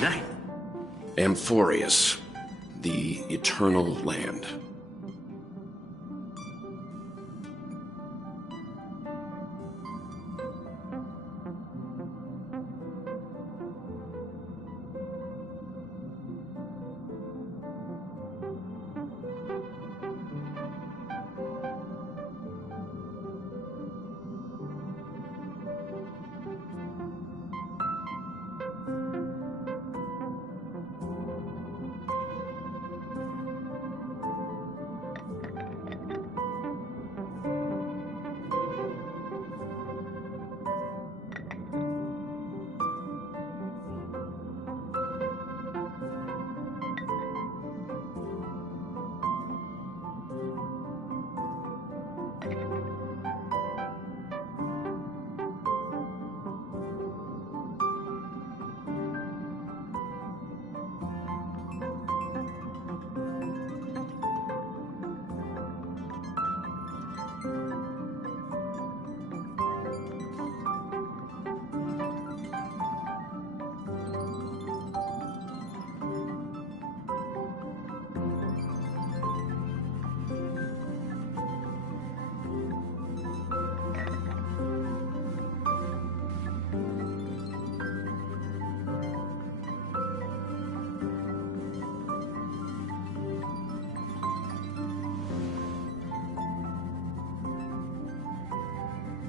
Night. Amphorius, the Eternal Land.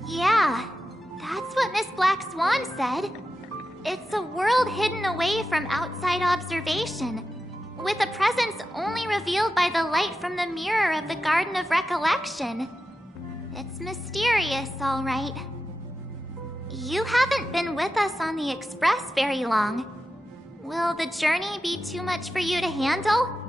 Yeah, that's what Miss Black Swan said. It's a world hidden away from outside observation, with a presence only revealed by the light from the mirror of the Garden of Recollection. It's mysterious, all right. You haven't been with us on the Express very long. Will the journey be too much for you to handle?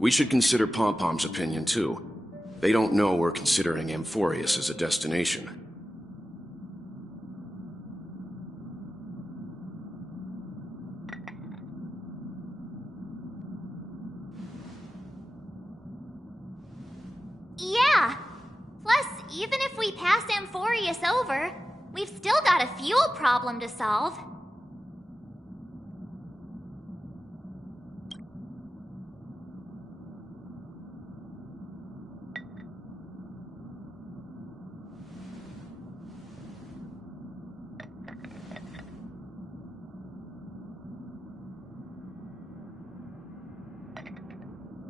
We should consider Pom-Pom's opinion, too. They don't know we're considering Amphorius as a destination. Yeah! Plus, even if we pass Amphorius over, we've still got a fuel problem to solve.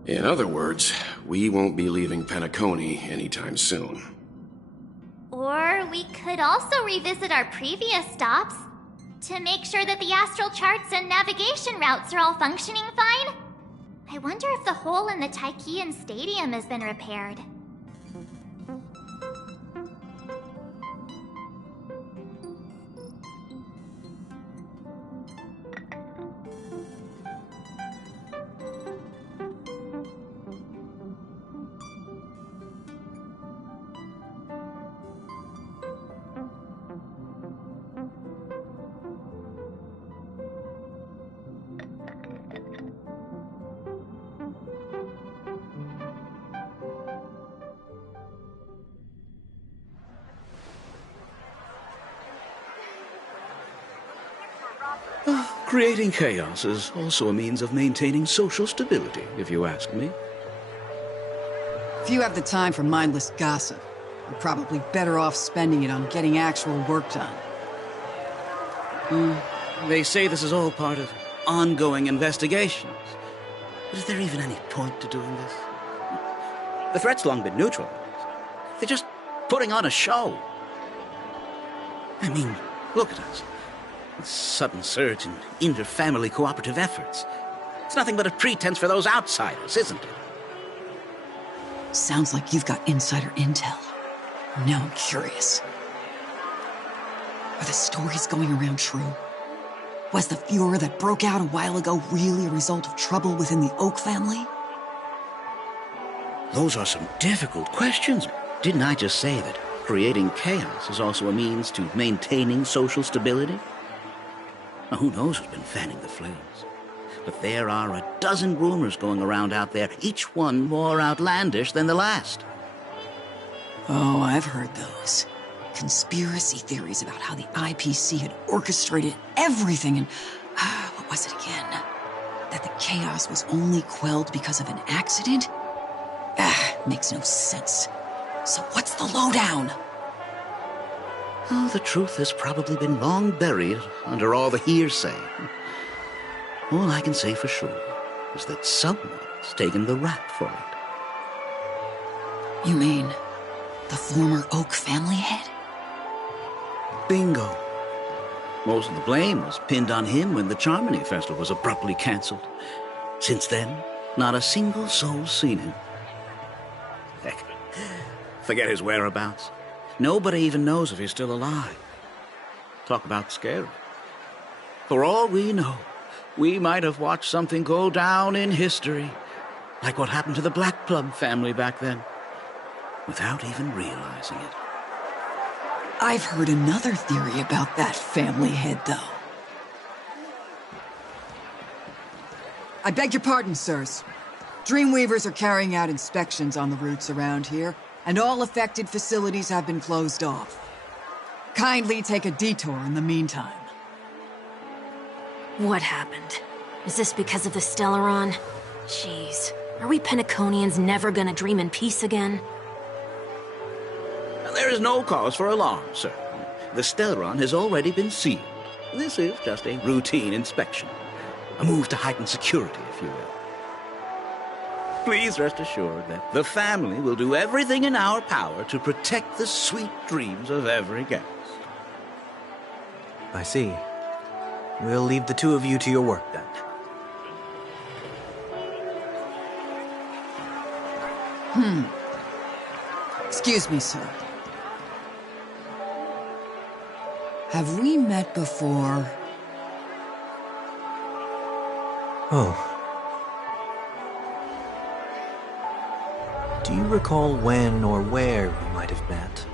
In other words, we won't be leaving Penacony anytime soon. Or we could also revisit our previous stops to make sure that the astral charts and navigation routes are all functioning fine. I wonder if the hole in the Tychean Stadium has been repaired. Creating chaos is also a means of maintaining social stability, if you ask me. If you have the time for mindless gossip, you're probably better off spending it on getting actual work done. They say this is all part of ongoing investigations. But is there even any point to doing this? The threat's long been neutralized. They're just putting on a show. I mean, look at us. This sudden surge in inter-family cooperative efforts. It's nothing but a pretense for those outsiders, isn't it? Sounds like you've got insider intel. Now I'm curious. Are the stories going around true? Was the furor that broke out a while ago really a result of trouble within the Oak family? Those are some difficult questions. Didn't I just say that creating chaos is also a means to maintaining social stability? Now, who knows who's been fanning the flames? But there are a dozen rumors going around out there, each one more outlandish than the last. Oh, I've heard those. Conspiracy theories about how the IPC had orchestrated everything and... what was it again? That the chaos was only quelled because of an accident? Makes no sense. So what's the lowdown? Oh, the truth has probably been long buried under all the hearsay. All I can say for sure is that someone's taken the rap for it. You mean the former Oak family head? Bingo. Most of the blame was pinned on him when the Charmony Festival was abruptly cancelled. Since then, not a single soul's seen him. Heck, forget his whereabouts. Nobody even knows if he's still alive. Talk about scary. For all we know, we might have watched something go down in history, like what happened to the Black Plum family back then, without even realizing it. I've heard another theory about that family head, though. I beg your pardon, sirs. Dreamweavers are carrying out inspections on the routes around here, and all affected facilities have been closed off. Kindly take a detour in the meantime. What happened? Is this because of the Stellaron? Jeez, are we Penaconians never gonna dream in peace again? There is no cause for alarm, sir. The Stellaron has already been sealed. This is just a routine inspection. A move to heighten security, if you will. Please rest assured that the family will do everything in our power to protect the sweet dreams of every guest. I see. We'll leave the two of you to your work, then. Excuse me, sir. Have we met before? Oh. Do you recall when or where we might have met?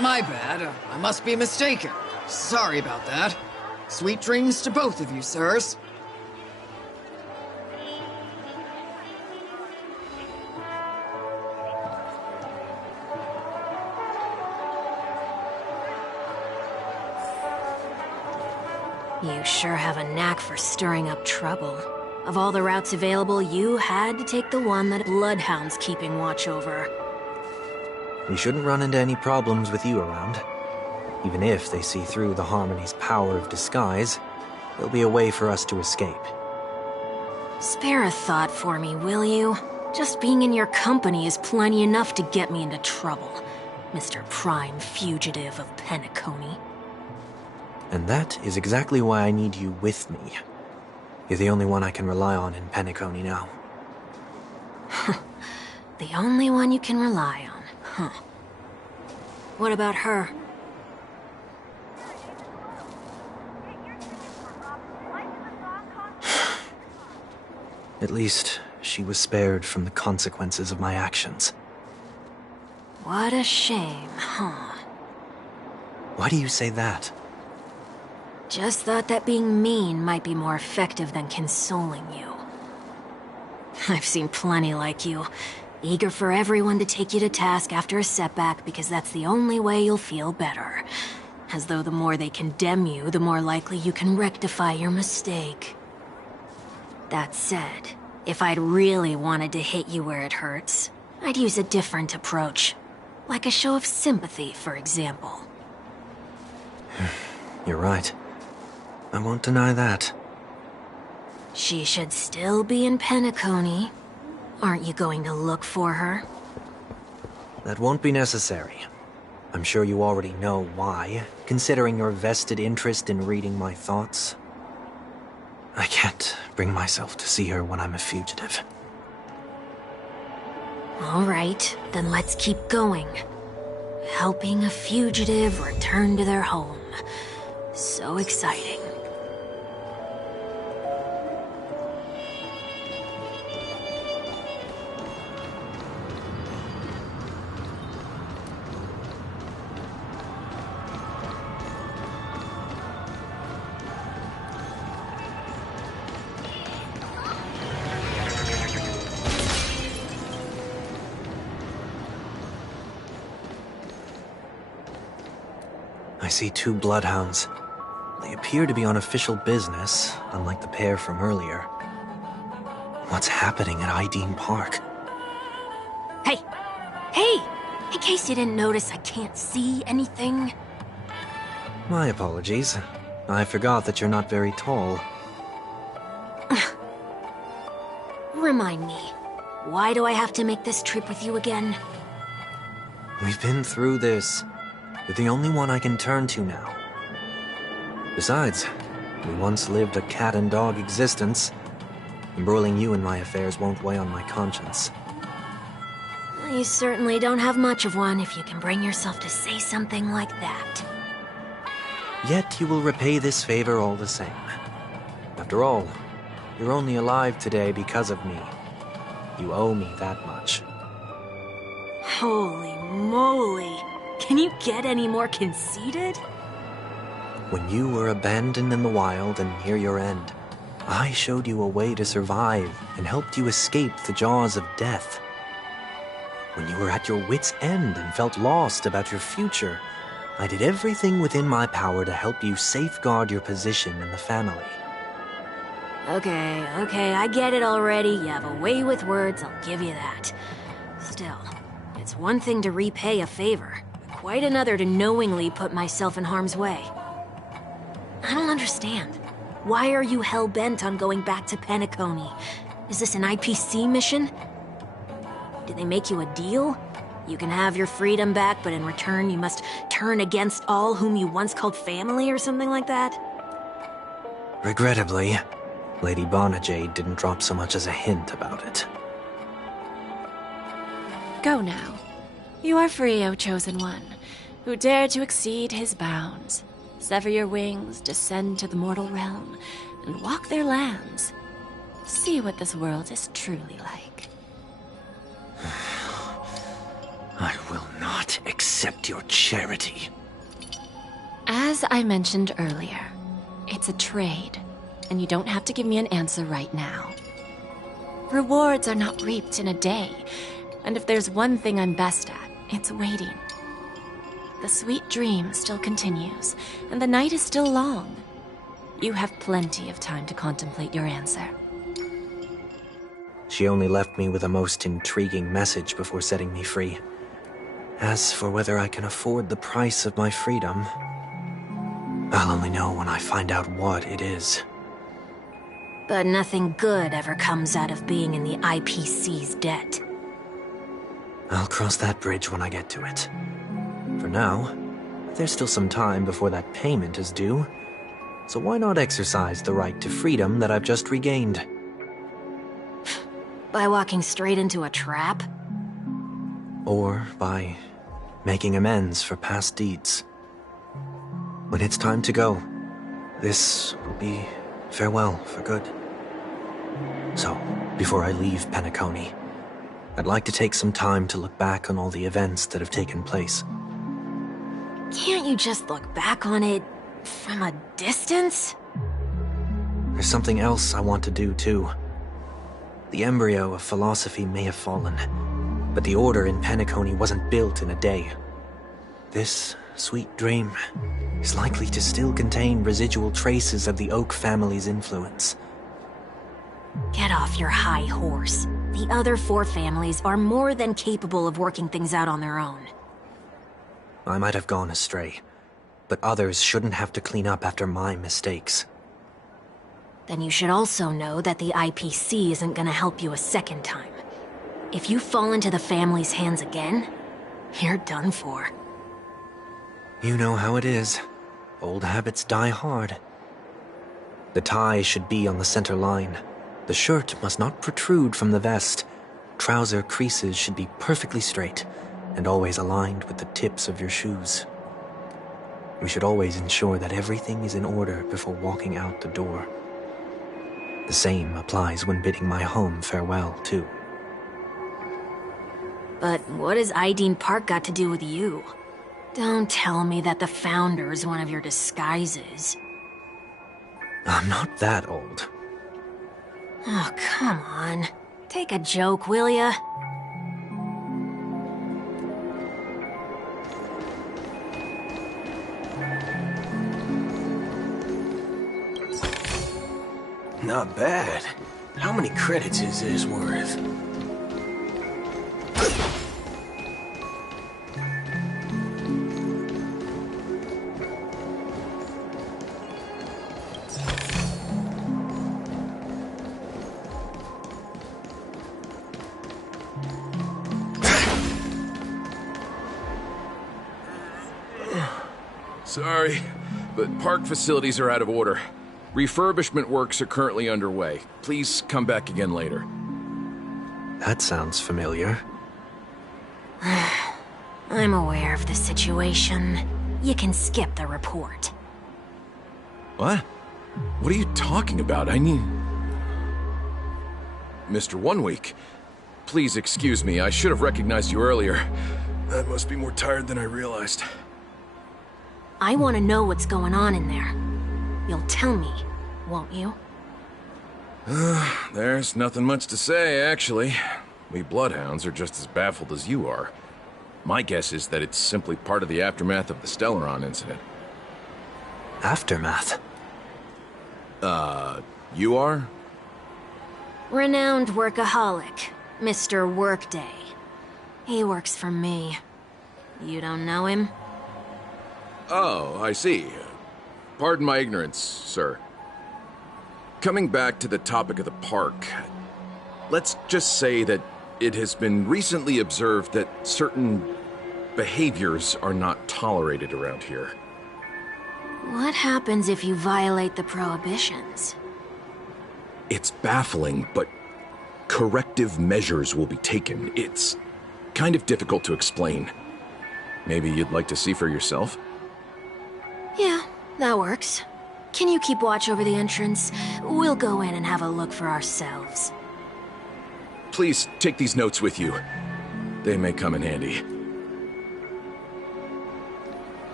My bad. I must be mistaken. Sorry about that. Sweet dreams to both of you, sirs. You sure have a knack for stirring up trouble. Of all the routes available, you had to take the one that Bloodhound's keeping watch over. We shouldn't run into any problems with you around. Even if they see through the Harmony's power of disguise, there'll be a way for us to escape. Spare a thought for me, will you? Just being in your company is plenty enough to get me into trouble, Mr. Prime Fugitive of Penacony. And that is exactly why I need you with me. You're the only one I can rely on in Penacony now. The only one you can rely on, huh? What about her? At least, she was spared from the consequences of my actions. What a shame, huh? Why do you say that? Just thought that being mean might be more effective than consoling you. I've seen plenty like you, eager for everyone to take you to task after a setback because that's the only way you'll feel better. As though the more they condemn you, the more likely you can rectify your mistake. That said, if I'd really wanted to hit you where it hurts, I'd use a different approach. Like a show of sympathy, for example. You're right. I won't deny that. She should still be in Penacony. Aren't you going to look for her? That won't be necessary. I'm sure you already know why, considering your vested interest in reading my thoughts. I can't bring myself to see her when I'm a fugitive. All right, then let's keep going. Helping a fugitive return to their home. So exciting. I see 2 bloodhounds. They appear to be on official business, unlike the pair from earlier. What's happening at Ideen Park? Hey! Hey! In case you didn't notice, I can't see anything. My apologies. I forgot that you're not very tall. Remind me, why do I have to make this trip with you again? We've been through this. You're the only one I can turn to now. Besides, we once lived a cat-and-dog existence. Embroiling you in my affairs won't weigh on my conscience. You certainly don't have much of one if you can bring yourself to say something like that. Yet you will repay this favor all the same. After all, you're only alive today because of me. You owe me that much. Holy moly! Can you get any more conceited? When you were abandoned in the wild and near your end, I showed you a way to survive and helped you escape the jaws of death. When you were at your wit's end and felt lost about your future, I did everything within my power to help you safeguard your position in the family. Okay, I get it already. You have a way with words, I'll give you that. Still, it's one thing to repay a favor, quite another to knowingly put myself in harm's way. I don't understand. Why are you hell-bent on going back to Penacony? Is this an IPC mission? Did they make you a deal? You can have your freedom back, but in return you must turn against all whom you once called family or something like that? Regrettably, Lady Bonajade didn't drop so much as a hint about it. Go now. You are free, O Chosen One, who dare to exceed his bounds. Sever your wings, descend to the mortal realm, and walk their lands. See what this world is truly like. I will not accept your charity. As I mentioned earlier, it's a trade, and you don't have to give me an answer right now. Rewards are not reaped in a day, and if there's one thing I'm best at, it's waiting. The sweet dream still continues, and the night is still long. You have plenty of time to contemplate your answer. She only left me with a most intriguing message before setting me free. As for whether I can afford the price of my freedom, I'll only know when I find out what it is. But nothing good ever comes out of being in the IPC's debt. I'll cross that bridge when I get to it. For now, there's still some time before that payment is due, so why not exercise the right to freedom that I've just regained? By walking straight into a trap? Or by making amends for past deeds. When it's time to go, this will be farewell for good. So, before I leave Penacony, I'd like to take some time to look back on all the events that have taken place. Can't you just look back on it from a distance? There's something else I want to do, too. The embryo of philosophy may have fallen, but the order in Penacony wasn't built in a day. This sweet dream is likely to still contain residual traces of the Oak family's influence. Get off your high horse. The other 4 families are more than capable of working things out on their own. I might have gone astray, but others shouldn't have to clean up after my mistakes. then you should also know that the IPC isn't gonna help you a second time. If you fall into the family's hands again, you're done for. You know how it is. Old habits die hard. The tie should be on the center line. The shirt must not protrude from the vest. Trouser creases should be perfectly straight and always aligned with the tips of your shoes. We should always ensure that everything is in order before walking out the door. The same applies when bidding my home farewell, too. But what has Ideen Park got to do with you? Don't tell me that the Founder's one of your disguises. I'm not that old. Oh, come on. Take a joke, will ya? Not bad. How many credits is this worth? Sorry, but park facilities are out of order. Refurbishment works are currently underway. Please come back again later. That sounds familiar. I'm aware of the situation. You can skip the report. What? What are you talking about? I mean... Mr. One Week, please excuse me. I should have recognized you earlier. I must be more tired than I realized. I want to know what's going on in there. You'll tell me, won't you? There's nothing much to say, actually. We Bloodhounds are just as baffled as you are. My guess is that it's simply part of the aftermath of the Stellaron incident. Aftermath? You are? Renowned workaholic, Mr. Workday. He works for me. You don't know him? Oh, I see. Pardon my ignorance, sir. Coming back to the topic of the park, let's just say that it has been recently observed that certain behaviors are not tolerated around here. What happens if you violate the prohibitions? It's baffling, but corrective measures will be taken. It's kind of difficult to explain. Maybe you'd like to see for yourself? Yeah, that works. Can you keep watch over the entrance? We'll go in and have a look for ourselves. Please take these notes with you. They may come in handy.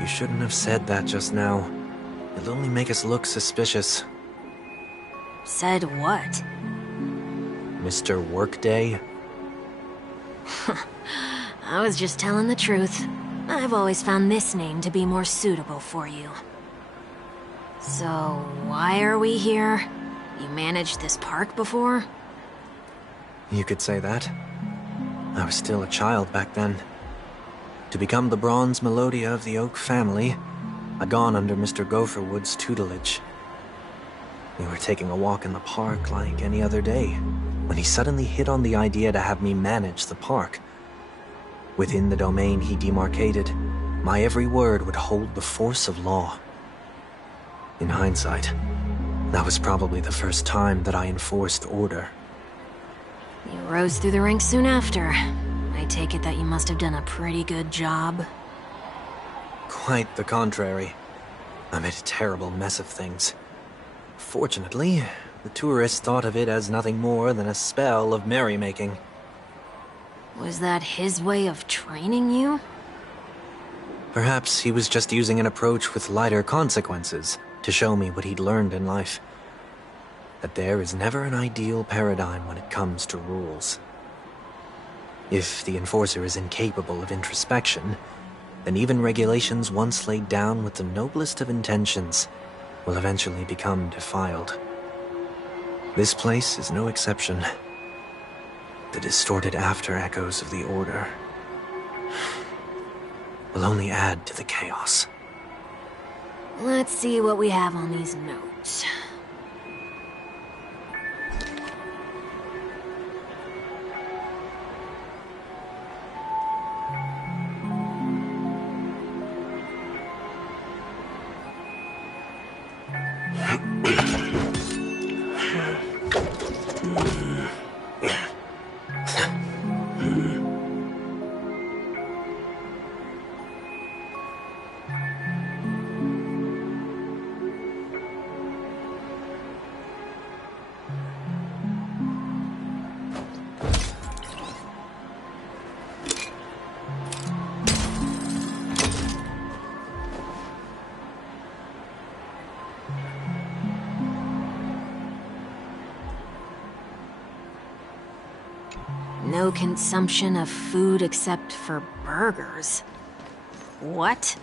You shouldn't have said that just now. It'll only make us look suspicious. Said what? Mr. Workday? I was just telling the truth. I've always found this name to be more suitable for you. So, why are we here? You managed this park before? You could say that. I was still a child back then. To become the bronze Melodia of the Oak family, I'd gone under Mr. Gopherwood's tutelage. We were taking a walk in the park like any other day, when he suddenly hit on the idea to have me manage the park. Within the domain he demarcated, my every word would hold the force of law. In hindsight, that was probably the first time that I enforced order. You rose through the ranks soon after. I take it that you must have done a pretty good job. Quite the contrary. I made a terrible mess of things. Fortunately, the tourists thought of it as nothing more than a spell of merrymaking. Was that his way of training you? Perhaps he was just using an approach with lighter consequences to show me what he'd learned in life. That there is never an ideal paradigm when it comes to rules. If the enforcer is incapable of introspection, then even regulations once laid down with the noblest of intentions will eventually become defiled. This place is no exception. The distorted after-echoes of the Order will only add to the chaos. Let's see what we have on these notes. No consumption of food except for burgers. What?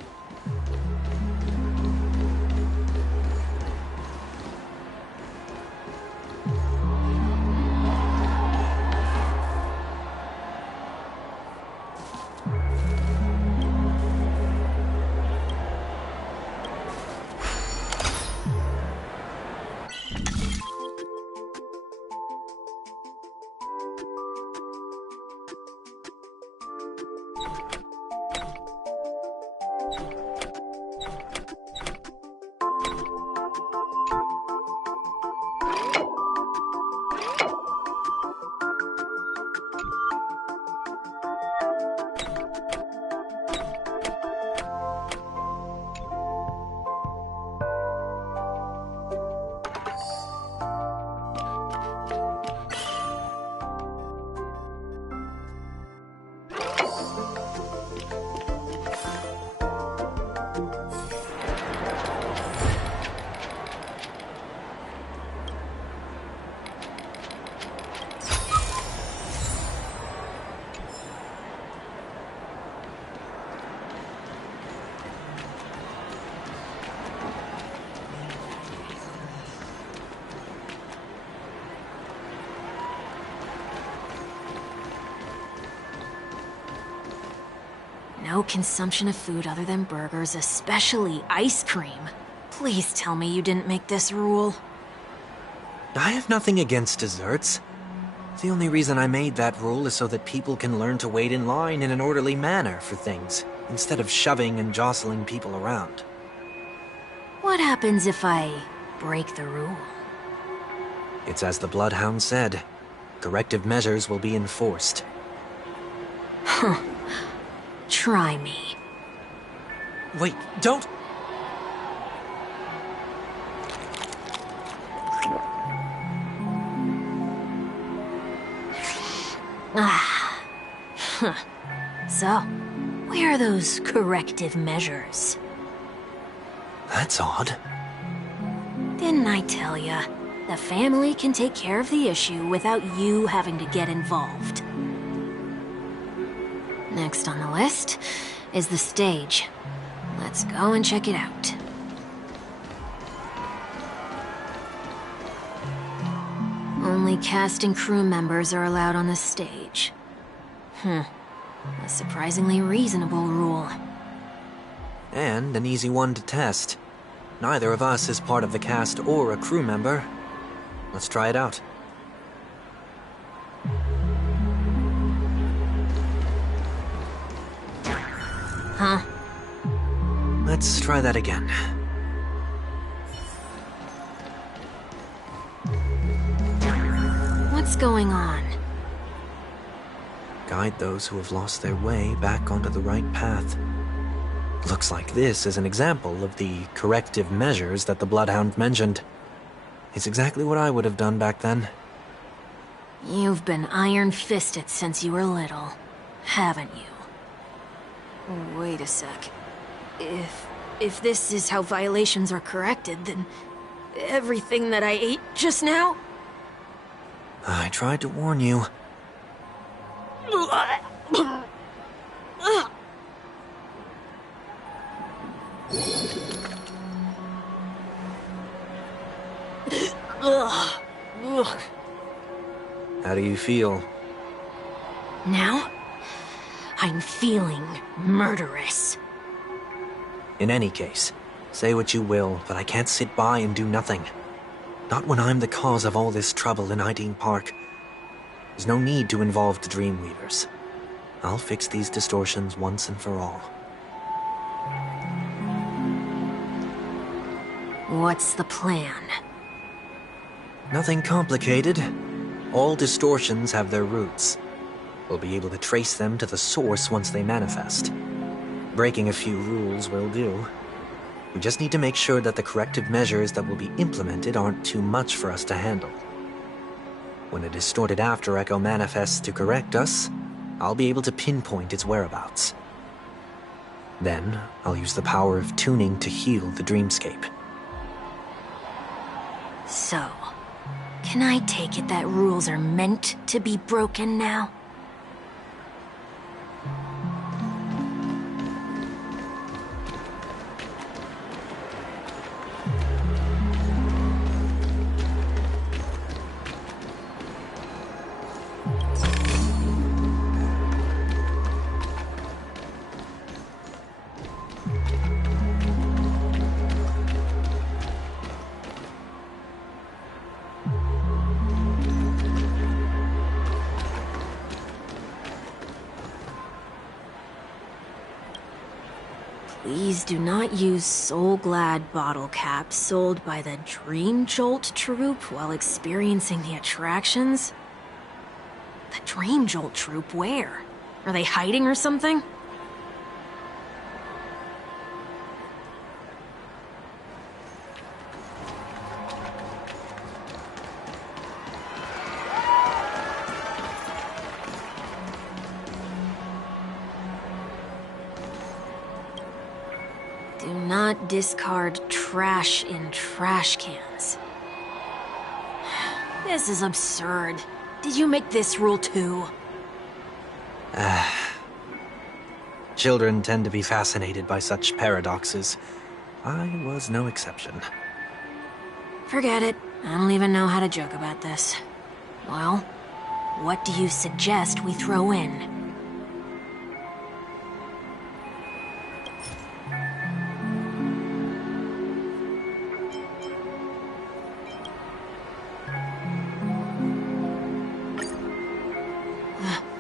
No consumption of food other than burgers, especially ice cream. Please tell me you didn't make this rule. I have nothing against desserts. The only reason I made that rule is so that people can learn to wait in line in an orderly manner for things, instead of shoving and jostling people around. What happens if I break the rule? It's as the Bloodhound said. Corrective measures will be enforced. Huh. Try me. Wait, don't... Ah. Huh. So, where are those corrective measures? That's odd. Didn't I tell ya? The family can take care of the issue without you having to get involved. Next on the list is the stage. Let's go and check it out. Only cast and crew members are allowed on the stage. A surprisingly reasonable rule. And an easy one to test. Neither of us is part of the cast or a crew member. Let's try it out. Huh? Let's try that again. What's going on? Guide those who have lost their way back onto the right path. Looks like this is an example of the corrective measures that the Bloodhound mentioned. It's exactly what I would have done back then. You've been iron-fisted since you were little, haven't you? Wait a sec. If this is how violations are corrected, then everything that I ate just now? I tried to warn you. How do you feel? Now? I'm feeling murderous. In any case, say what you will, but I can't sit by and do nothing. Not when I'm the cause of all this trouble in Ideen Park. There's no need to involve the Dreamweavers. I'll fix these distortions once and for all. What's the plan? Nothing complicated. All distortions have their roots. We'll be able to trace them to the source once they manifest. Breaking a few rules will do. We just need to make sure that the corrective measures that will be implemented aren't too much for us to handle. When a distorted After Echo manifests to correct us, I'll be able to pinpoint its whereabouts. Then, I'll use the power of tuning to heal the dreamscape. So, can I take it that rules are meant to be broken now? Please do not use Soul Glad bottle caps sold by the Dream Jolt troupe while experiencing the attractions. The Dream Jolt troupe, where? Are they hiding or something? Do not discard trash in trash cans. This is absurd. Did you make this rule too? Children tend to be fascinated by such paradoxes. I was no exception. Forget it. I don't even know how to joke about this. Well, what do you suggest we throw in?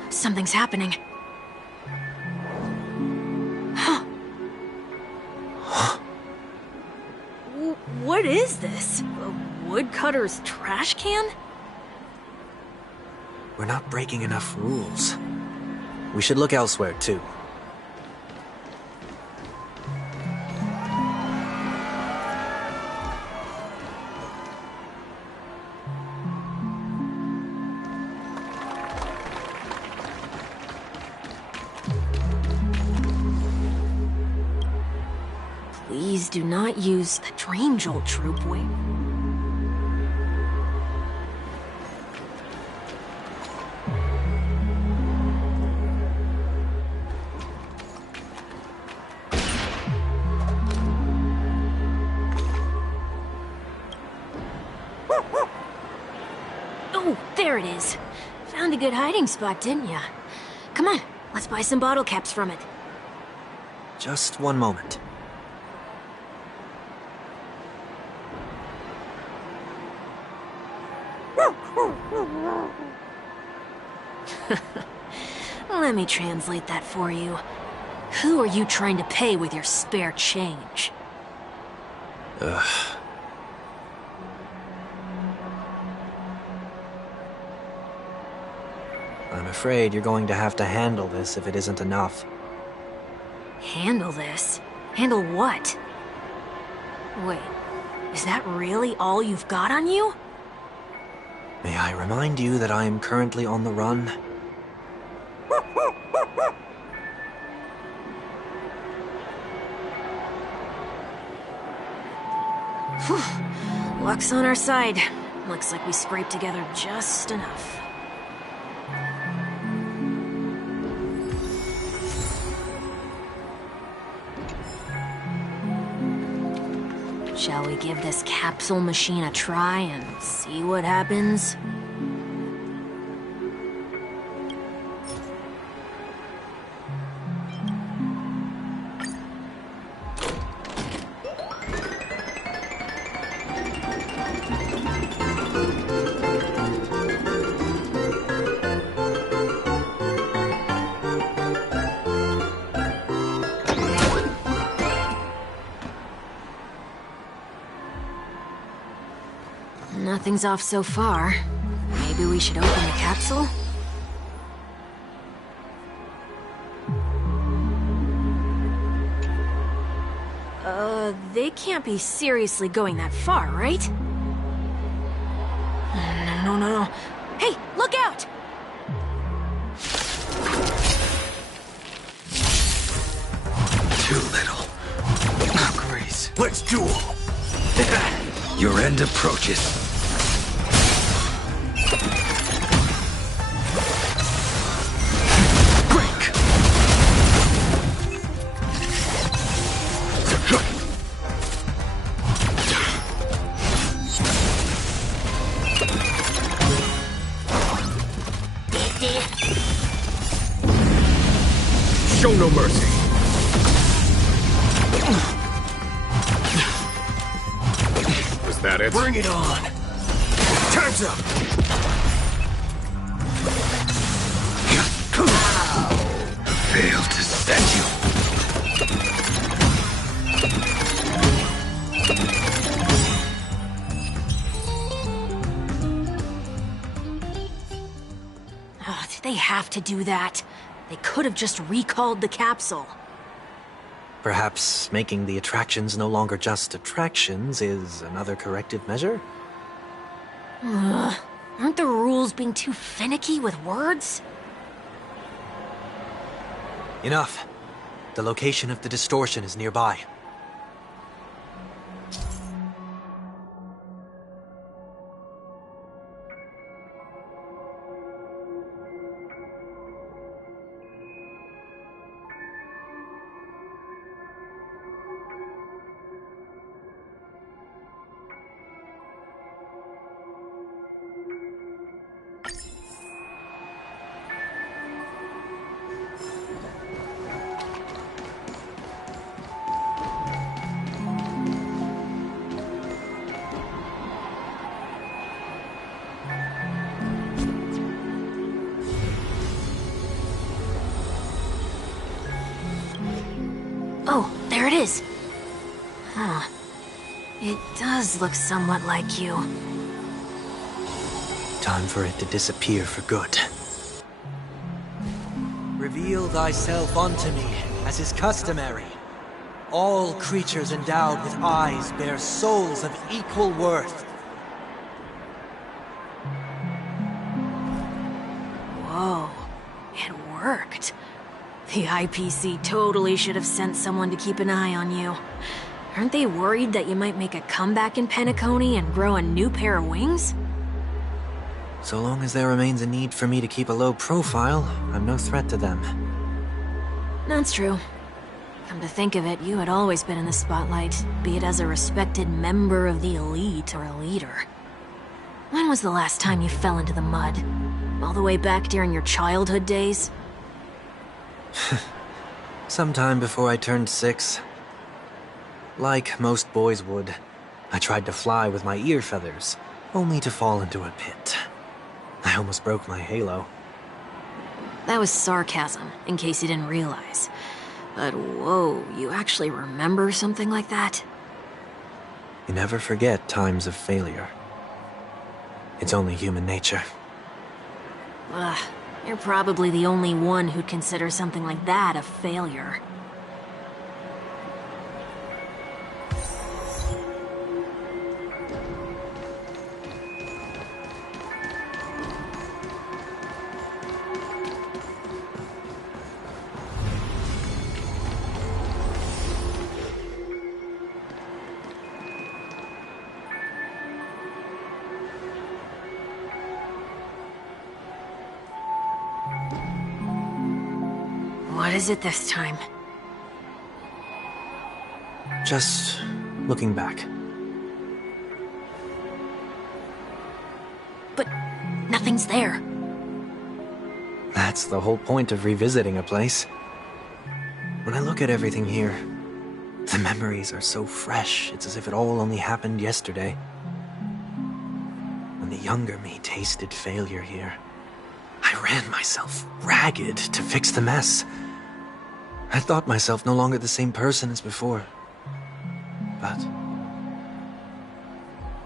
Something's happening. What is this? A woodcutter's trash can? We're not breaking enough rules. We should look elsewhere, too. Please do not use the Dream Jolt troupe wing. Oh, there it is. Found a good hiding spot, didn't ya? Come on, let's buy some bottle caps from it. Just one moment. Let me translate that for you. Who are you trying to pay with your spare change? Ugh. I'm afraid you're going to have to handle this if it isn't enough. Handle this? Handle what? Wait, is that really all you've got on you? May I remind you that I am currently on the run? Whew. Luck's on our side. Looks like we scraped together just enough. Shall we give this capsule machine a try and see what happens? Nothing's off so far. Maybe we should open the capsule? They can't be seriously going that far, right? No. Hey, look out! Too little. Grace, let's duel! Your end approaches. Show no mercy. Was that it? Bring it on! Time's up! Failed to set you. have to do that. They could have just recalled the capsule. Perhaps making the attractions no longer just attractions is another corrective measure? Ugh. Aren't the rules being too finicky with words? Enough. The location of the distortion is nearby. Oh, there it is. Huh. It does look somewhat like you. Time for it to disappear for good. Reveal thyself unto me, as is customary. All creatures endowed with eyes bear souls of equal worth. Whoa, it worked. The IPC totally should have sent someone to keep an eye on you. Aren't they worried that you might make a comeback in Penacony and grow a new pair of wings? So long as there remains a need for me to keep a low profile, I'm no threat to them. That's true. Come to think of it, you had always been in the spotlight, be it as a respected member of the elite or a leader. When was the last time you fell into the mud? All the way back during your childhood days? Sometime before I turned 6. Like most boys would, I tried to fly with my ear feathers, only to fall into a pit. I almost broke my halo. That was sarcasm, in case you didn't realize. But whoa, you actually remember something like that? You never forget times of failure. It's only human nature. Ugh, you're probably the only one who'd consider something like that a failure. What is it this time? Just looking back. But nothing's there. That's the whole point of revisiting a place. When I look at everything here, the memories are so fresh, it's as if it all only happened yesterday. When the younger me tasted failure here, I ran myself ragged to fix the mess. I thought myself no longer the same person as before. But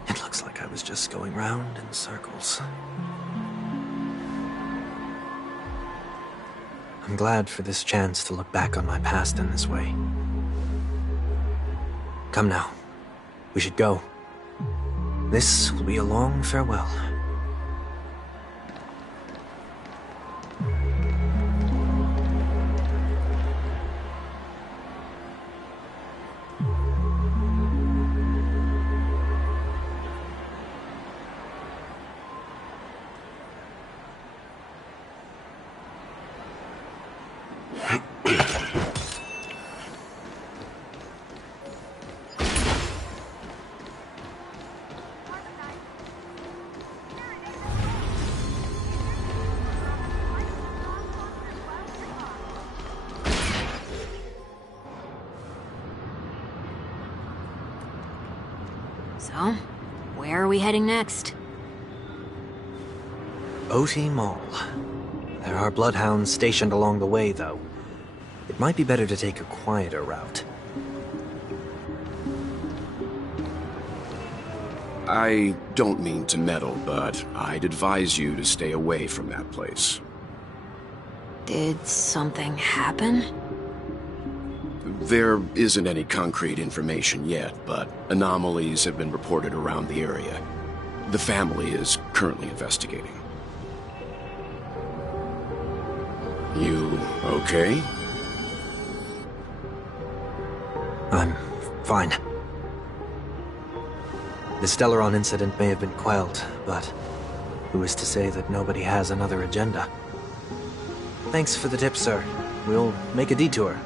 it looks like I was just going round in circles. I'm glad for this chance to look back on my past in this way. Come now. We should go. This will be a long farewell. So, where are we heading next? Oti Mall. There are bloodhounds stationed along the way, though. It might be better to take a quieter route. I don't mean to meddle, but I'd advise you to stay away from that place. Did something happen? There isn't any concrete information yet, but anomalies have been reported around the area. The family is currently investigating. You okay? I'm fine. The Stellaron incident may have been quelled, but who is to say that nobody has another agenda? Thanks for the tip, sir. We'll make a detour.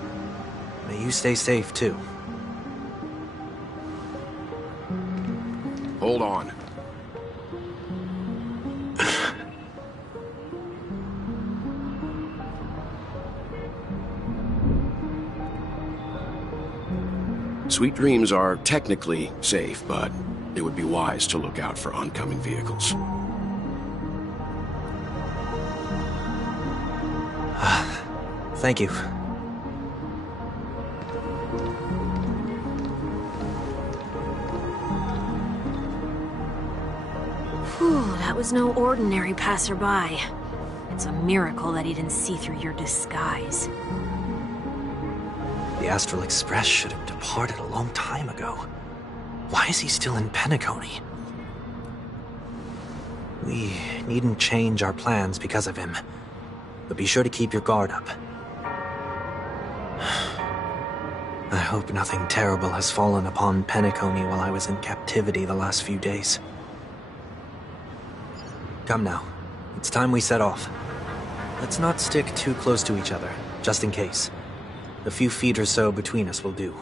May you stay safe, too. Hold on. Sweet Dreams are technically safe, but it would be wise to look out for oncoming vehicles. Thank you. Whew, that was no ordinary passerby. It's a miracle that he didn't see through your disguise. The Astral Express should have departed a long time ago. Why is he still in Penacony? We needn't change our plans because of him, but be sure to keep your guard up. I hope nothing terrible has fallen upon Penacony while I was in captivity the last few days. Come now, it's time we set off. Let's not stick too close to each other, just in case. A few feet or so between us will do.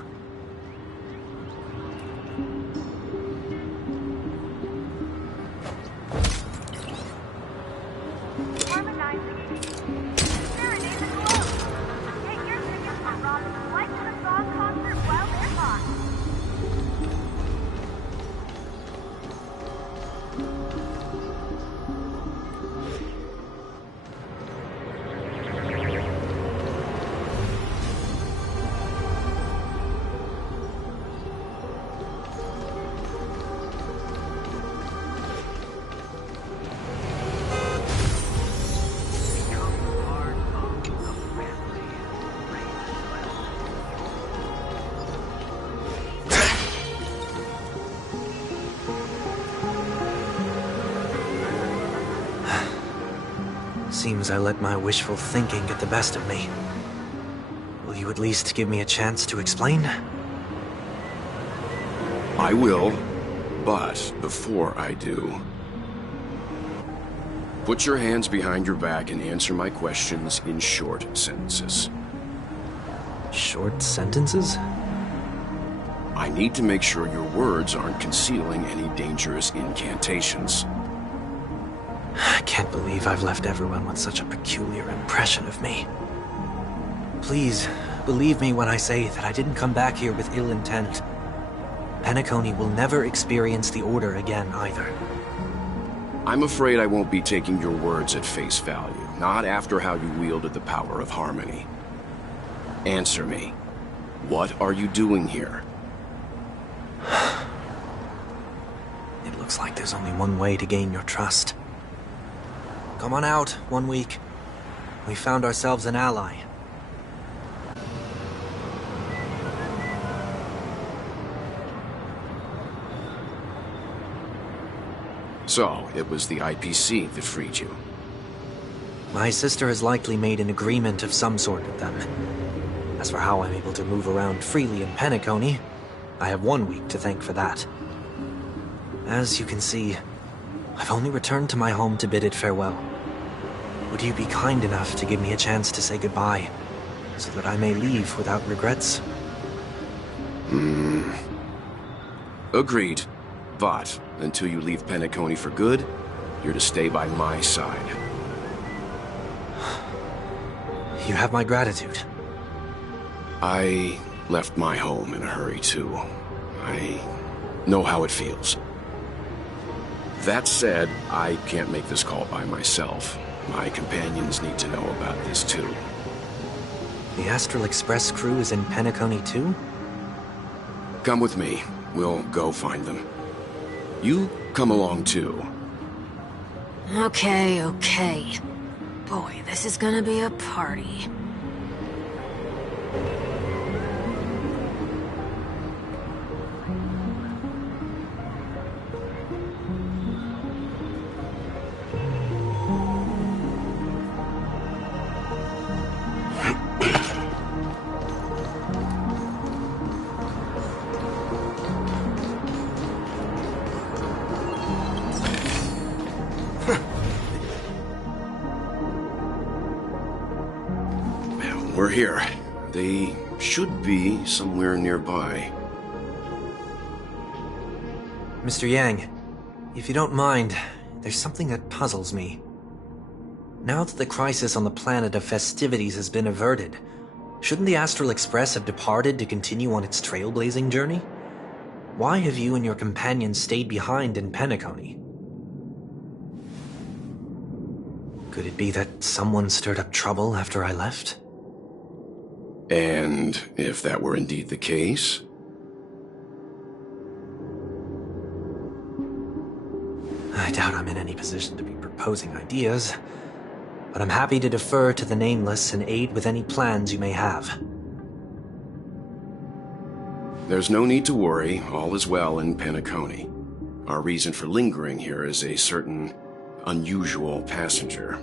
Seems I let my wishful thinking get the best of me. Will you at least give me a chance to explain? I will, but before I do, put your hands behind your back and answer my questions in short sentences. Short sentences? I need to make sure your words aren't concealing any dangerous incantations. I can't believe I've left everyone with such a peculiar impression of me. Please, believe me when I say that I didn't come back here with ill intent. Penacony will never experience the Order again, either. I'm afraid I won't be taking your words at face value, not after how you wielded the power of Harmony. Answer me. What are you doing here? It looks like there's only one way to gain your trust. Come on out, 1 week. We found ourselves an ally. So, it was the IPC that freed you. My sister has likely made an agreement of some sort with them. As for how I'm able to move around freely in Penacony, I have 1 week to thank for that. As you can see, I've only returned to my home to bid it farewell. Would you be kind enough to give me a chance to say goodbye, so that I may leave without regrets? Agreed. But, until you leave Penacony for good, you're to stay by my side. You have my gratitude. I left my home in a hurry, too. I know how it feels. That said, I can't make this call by myself. My companions need to know about this, too. The Astral Express crew is in Penacony, too? Come with me. We'll go find them. You come along, too. Okay. boy, this is gonna be a party. We're here. They should be somewhere nearby. Mr. Yang, if you don't mind, there's something that puzzles me. Now that the crisis on the planet of festivities has been averted, shouldn't the Astral Express have departed to continue on its trailblazing journey? Why have you and your companions stayed behind in Penacony? Could it be that someone stirred up trouble after I left? And if that were indeed the case? I doubt I'm in any position to be proposing ideas, but I'm happy to defer to the Nameless and aid with any plans you may have. There's no need to worry. All is well in Penacony. Our reason for lingering here is a certain unusual passenger.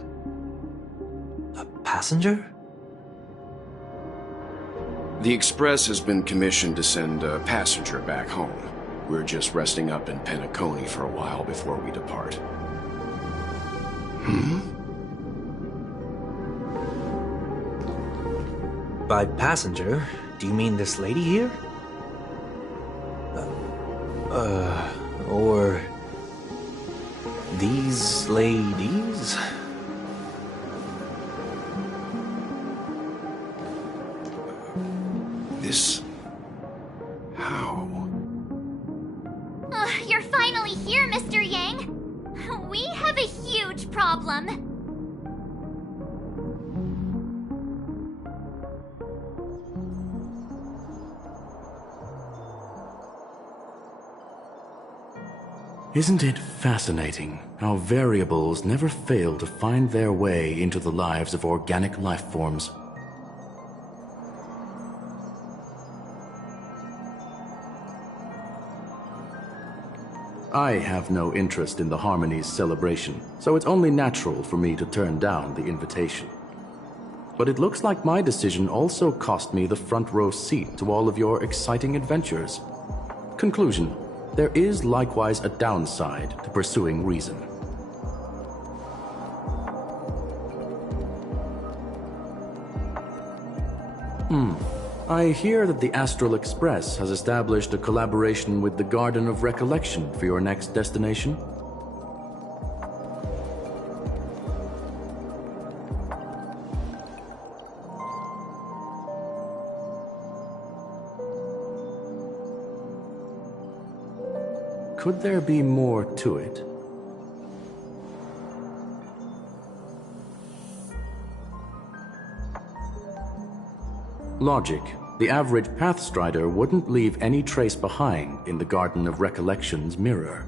A passenger? The Express has been commissioned to send a passenger back home. We're just resting up in Penacony for a while before we depart. By passenger, do you mean this lady here? Or these ladies? This... how? You're finally here, Mr. Yang. We have a huge problem. Isn't it fascinating how variables never fail to find their way into the lives of organic life forms? I have no interest in the Harmony's celebration, so it's only natural for me to turn down the invitation. But it looks like my decision also cost me the front row seat to all of your exciting adventures. Conclusion: there is likewise a downside to pursuing reason. I hear that the Astral Express has established a collaboration with the Garden of Recollection for your next destination. Could there be more to it? Logic. The average Pathstrider wouldn't leave any trace behind in the Garden of Recollection's mirror.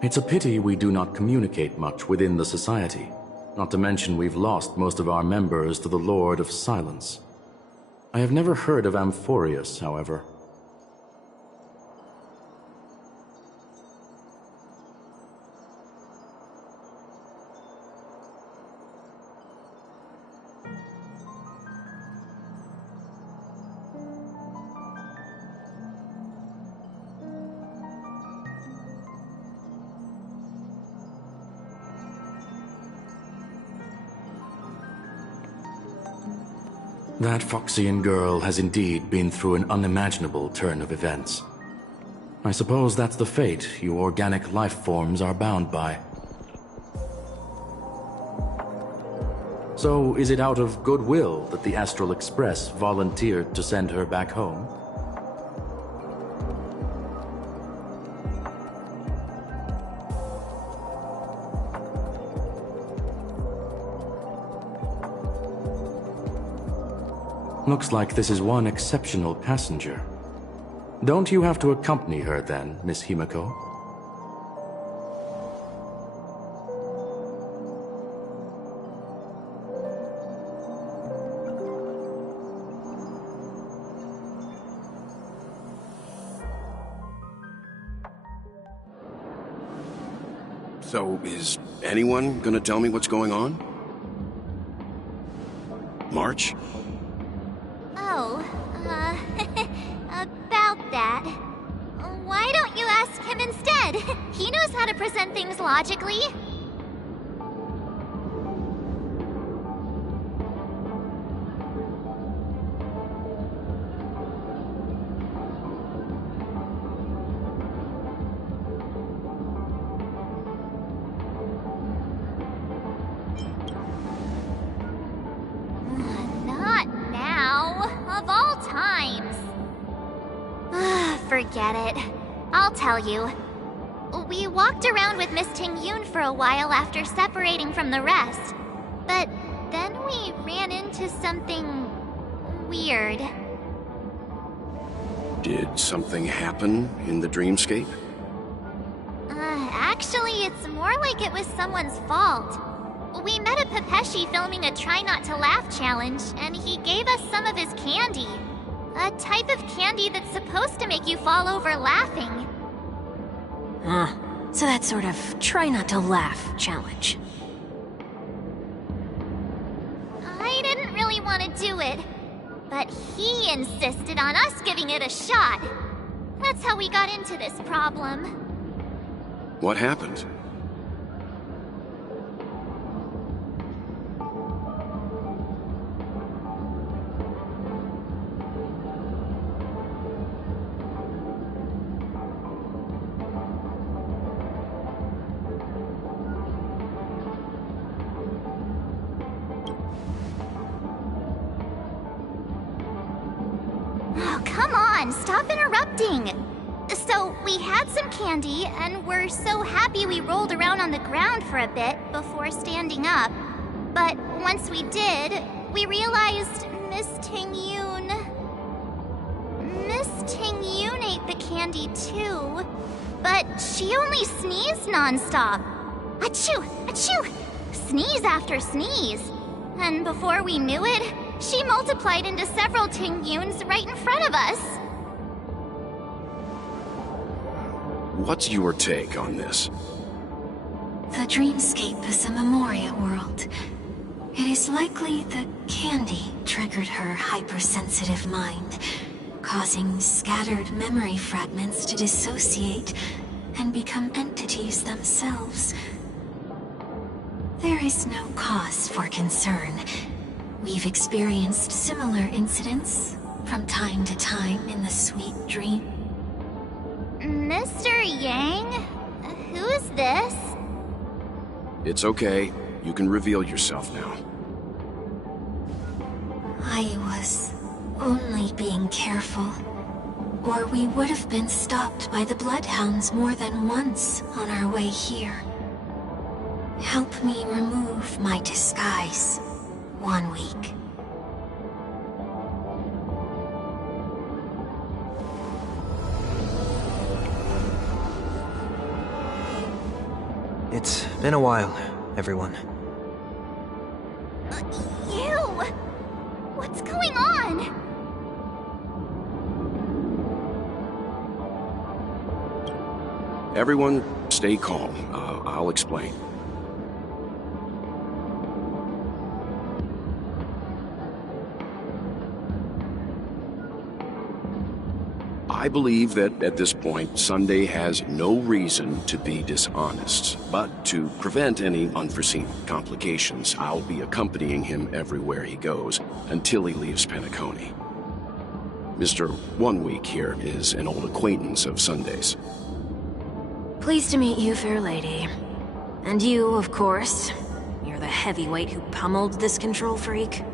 It's a pity we do not communicate much within the Society. Not to mention we've lost most of our members to the Lord of Silence. I have never heard of Amphorius, however. That Foxian girl has indeed been through an unimaginable turn of events. I suppose that's the fate you organic life forms are bound by. So, is it out of goodwill that the Astral Express volunteered to send her back home? Looks like this is one exceptional passenger. Don't you have to accompany her then, Miss Himiko? So, is anyone gonna tell me what's going on? March? Oh, about that. Why don't you ask him instead? He knows how to present things logically. Not now. Of all times. Forget it. I'll tell you. We walked around with Miss Ting-Yun for a while after separating from the rest. But then we ran into something weird. Did something happen in the dreamscape? Actually, it's more like it was someone's fault. We met a Pepeshi filming a Try Not to Laugh challenge, and he gave us some of his candy. A type of candy that's supposed to make you fall over laughing. So that sort of try not to laugh challenge. I didn't really want to do it, but he insisted on us giving it a shot. That's how we got into this problem. What happened? Oh, come on, stop interrupting. So, we had some candy, and we're so happy we rolled around on the ground for a bit before standing up. But once we did, we realized Miss Ting-Yun ate the candy too. But she only sneezed nonstop. Achoo! Achoo! Sneeze after sneeze. And before we knew it, she multiplied into several Ting-Yuns right in front of us. What's your take on this? The dreamscape is a Memoria world. It is likely the candy triggered her hypersensitive mind, causing scattered memory fragments to dissociate and become entities themselves. There is no cause for concern. We've experienced similar incidents from time to time in the sweet dream. Mr. Yang? Who's this? It's okay. You can reveal yourself now. I was only being careful, or we would have been stopped by the Bloodhounds more than once on our way here. Help me remove my disguise. 1 week. It's been a while, everyone. You! What's going on? Everyone, stay calm. I'll explain. I believe that at this point, Sunday has no reason to be dishonest. But to prevent any unforeseen complications, I'll be accompanying him everywhere he goes until he leaves Penacony. Mr. 1 Week here is an old acquaintance of Sunday's. Pleased to meet you, fair lady. And you, of course. You're the heavyweight who pummeled this control freak.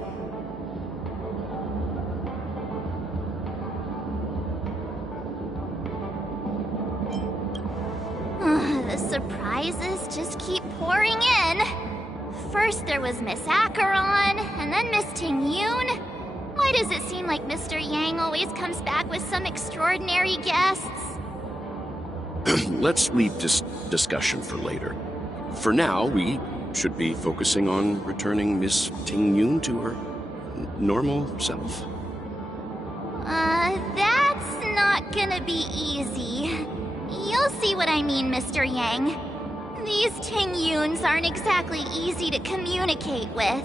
The surprises just keep pouring in. First there was Miss Acheron, and then Miss Ting-Yun. Why does it seem like Mr. Yang always comes back with some extraordinary guests? Let's leave this discussion for later. For now, we should be focusing on returning Miss Ting Yun to her normal self. That's not gonna be easy. You'll see what I mean, Mr. Yang. These Ting Yuns aren't exactly easy to communicate with.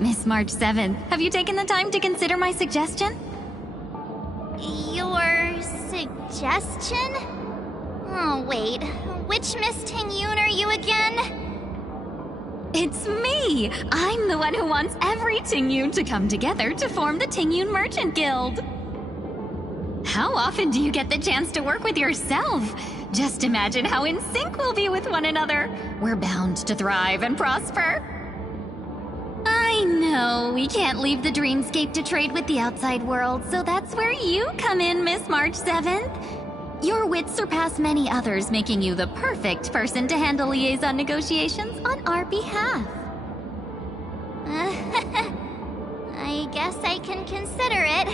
Miss March 7th, have you taken the time to consider my suggestion? Your suggestion? Oh, wait. Which Miss Ting Yun are you again? It's me! I'm the one who wants every Ting Yun to come together to form the Ting Yun Merchant Guild. How often do you get the chance to work with yourself? Just imagine how in sync we'll be with one another. We're bound to thrive and prosper. I know, we can't leave the dreamscape to trade with the outside world, so that's where you come in, Miss March 7th. Your wits surpass many others, making you the perfect person to handle liaison negotiations on our behalf. I guess I can consider it.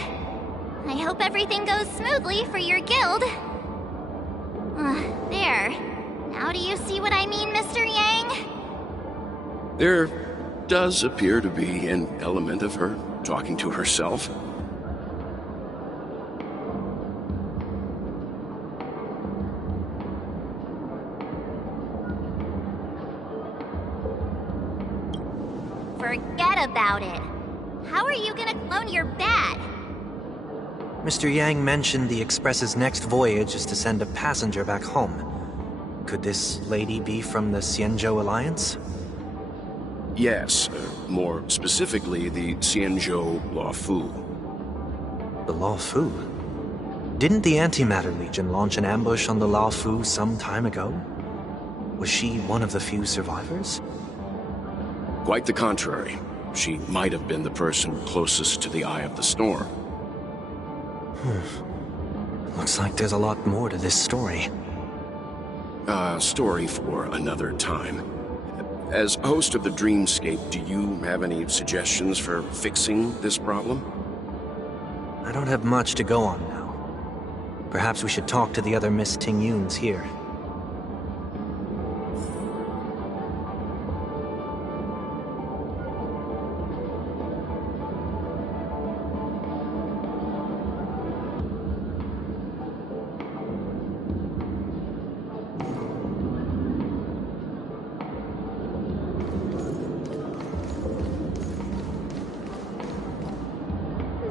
I hope everything goes smoothly for your guild. There. Now do you see what I mean, Mr. Yang? There does appear to be an element of her talking to herself. Forget about it. How are you gonna clone your bat? Mr. Yang mentioned the Express's next voyage is to send a passenger back home. Could this lady be from the Xianzhou Alliance? Yes, more specifically, the Xianzhou Luofu. The Luofu? Didn't the Antimatter Legion launch an ambush on the Luofu some time ago? Was she one of the few survivors? Quite the contrary. She might have been the person closest to the eye of the storm. Looks like there's a lot more to this story. Story for another time. As host of the Dreamscape, do you have any suggestions for fixing this problem? I don't have much to go on now. Perhaps we should talk to the other Miss Ting-Yuns here.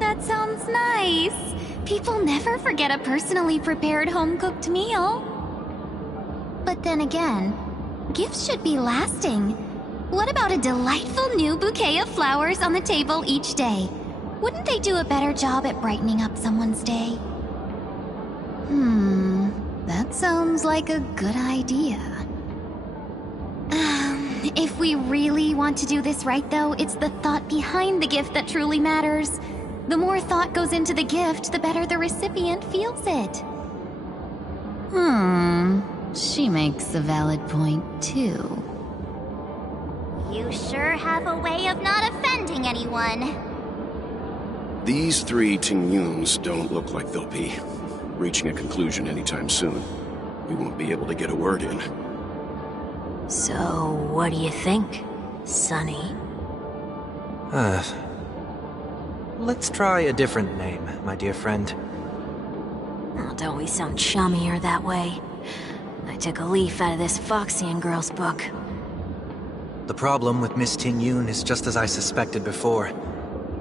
That sounds nice. People never forget a personally prepared home-cooked meal. But then again, gifts should be lasting. What about a delightful new bouquet of flowers on the table each day? Wouldn't they do a better job at brightening up someone's day? That sounds like a good idea. If we really want to do this right, though, it's the thought behind the gift that truly matters. The more thought goes into the gift, the better the recipient feels it. She makes a valid point, too. You sure have a way of not offending anyone. These three Ting-Yuns don't look like they'll be reaching a conclusion anytime soon. We won't be able to get a word in. So, what do you think, Sonny? Let's try a different name, my dear friend. Oh, don't we sound chummier that way? I took a leaf out of this Foxian girl's book. The problem with Miss Ting-Yun is just as I suspected before.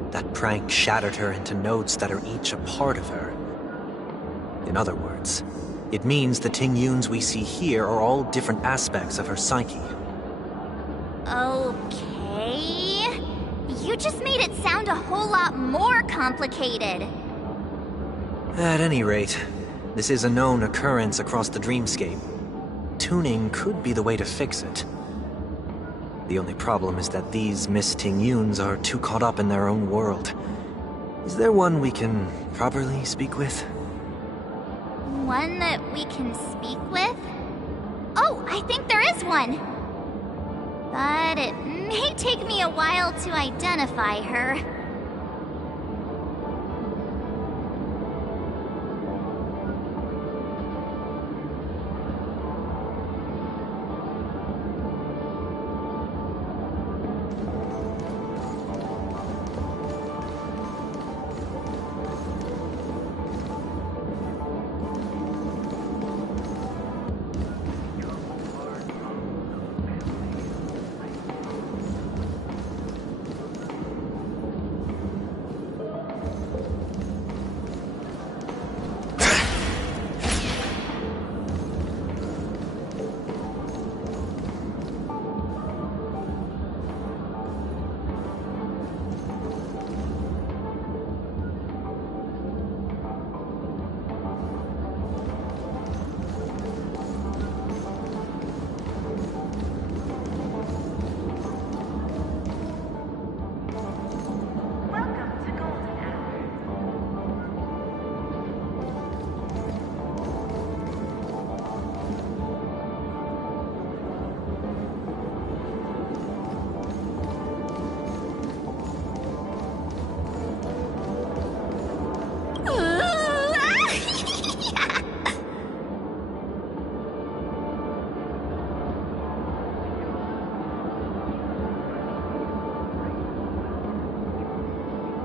That prank shattered her into notes that are each a part of her. In other words, it means the Ting-Yuns we see here are all different aspects of her psyche. Okay. You just made it sound a whole lot more complicated. At any rate, this is a known occurrence across the Dreamscape. Tuning could be the way to fix it. The only problem is that these Miss Ting-Yuns are too caught up in their own world. Is there one we can properly speak with? One that we can speak with? Oh, I think there is one. But it may take me a while to identify her.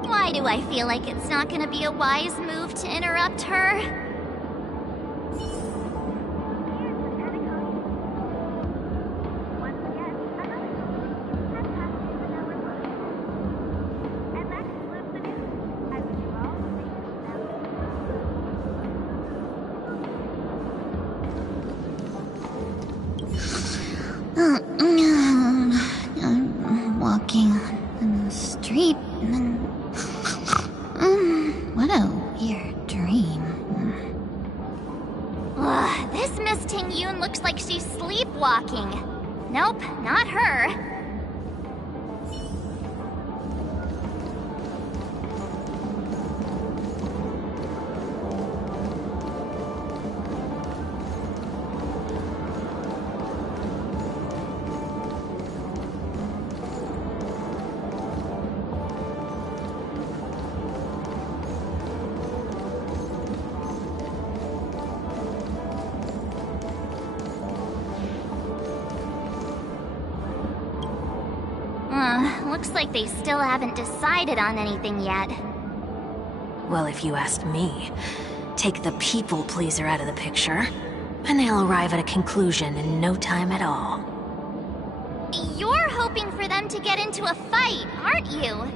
Why do I feel like it's not gonna be a wise move to interrupt her? I'm walking on the street and what a weird dream. Ugh, this Miss Ting-Yun looks like she's sleepwalking. Nope, not her. Looks like they still haven't decided on anything yet. Well, if you ask me, take the people pleaser out of the picture, and they'll arrive at a conclusion in no time at all. You're hoping for them to get into a fight, aren't you?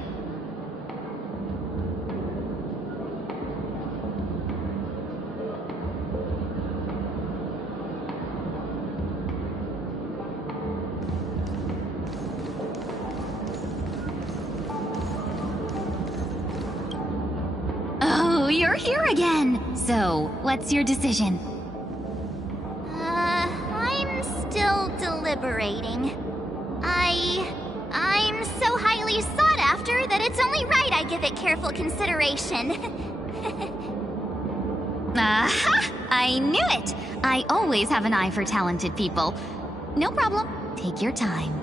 Oh, you're here again. So, what's your decision? I'm still deliberating. I'm so highly sought after that it's only right I give it careful consideration. Aha! I knew it! I always have an eye for talented people. No problem. Take your time.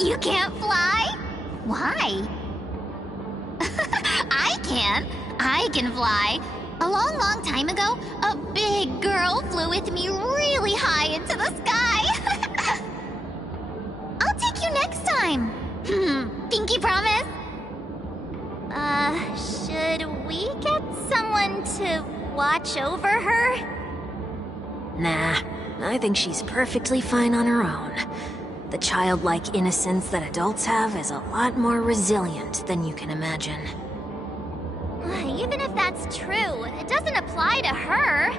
You can't fly? Why? I can. I can fly. A long, long time ago, a big girl flew with me really high into the sky. I'll take you next time. Pinky promise? Should we get someone to watch over her? Nah, I think she's perfectly fine on her own. The childlike innocence that adults have is a lot more resilient than you can imagine. Even if that's true, it doesn't apply to her.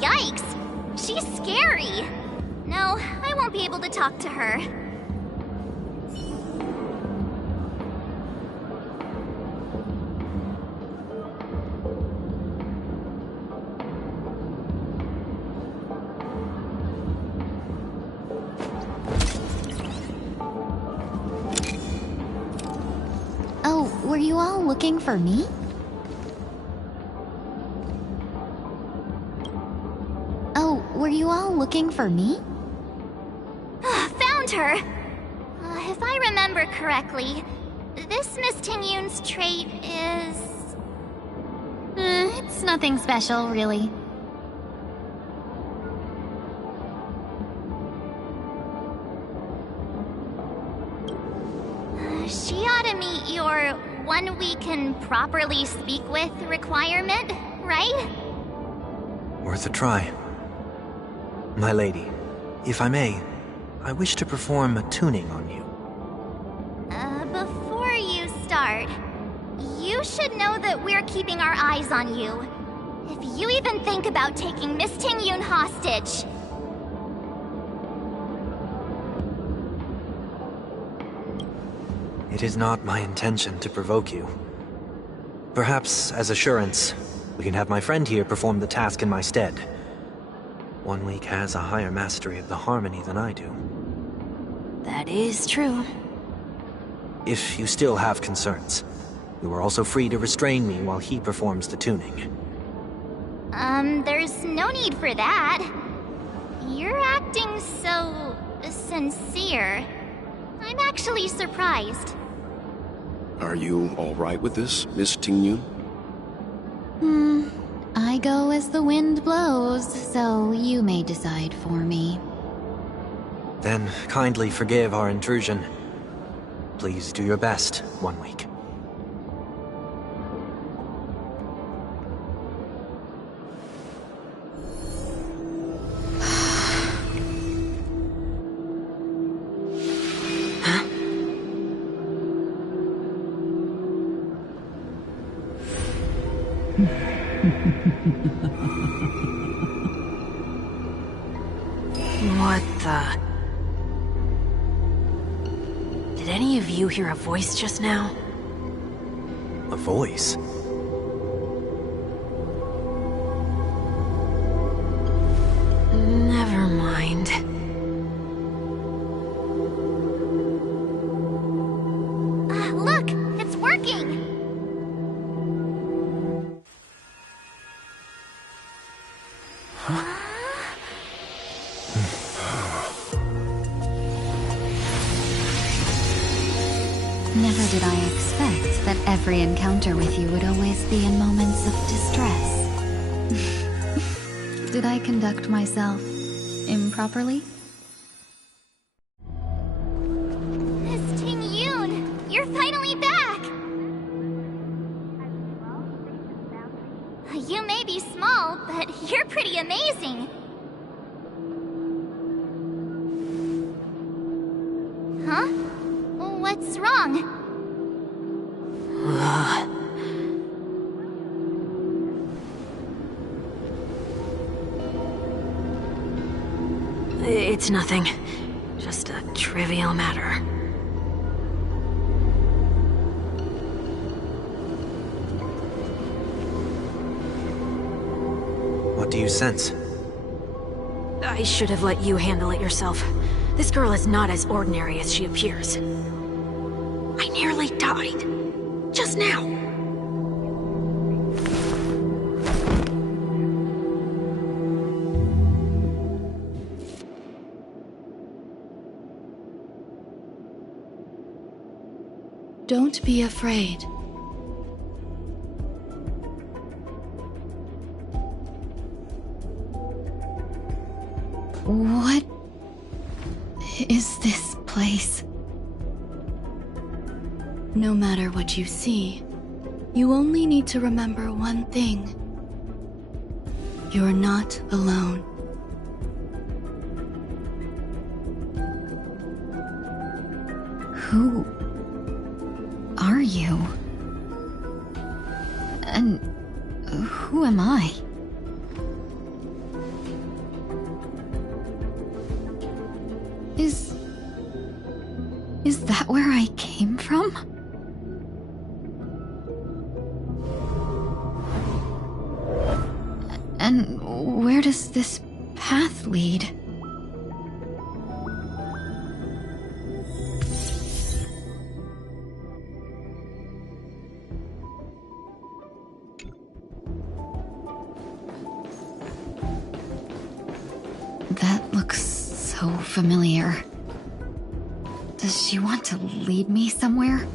Yikes! She's scary! No, I won't be able to talk to her. Oh, were you all looking for me? Were you all looking for me? Found her! If I remember correctly, this Miss Tingyun's trait is... It's nothing special, really. She ought to meet your one we can properly speak with requirement, right? Worth a try. My lady, if I may, I wish to perform a tuning on you. Before you start, you should know that we're keeping our eyes on you. If you even think about taking Miss Tingyun hostage... It is not my intention to provoke you. Perhaps, as assurance, we can have my friend here perform the task in my stead. 1 week has a higher mastery of the harmony than I do. That is true. If you still have concerns, you are also free to restrain me while he performs the tuning. There's no need for that. You're acting so... sincere. I'm actually surprised. Are you all right with this, Miss Tingyun? I go as the wind blows, so you may decide for me. Then kindly forgive our intrusion. Please do your best, 1 week. What the... Did any of you hear a voice just now? A voice? Never mind. Look! It's working! Never did I expect that every encounter with you would always be in moments of distress. Did I conduct myself improperly? Miss Ting Yun! You're finally back! You may be small, but you're pretty amazing. Huh? What's wrong? It's nothing. Just a trivial matter. What do you sense? I should have let you handle it yourself. This girl is not as ordinary as she appears. I nearly died. Just now. Don't be afraid. What is this place? No matter what you see, you only need to remember one thing. You're not alone. Who are you? And who am I? Is that where I came from? And where does this path lead? That looks so familiar. Does she want to lead me somewhere?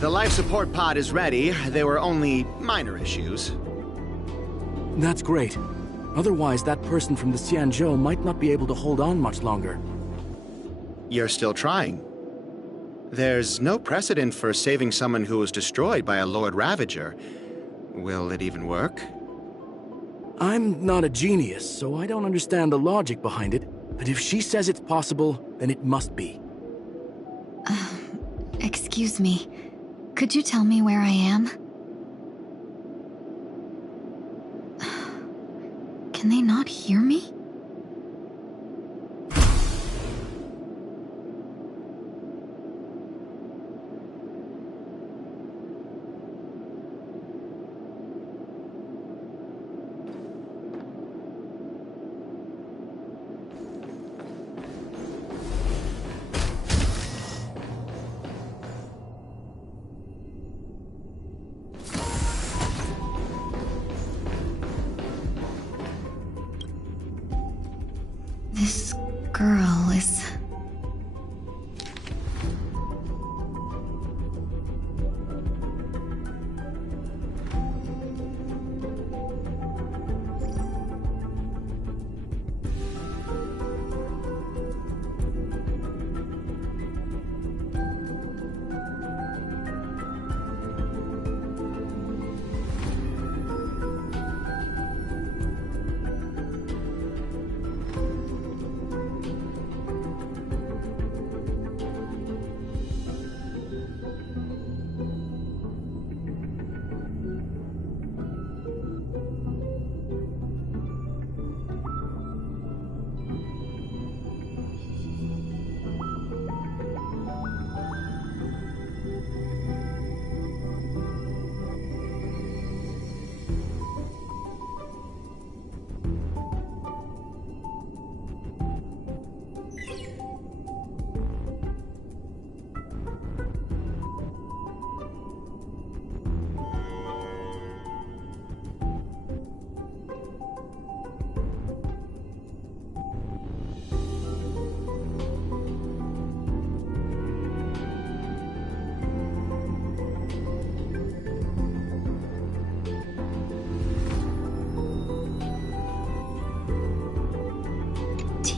The life support pod is ready. There were only minor issues. That's great. Otherwise, that person from the Xianzhou might not be able to hold on much longer. You're still trying. There's no precedent for saving someone who was destroyed by a Lord Ravager. Will it even work? I'm not a genius, so I don't understand the logic behind it. But if she says it's possible, then it must be. Excuse me. Could you tell me where I am? Can they not hear me? This girl is...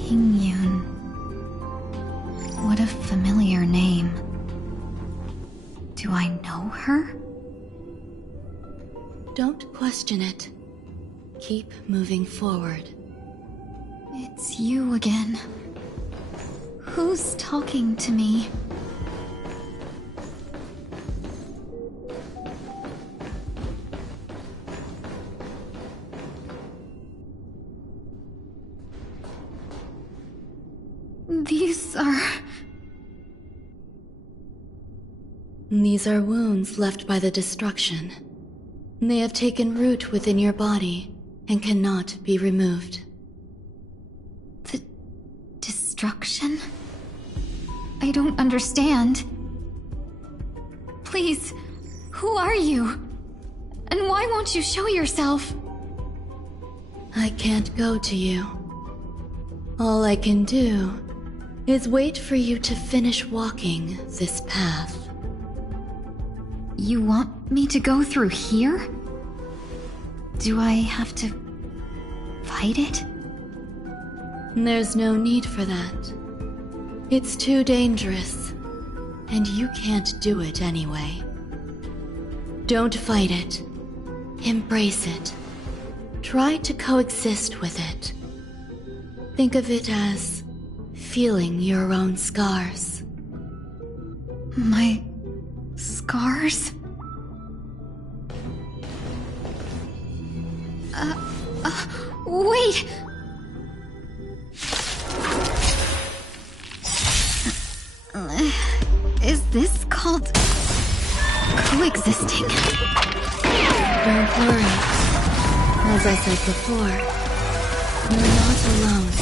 Tingyun. What a familiar name. Do I know her? Don't question it. Keep moving forward. It's you again. Who's talking to me? These are wounds left by the destruction. They have taken root within your body and cannot be removed. The destruction? I don't understand. Please, who are you? And why won't you show yourself? I can't go to you. All I can do is wait for you to finish walking this path. You want me to go through here? Do I have to fight it? There's no need for that. It's too dangerous, and you can't do it anyway. Don't fight it. Embrace it. Try to coexist with it. Think of it as feeling your own scars. My scars? Wait! Is this called coexisting? Don't worry. As I said before, you're not alone.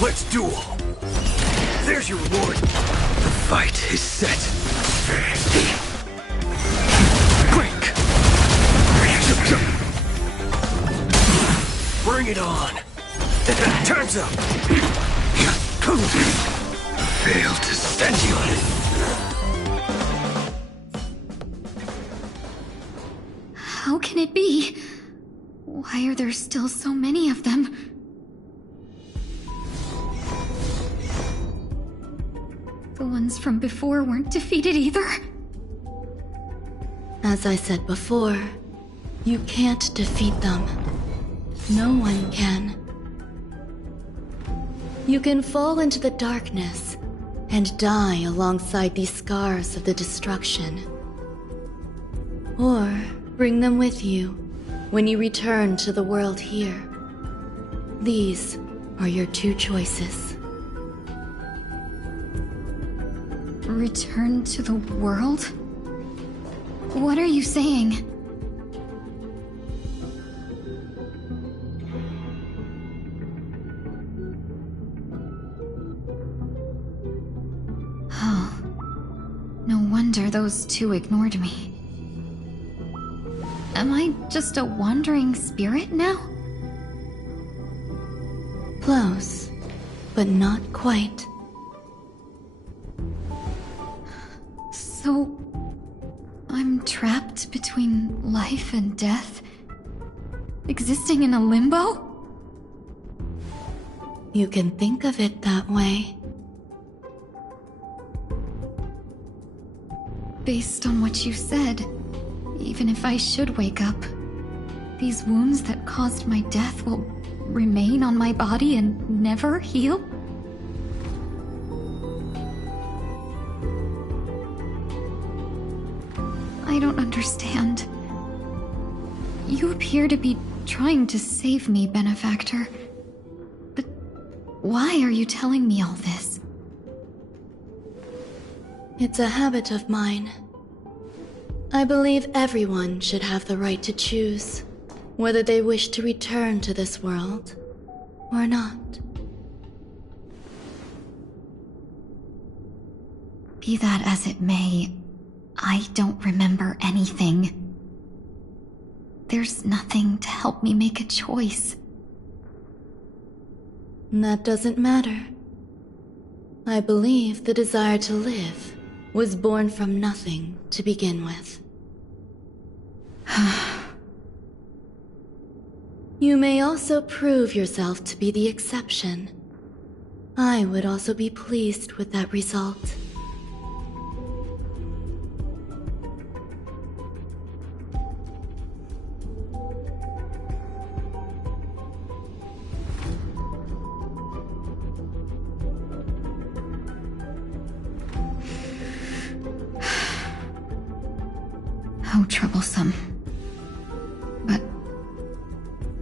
Let's duel! There's your reward! The fight is set. Break! Bring it on! Time's up! Failed to send you. How can it be? Why are there still so many of them? The ones from before weren't defeated either? As I said before, you can't defeat them. No one can. You can fall into the darkness and die alongside these scars of the destruction. Or bring them with you when you return to the world here. These are your two choices. Return to the world? What are you saying? Oh, no wonder those two ignored me. Am I just a wandering spirit now? Close, but not quite. So, I'm trapped between life and death? Existing in a limbo? You can think of it that way. Based on what you said, even if I should wake up, these wounds that caused my death will remain on my body and never heal? I don't understand. You appear to be trying to save me, Benefactor. But why are you telling me all this? It's a habit of mine. I believe everyone should have the right to choose whether they wish to return to this world or not. Be that as it may, I don't remember anything. There's nothing to help me make a choice. That doesn't matter. I believe the desire to live was born from nothing to begin with. You may also prove yourself to be the exception. I would also be pleased with that result. How troublesome. But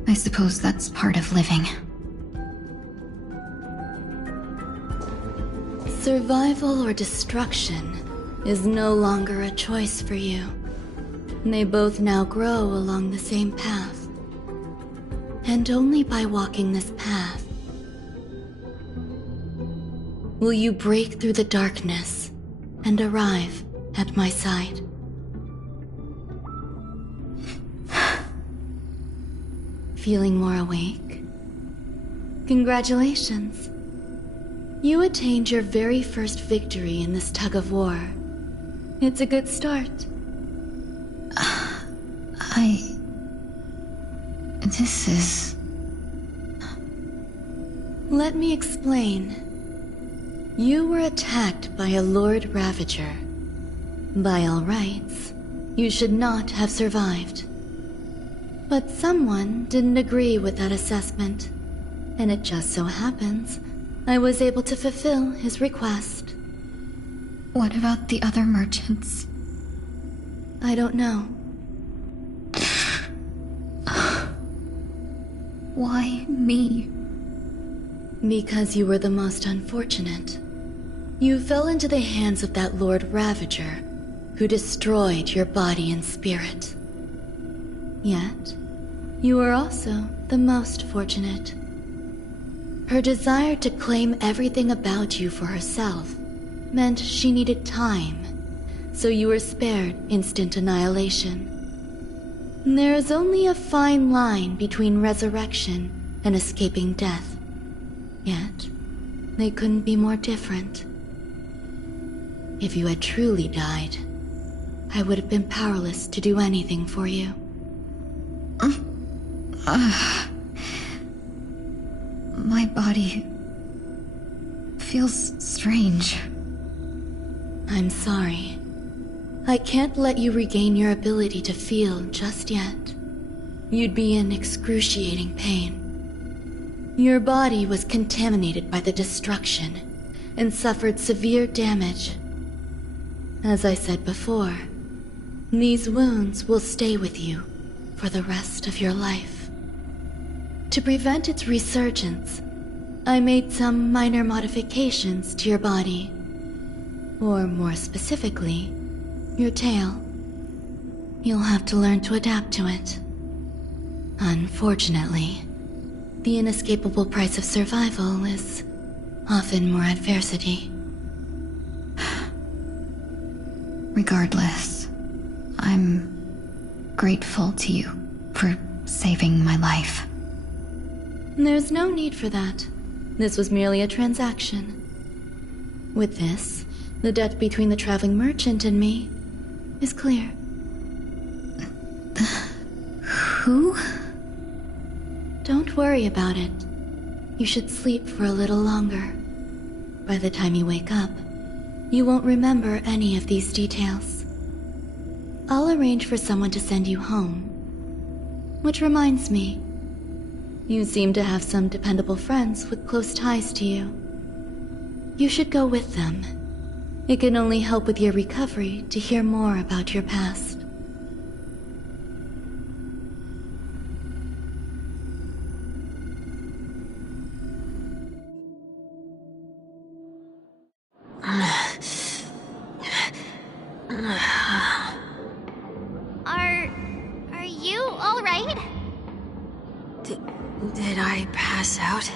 I suppose that's part of living. Survival or destruction is no longer a choice for you. They both now grow along the same path. And only by walking this path will you break through the darkness and arrive at my side. Feeling more awake? Congratulations. You attained your very first victory in this tug-of-war. It's a good start. This is... Let me explain. You were attacked by a Lord Ravager. By all rights, you should not have survived. But someone didn't agree with that assessment, and it just so happens I was able to fulfill his request. What about the other merchants? I don't know. Why me? Because you were the most unfortunate. You fell into the hands of that Lord Ravager, who destroyed your body and spirit. Yet, you were also the most fortunate. Her desire to claim everything about you for herself meant she needed time, so you were spared instant annihilation. There is only a fine line between resurrection and escaping death. Yet, they couldn't be more different. If you had truly died, I would have been powerless to do anything for you. My body feels strange. I'm sorry. I can't let you regain your ability to feel just yet. You'd be in excruciating pain. Your body was contaminated by the destruction and suffered severe damage. As I said before, these wounds will stay with you for the rest of your life. To prevent its resurgence, I made some minor modifications to your body. Or more specifically, your tail. You'll have to learn to adapt to it. Unfortunately, the inescapable price of survival is often more adversity. Regardless, I'm grateful to you for saving my life. There's no need for that. This was merely a transaction. With this, the debt between the traveling merchant and me is clear. Who? Don't worry about it. You should sleep for a little longer. By the time you wake up, you won't remember any of these details. I'll arrange for someone to send you home. Which reminds me, you seem to have some dependable friends with close ties to you. You should go with them. It can only help with your recovery to hear more about your past. Are you all right? Did I pass out?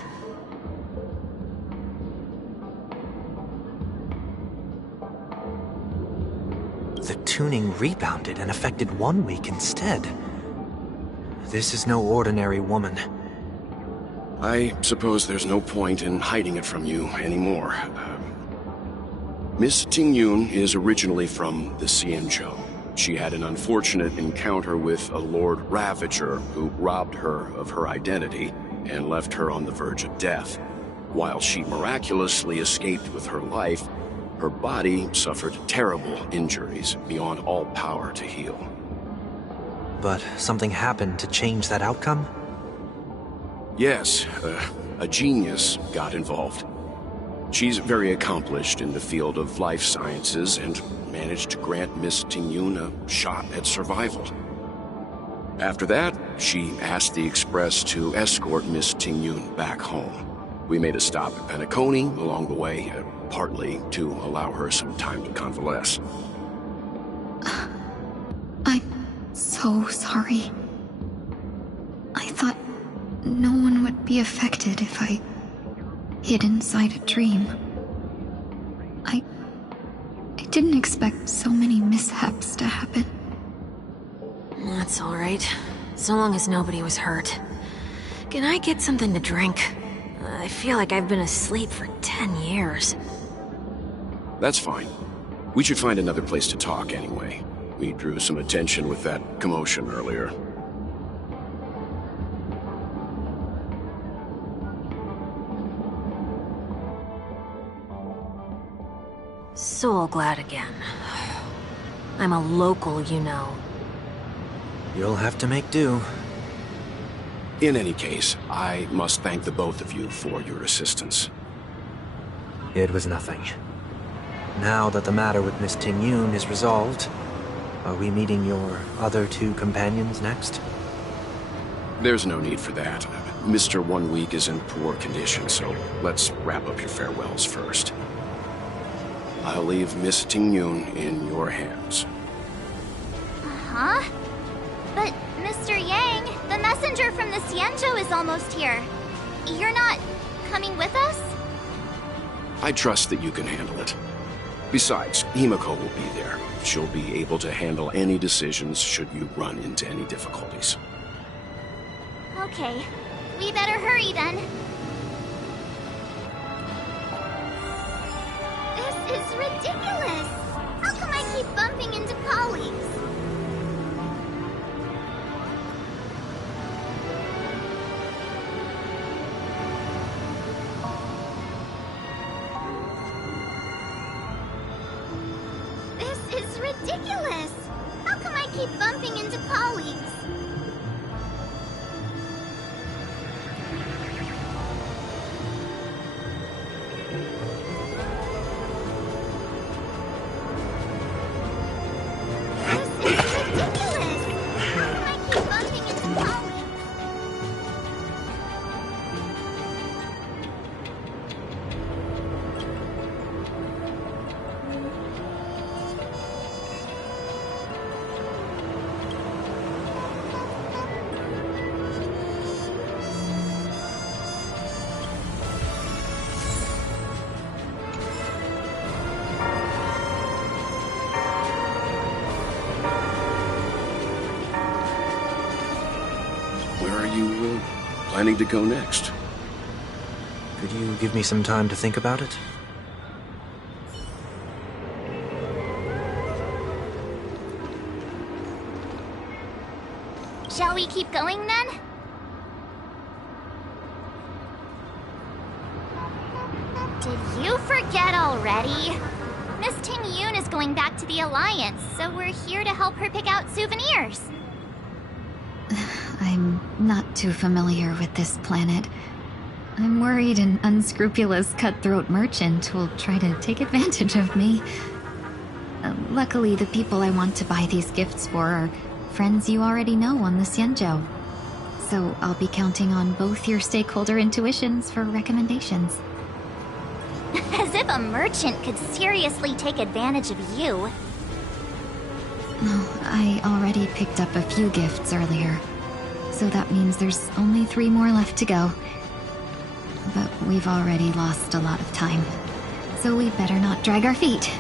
The tuning rebounded and affected 1 week instead. This is no ordinary woman. I suppose there's no point in hiding it from you anymore. Miss Ting Yun is originally from the Xianzhou. She had an unfortunate encounter with a Lord Ravager who robbed her of her identity and left her on the verge of death. While she miraculously escaped with her life, her body suffered terrible injuries beyond all power to heal. But something happened to change that outcome? Yes, a genius got involved. She's very accomplished in the field of life sciences and managed to grant Miss Ting-Yun a shot at survival. After that, she asked the Express to escort Miss Ting-Yun back home. We made a stop at Penacony along the way, partly to allow her some time to convalesce. I'm so sorry. I thought no one would be affected if I hid inside a dream. I didn't expect so many mishaps to happen. That's all right. So long as nobody was hurt. Can I get something to drink? I feel like I've been asleep for 10 years. That's fine. We should find another place to talk anyway. We drew some attention with that commotion earlier. So glad again. I'm a local, you know. You'll have to make do. In any case, I must thank the both of you for your assistance. It was nothing. Now that the matter with Miss Ting-Yun is resolved, are we meeting your other two companions next? There's no need for that. Mr. 1 Week is in poor condition, so let's wrap up your farewells first. I'll leave Miss Ting-Yun in your hands. Huh? But, Mr. Yang, the messenger from the Xianzhou is almost here. You're not coming with us? I trust that you can handle it. Besides, Himiko will be there. She'll be able to handle any decisions should you run into any difficulties. Okay. We better hurry then. This is ridiculous! How come I keep bumping into colleagues? This is ridiculous! How come I keep bumping into colleagues? Planning to go next? Could you give me some time to think about it? Shall we keep going then? Did you forget already? Miss Ting-Yun is going back to the Alliance, so we're here to help her pick out souvenirs. I'm not too familiar with this planet. I'm worried an unscrupulous cutthroat merchant will try to take advantage of me. Luckily, the people I want to buy these gifts for are friends you already know on the Xianzhou. So I'll be counting on both your stakeholder intuitions for recommendations. As if a merchant could seriously take advantage of you. Oh, I already picked up a few gifts earlier. So that means there's only 3 more left to go. But we've already lost a lot of time. So we better not drag our feet.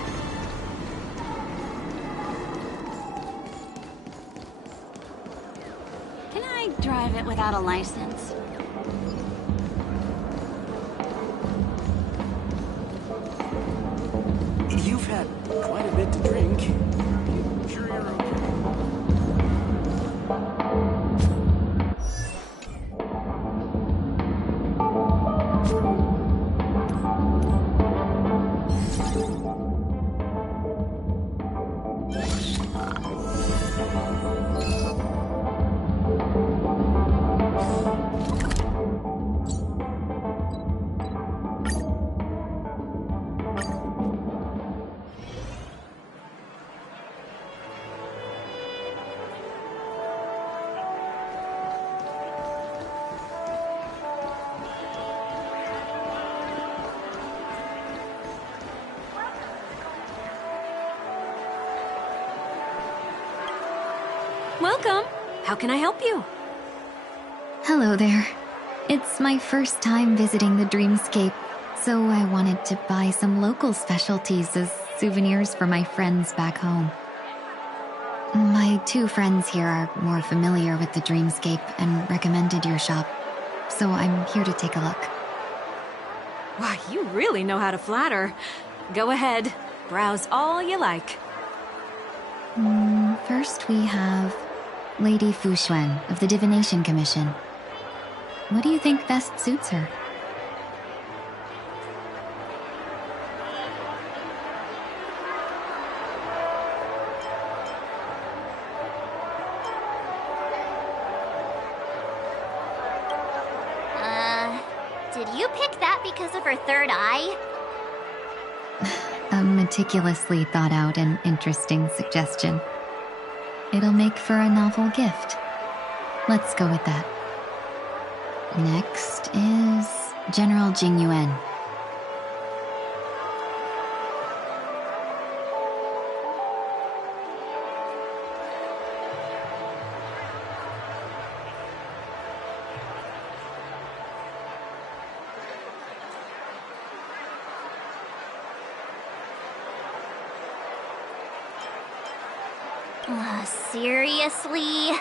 Can I drive it without a license? You've had quite a bit to drink. Sure you're okay? Welcome. How can I help you? Hello there. It's my first time visiting the Dreamscape, so I wanted to buy some local specialties as souvenirs for my friends back home. My 2 friends here are more familiar with the Dreamscape and recommended your shop, so I'm here to take a look. Why, you really know how to flatter. Go ahead, browse all you like. First we have Lady Fu Xuan of the Divination Commission. What do you think best suits her? Did you pick that because of her third eye? A meticulously thought out and interesting suggestion. It'll make for a novel gift. Let's go with that. Next is General Jing Yuan. Seriously?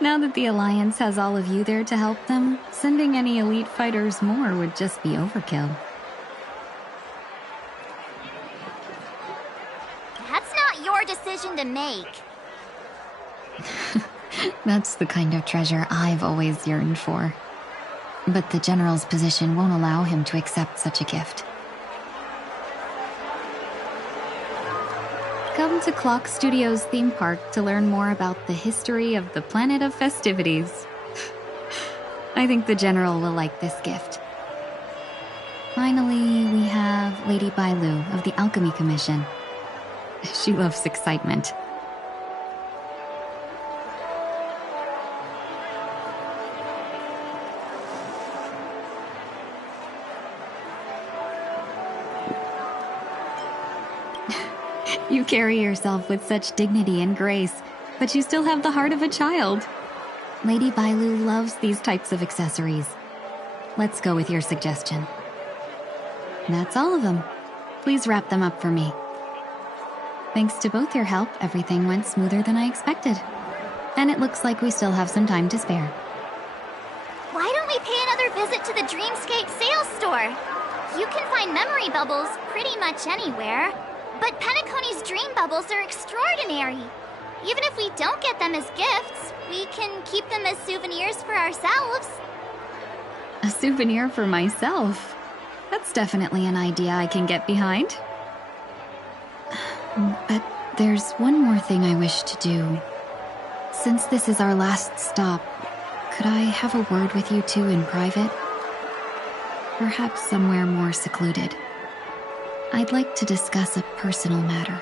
Now that the Alliance has all of you there to help them, sending any elite fighters more would just be overkill. That's not your decision to make. That's the kind of treasure I've always yearned for. But the General's position won't allow him to accept such a gift. Come to Clock Studios theme park to learn more about the history of the Planet of Festivities. I think the General will like this gift. Finally, we have Lady Bailu of the Alchemy Commission. She loves excitement. You carry yourself with such dignity and grace, but you still have the heart of a child. Lady Bailu loves these types of accessories. Let's go with your suggestion. That's all of them. Please wrap them up for me. Thanks to both your help, everything went smoother than I expected. And it looks like we still have some time to spare. Why don't we pay another visit to the Dreamscape sales store? You can find memory bubbles pretty much anywhere. But Penacony's dream bubbles are extraordinary. Even if we don't get them as gifts, we can keep them as souvenirs for ourselves. A souvenir for myself? That's definitely an idea I can get behind. But there's one more thing I wish to do. Since this is our last stop, could I have a word with you two in private? Perhaps somewhere more secluded. I'd like to discuss a personal matter.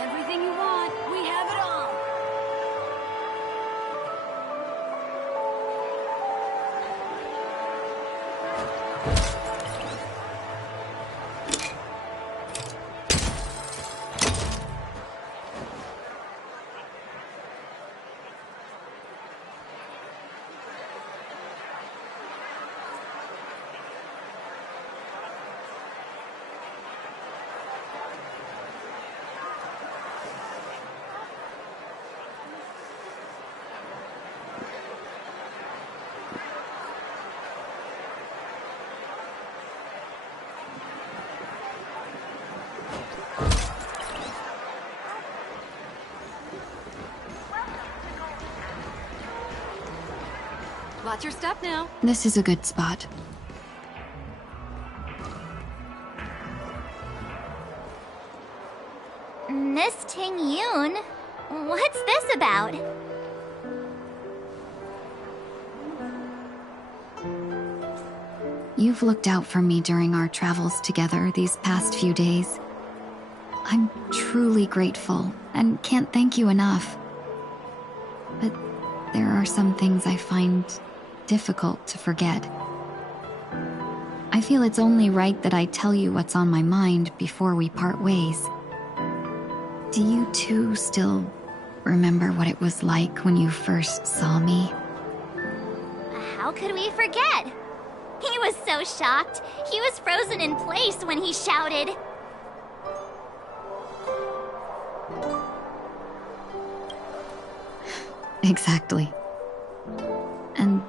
Everything you want, we have it all. Watch your step now. This is a good spot. Miss Ting Yun? What's this about? You've looked out for me during our travels together these past few days. I'm truly grateful and can't thank you enough. But there are some things I find difficult to forget. I feel it's only right that I tell you what's on my mind before we part ways. Do you too still remember what it was like when you first saw me? How could we forget? He was so shocked. He was frozen in place when he shouted. Exactly. And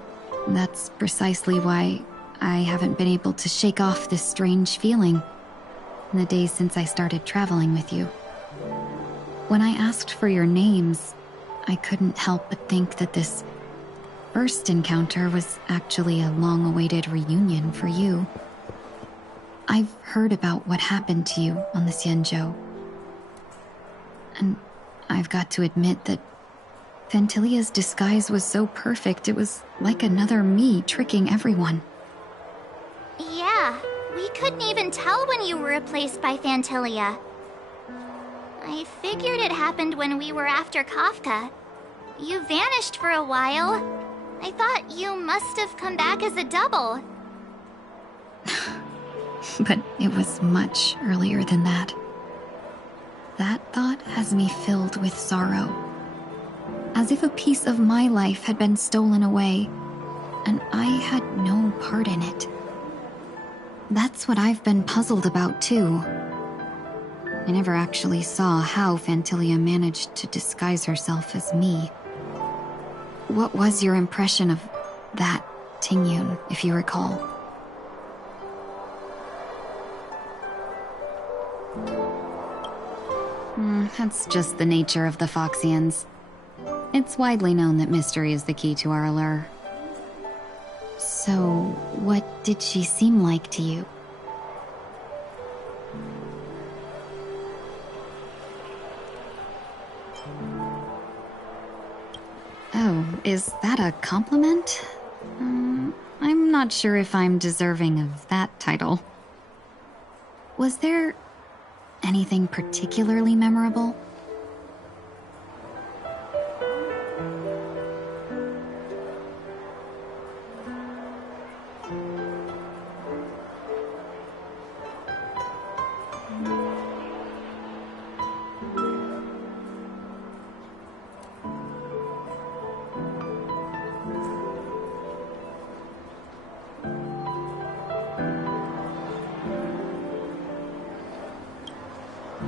that's precisely why I haven't been able to shake off this strange feeling in the days since I started traveling with you. When I asked for your names, I couldn't help but think that this first encounter was actually a long-awaited reunion for you. I've heard about what happened to you on the Xianzhou. And I've got to admit that Phantylia's disguise was so perfect, it was like another me tricking everyone. Yeah, we couldn't even tell when you were replaced by Phantylia. I figured it happened when we were after Kafka. You vanished for a while. I thought you must have come back as a double. But it was much earlier than that. That thought has me filled with sorrow. As if a piece of my life had been stolen away, and I had no part in it. That's what I've been puzzled about, too. I never actually saw how Phantylia managed to disguise herself as me. What was your impression of that Tingyun, if you recall? That's just the nature of the Foxians. It's widely known that mystery is the key to our allure. So, what did she seem like to you? Oh, is that a compliment? I'm not sure if I'm deserving of that title. Was there anything particularly memorable?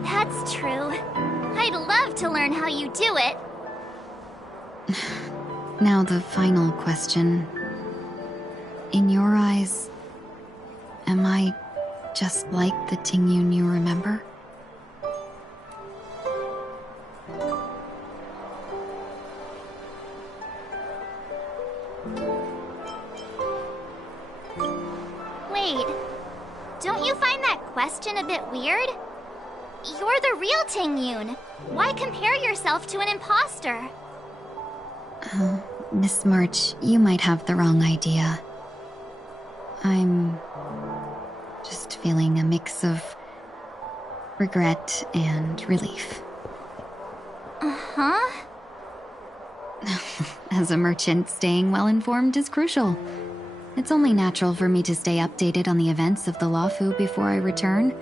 That's true. I'd love to learn how you do it. Now the final question. In your eyes, am I just like the Tingyun you remember? Wait, don't you find that question a bit weird? You're the real Tingyun. Why compare yourself to an imposter? Oh, Miss March, you might have the wrong idea. I'm just feeling a mix of regret and relief. Uh-huh. As a merchant, staying well-informed is crucial. It's only natural for me to stay updated on the events of the Luofu before I return.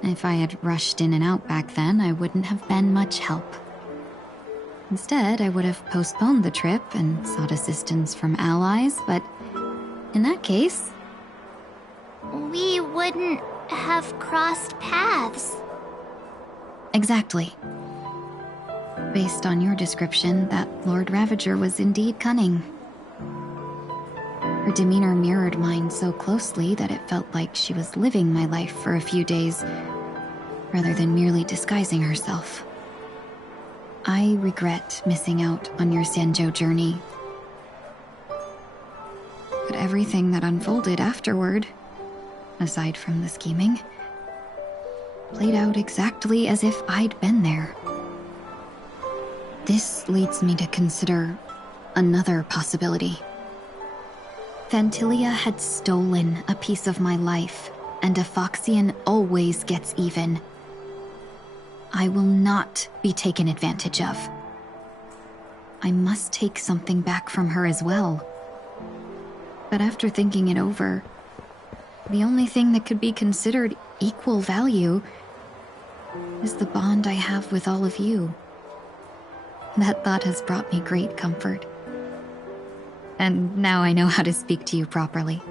If I had rushed in and out back then, I wouldn't have been much help. Instead, I would have postponed the trip and sought assistance from allies, but in that case... we wouldn't have crossed paths. Exactly. Based on your description, that Lord Ravager was indeed cunning. Her demeanor mirrored mine so closely that it felt like she was living my life for a few days, rather than merely disguising herself. I regret missing out on your Xianzhou journey. But everything that unfolded afterward, aside from the scheming, played out exactly as if I'd been there. This leads me to consider another possibility. Phantylia had stolen a piece of my life, and a Foxian always gets even. I will not be taken advantage of. I must take something back from her as well. But after thinking it over, the only thing that could be considered equal value is the bond I have with all of you. That thought has brought me great comfort. And now I know how to speak to you properly.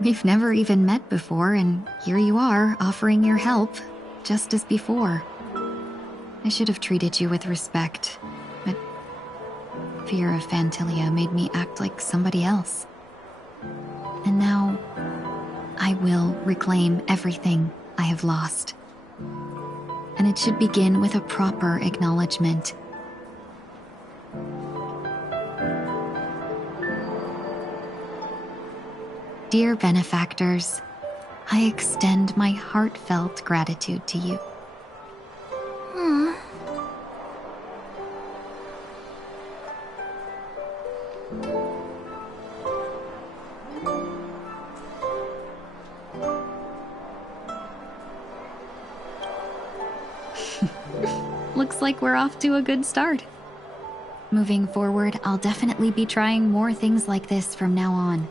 We've never even met before, and here you are, offering your help, just as before. I should have treated you with respect, but fear of Phantilia made me act like somebody else. And now, I will reclaim everything I have lost. And it should begin with a proper acknowledgement. Dear benefactors, I extend my heartfelt gratitude to you. Looks like we're off to a good start. Moving forward, I'll definitely be trying more things like this from now on.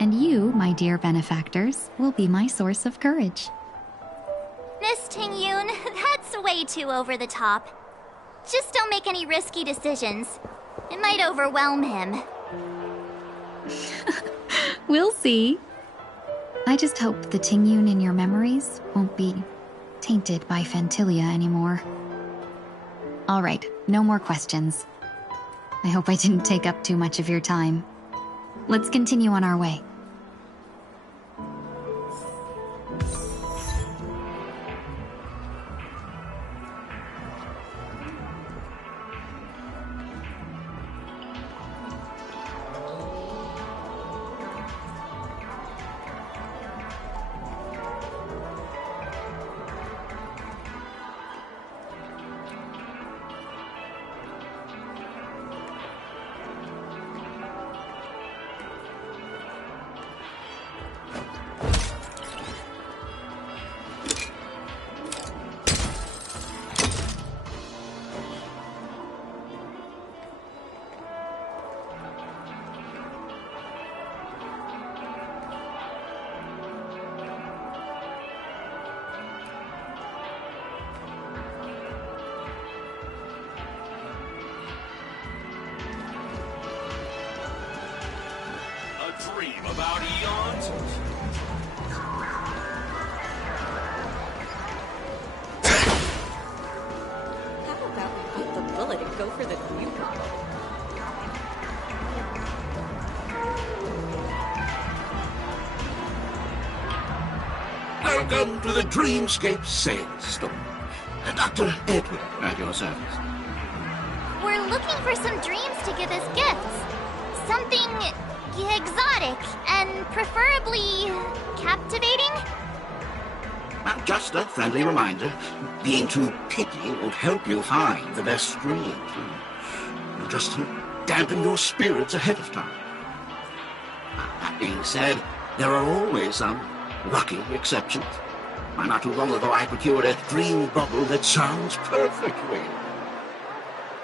And you, my dear benefactors, will be my source of courage. Miss Ting-Yun, that's way too over the top. Just don't make any risky decisions. It might overwhelm him. We'll see. I just hope the Ting-Yun in your memories won't be tainted by Phantilia anymore. All right, no more questions. I hope I didn't take up too much of your time. Let's continue on our way. Dream about eons? How about we bite the bullet and go for the new combo? Welcome to the Dreamscape Sales Store. Dr. Edward at your service. We're looking for some dreams to give as gifts. Something exotic and preferably captivating. Well, just a friendly reminder. Being too picky won't help you find the best dreams. You'll just dampen your spirits ahead of time. That being said, there are always some lucky exceptions. Why, not too long ago I procured a dream bubble that sounds perfectly.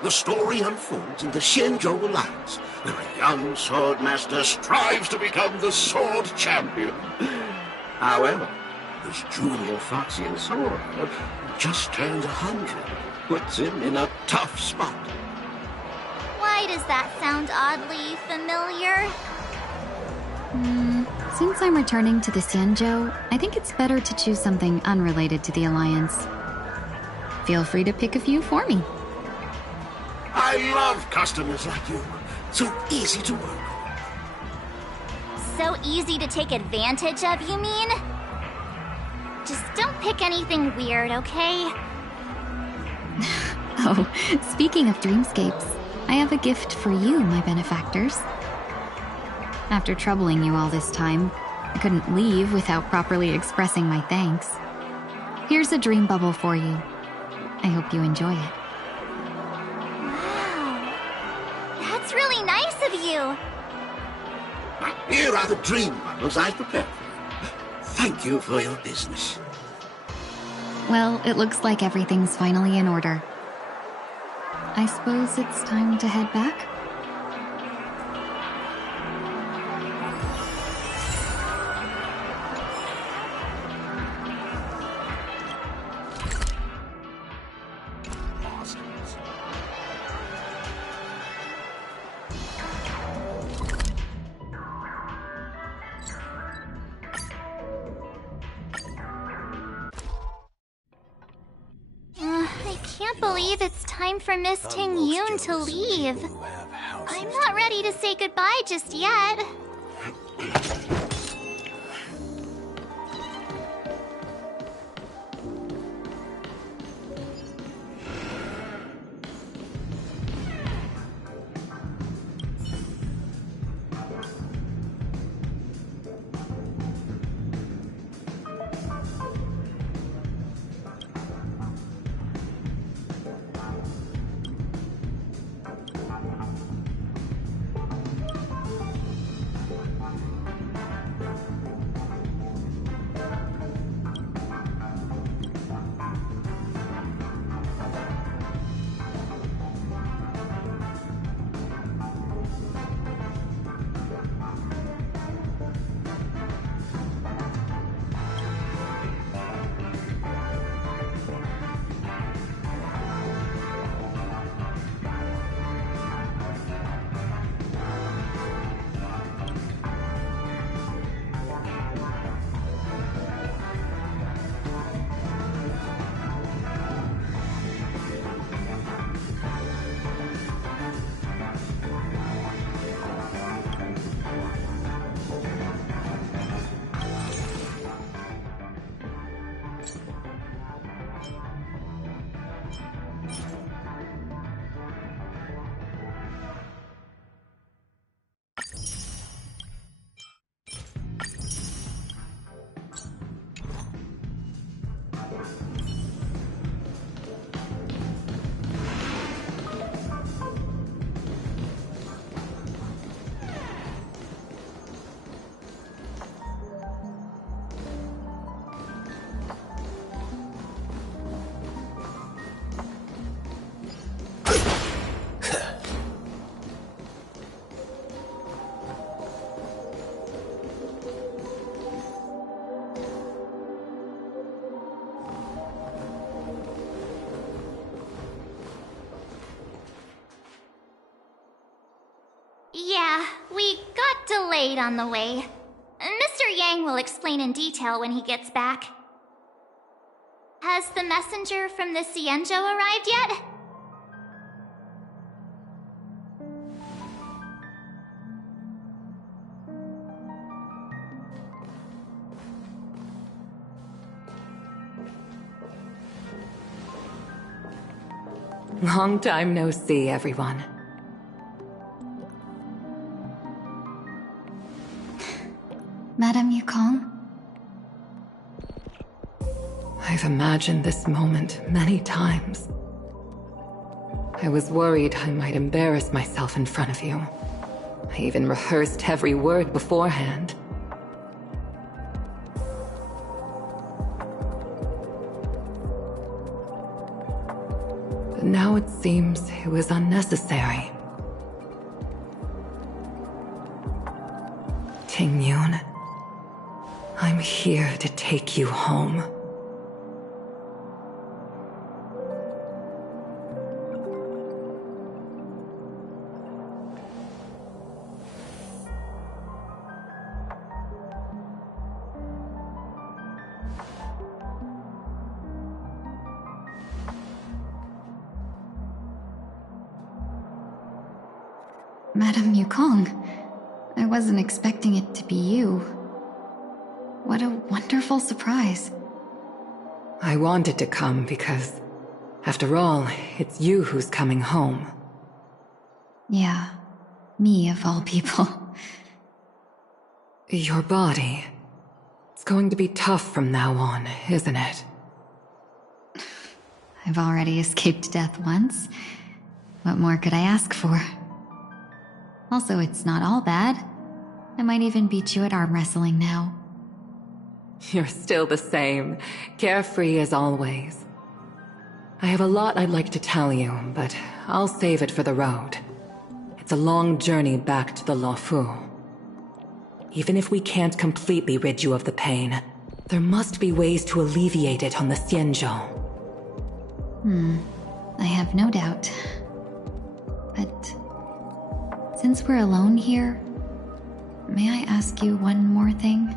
The story unfolds in the Xianzhou Alliance, where a young swordmaster strives to become the sword champion. However, this junior Foxian sword who just turned 100 puts him in a tough spot. Why does that sound oddly familiar? Since I'm returning to the Xianzhou, I think it's better to choose something unrelated to the Alliance. Feel free to pick a few for me. I love customers like you. So easy to work. So easy to take advantage of, you mean? Just don't pick anything weird, okay? Oh, speaking of dreamscapes, I have a gift for you, my benefactors. After troubling you all this time, I couldn't leave without properly expressing my thanks. Here's a dream bubble for you. I hope you enjoy it. That's really nice of you. Here are the dream bubbles I prepared for you. Thank you for your business. Well, it looks like everything's finally in order. I suppose it's time to head back? I can't believe it's time for Miss Ting Yun to leave. I'm not ready to say goodbye just yet. Yeah, we got delayed on the way. Mr. Yang will explain in detail when he gets back. Has the messenger from the Xianzhou arrived yet? Long time no see, everyone. Madame Yukong? I've imagined this moment many times. I was worried I might embarrass myself in front of you. I even rehearsed every word beforehand. But now it seems it was unnecessary. Ting Yun, I'm here to take you home. Madame Yukong, I wasn't expecting it to be you. What a wonderful surprise. I wanted to come because, after all, it's you who's coming home. Yeah, me of all people. Your body. It's going to be tough from now on, isn't it? I've already escaped death once. What more could I ask for? Also, it's not all bad. I might even beat you at arm wrestling now. You're still the same, carefree as always. I have a lot I'd like to tell you, but I'll save it for the road. It's a long journey back to the Luofu. Even if we can't completely rid you of the pain, there must be ways to alleviate it on the Xianzhou. I have no doubt. But since we're alone here, may I ask you one more thing?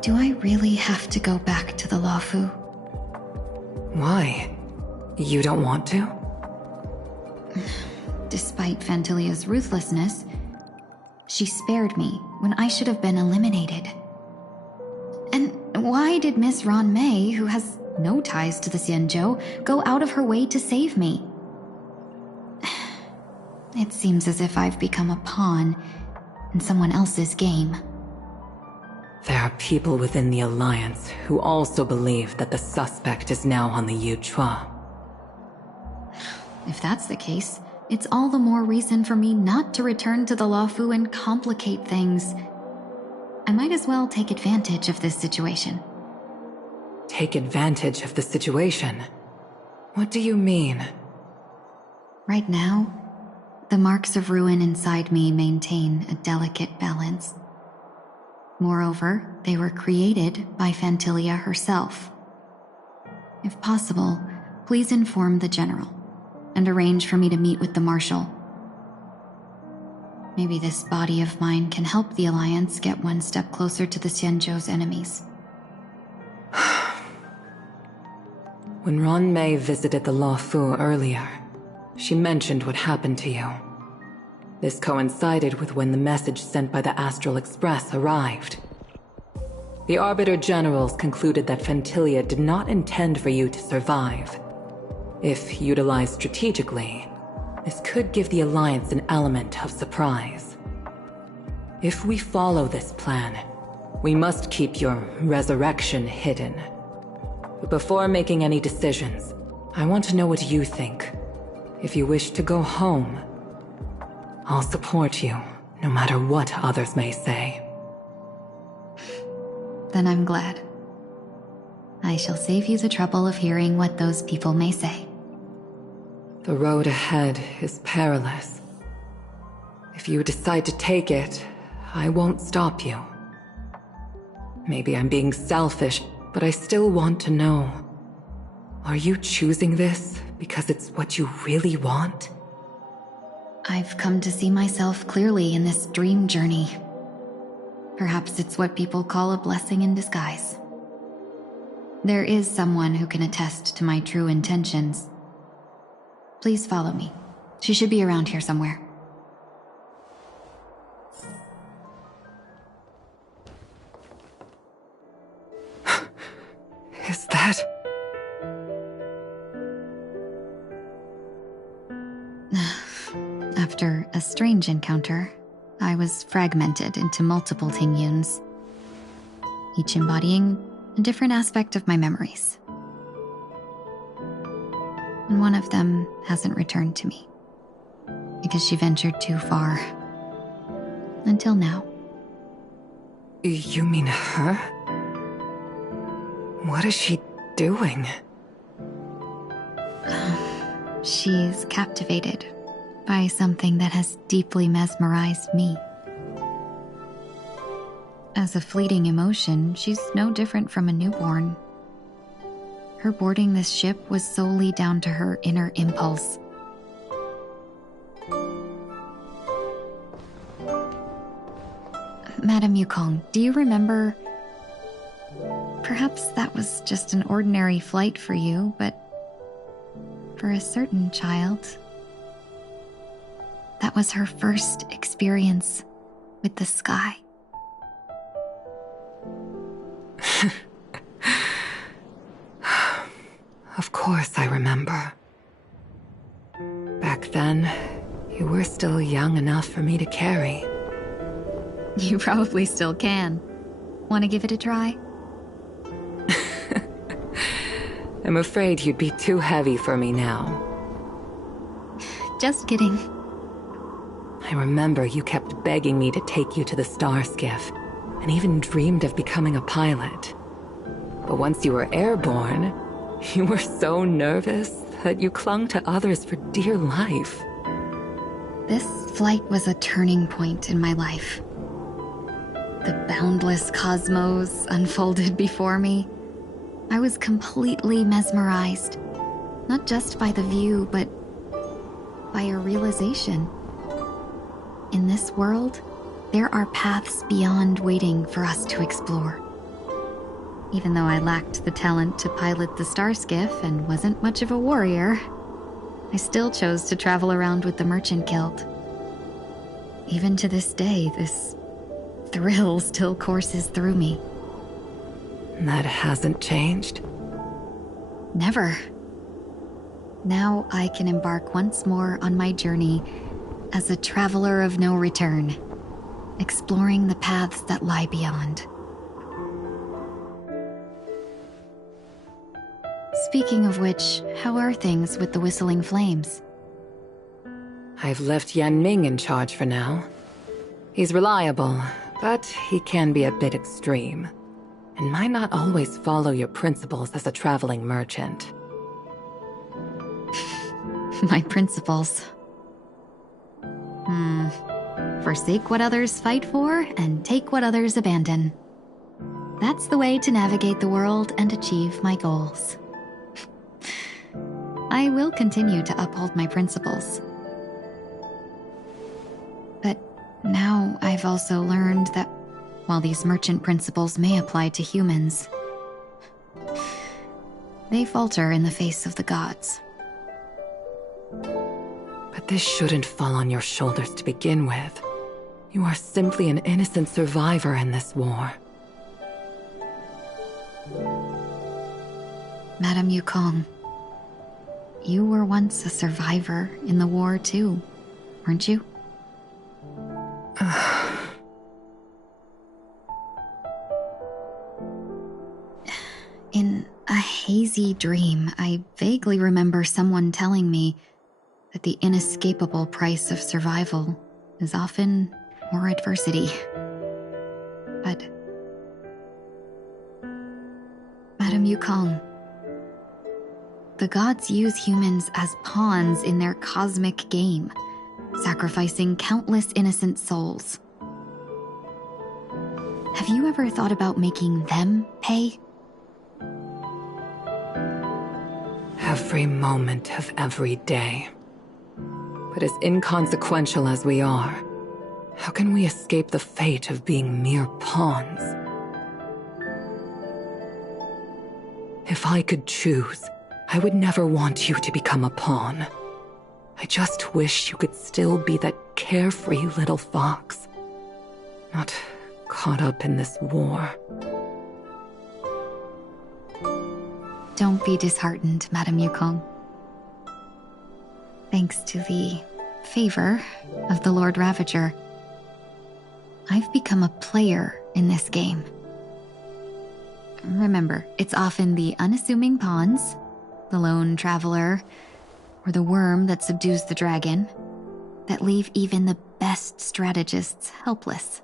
Do I really have to go back to the Luofu? Why? You don't want to? Despite Fantilia's ruthlessness, she spared me when I should have been eliminated. And why did Miss Ron May, who has no ties to the Xianzhou, go out of her way to save me? It seems as if I've become a pawn in someone else's game. There are people within the Alliance who also believe that the suspect is now on the Yuchua. If that's the case, it's all the more reason for me not to return to the Luofu and complicate things. I might as well take advantage of this situation. Take advantage of the situation? What do you mean? Right now, the marks of ruin inside me maintain a delicate balance. Moreover, they were created by Fantilia herself. If possible, please inform the General and arrange for me to meet with the Marshal. Maybe this body of mine can help the Alliance get one step closer to the Xianzhou's enemies. When Ron May visited the Luofu earlier, she mentioned what happened to you. This coincided with when the message sent by the Astral Express arrived. The Arbiter Generals concluded that Fantilia did not intend for you to survive. If utilized strategically, this could give the Alliance an element of surprise. If we follow this plan, we must keep your resurrection hidden. But before making any decisions, I want to know what you think. If you wish to go home, I'll support you, no matter what others may say. Then I'm glad. I shall save you the trouble of hearing what those people may say. The road ahead is perilous. If you decide to take it, I won't stop you. Maybe I'm being selfish, but I still want to know. Are you choosing this because it's what you really want? I've come to see myself clearly in this dream journey. Perhaps it's what people call a blessing in disguise. There is someone who can attest to my true intentions. Please follow me. She should be around here somewhere. Is that... After a strange encounter, I was fragmented into multiple Tingyuns, each embodying a different aspect of my memories. And one of them hasn't returned to me, because she ventured too far. Until now. You mean her? What is she doing? She's captivated by something that has deeply mesmerized me. As a fleeting emotion, she's no different from a newborn. Her boarding this ship was solely down to her inner impulse. Madame Yukong, do you remember? Perhaps that was just an ordinary flight for you, but for a certain child, that was her first experience with the sky. Of course I remember. Back then, you were still young enough for me to carry. You probably still can. Want to give it a try? I'm afraid you'd be too heavy for me now. Just kidding. I remember you kept begging me to take you to the Star Skiff, and even dreamed of becoming a pilot. But once you were airborne, you were so nervous that you clung to others for dear life. This flight was a turning point in my life. The boundless cosmos unfolded before me. I was completely mesmerized, not just by the view, but by a realization. In this world, there are paths beyond waiting for us to explore. Even though I lacked the talent to pilot the Starskiff and wasn't much of a warrior, I still chose to travel around with the Merchant Guild. Even to this day, this thrill still courses through me. That hasn't changed? Never. Now I can embark once more on my journey as a traveler of no return, exploring the paths that lie beyond. Speaking of which, how are things with the Whistling Flames? I've left Yan Ming in charge for now. He's reliable, but he can be a bit extreme, and might not always follow your principles as a traveling merchant. My principles. Forsake what others fight for, and take what others abandon. That's the way to navigate the world and achieve my goals. I will continue to uphold my principles. But now I've also learned that while these merchant principles may apply to humans, they falter in the face of the gods. But this shouldn't fall on your shoulders to begin with. You are simply an innocent survivor in this war. Madame Yukong, you were once a survivor in the war too, weren't you? In a hazy dream, I vaguely remember someone telling me that the inescapable price of survival is often more adversity. But Madame Yukong, the gods use humans as pawns in their cosmic game, sacrificing countless innocent souls. Have you ever thought about making them pay? Every moment of every day. But as inconsequential as we are, how can we escape the fate of being mere pawns? If I could choose, I would never want you to become a pawn. I just wish you could still be that carefree little fox, not caught up in this war. Don't be disheartened, Madame Yukong. Thanks to the favor of the Lord Ravager, I've become a player in this game. Remember, it's often the unassuming pawns, the lone traveler, or the worm that subdues the dragon, that leave even the best strategists helpless.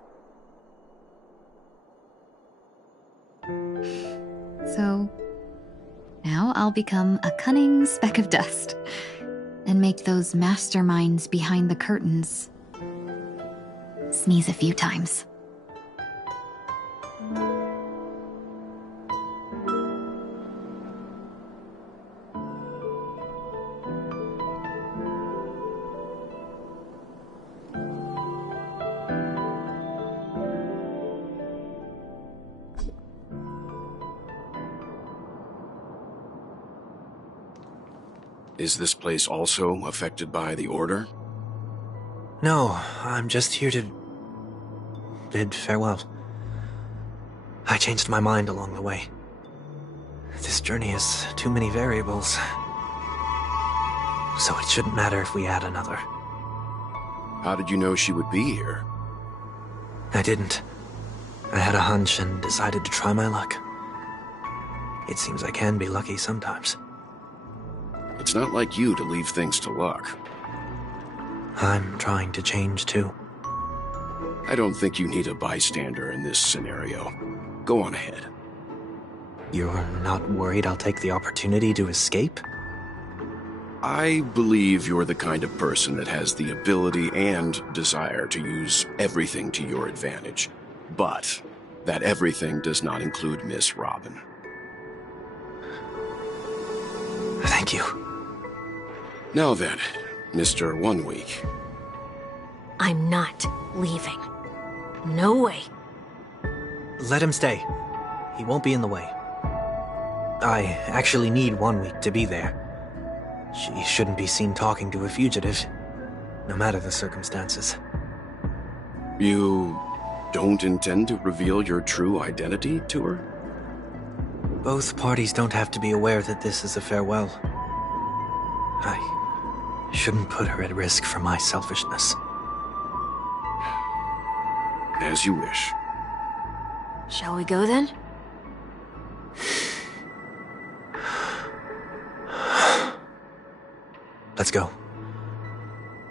So, now I'll become a cunning speck of dust, and make those masterminds behind the curtains sneeze a few times. Is this place also affected by the Order? No, I'm just here to bid farewell. I changed my mind along the way. This journey has too many variables, so it shouldn't matter if we add another. How did you know she would be here? I didn't. I had a hunch and decided to try my luck. It seems I can be lucky sometimes. It's not like you to leave things to luck. I'm trying to change too. I don't think you need a bystander in this scenario. Go on ahead. You're not worried I'll take the opportunity to escape? I believe you're the kind of person that has the ability and desire to use everything to your advantage. But that everything does not include Miss Robin. Thank you. Now then, Mr. 1 Week. I'm not leaving. No way. Let him stay. He won't be in the way. I actually need 1 week to be there. She shouldn't be seen talking to a fugitive, no matter the circumstances. You don't intend to reveal your true identity to her? Both parties don't have to be aware that this is a farewell. I shouldn't put her at risk for my selfishness. As you wish. Shall we go then? Let's go.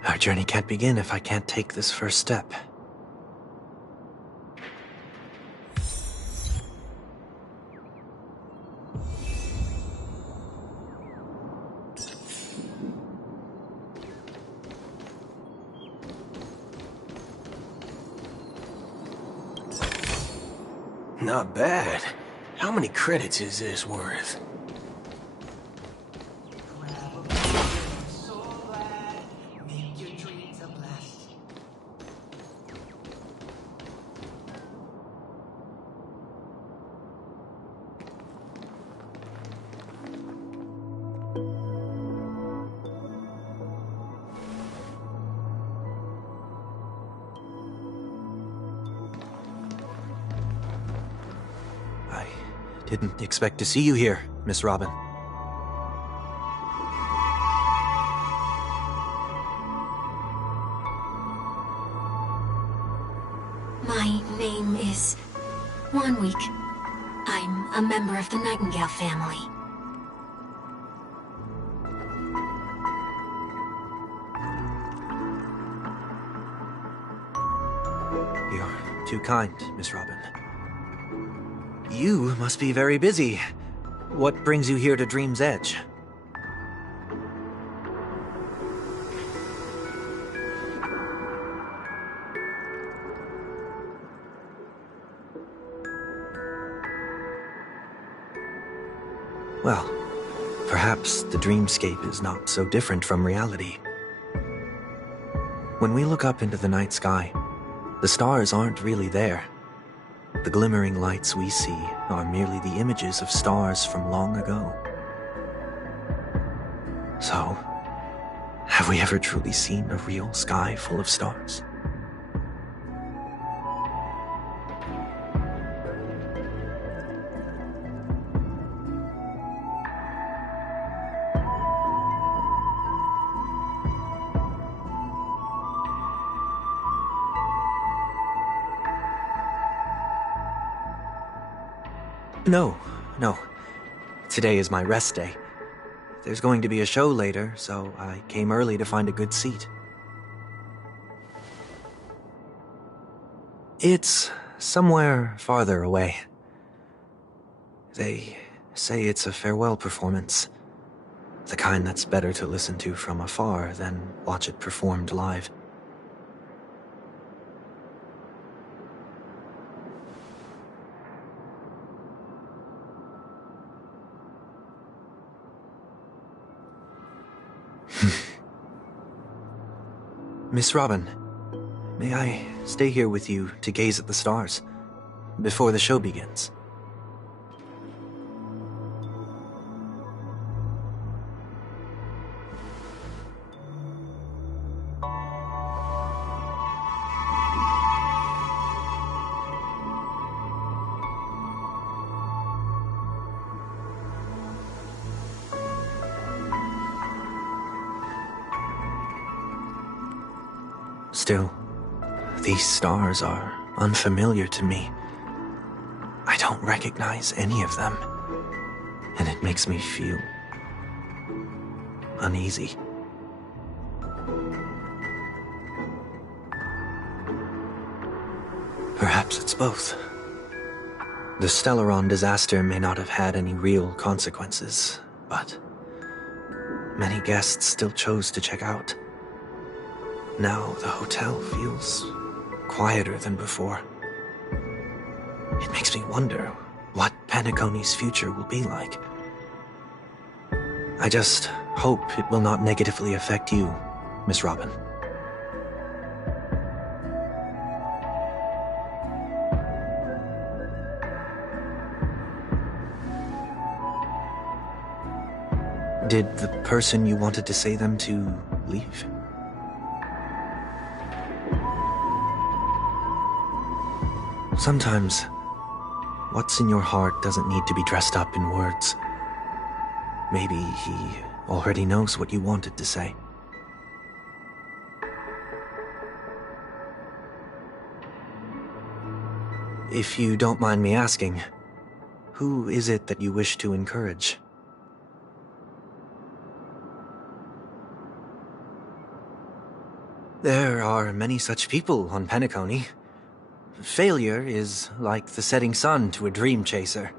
Our journey can't begin if I can't take this first step. Not bad. How many credits is this worth? Didn't expect to see you here, Miss Robin. My name is Wanweek. I'm a member of the Nightingale family. You're too kind, Miss Robin. You must be very busy. What brings you here to Dream's Edge? Well, perhaps the dreamscape is not so different from reality. When we look up into the night sky, the stars aren't really there. The glimmering lights we see are merely the images of stars from long ago. So, have we ever truly seen a real sky full of stars? No. Today is my rest day. There's going to be a show later, so I came early to find a good seat. It's somewhere farther away. They say it's a farewell performance. The kind that's better to listen to from afar than watch it performed live. Miss Robin, may I stay here with you to gaze at the stars before the show begins? Still, these stars are unfamiliar to me. I don't recognize any of them, and it makes me feel uneasy. Perhaps it's both. The Stellaron disaster may not have had any real consequences, but many guests still chose to check out. Now the hotel feels quieter than before. It makes me wonder what Penacony's future will be like. I just hope it will not negatively affect you, Miss Robin. Did the person you wanted to say them to leave? Sometimes, what's in your heart doesn't need to be dressed up in words. Maybe he already knows what you wanted to say. If you don't mind me asking, who is it that you wish to encourage? There are many such people on Penacony. Failure is like the setting sun to a dream chaser.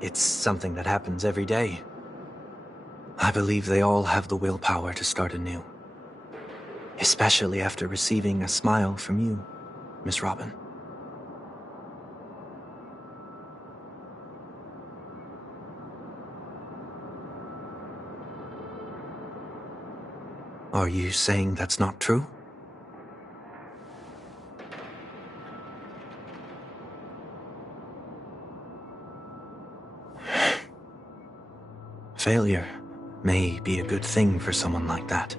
It's something that happens every day. I believe they all have the willpower to start anew. Especially after receiving a smile from you, Miss Robin. Are you saying that's not true? Failure may be a good thing for someone like that.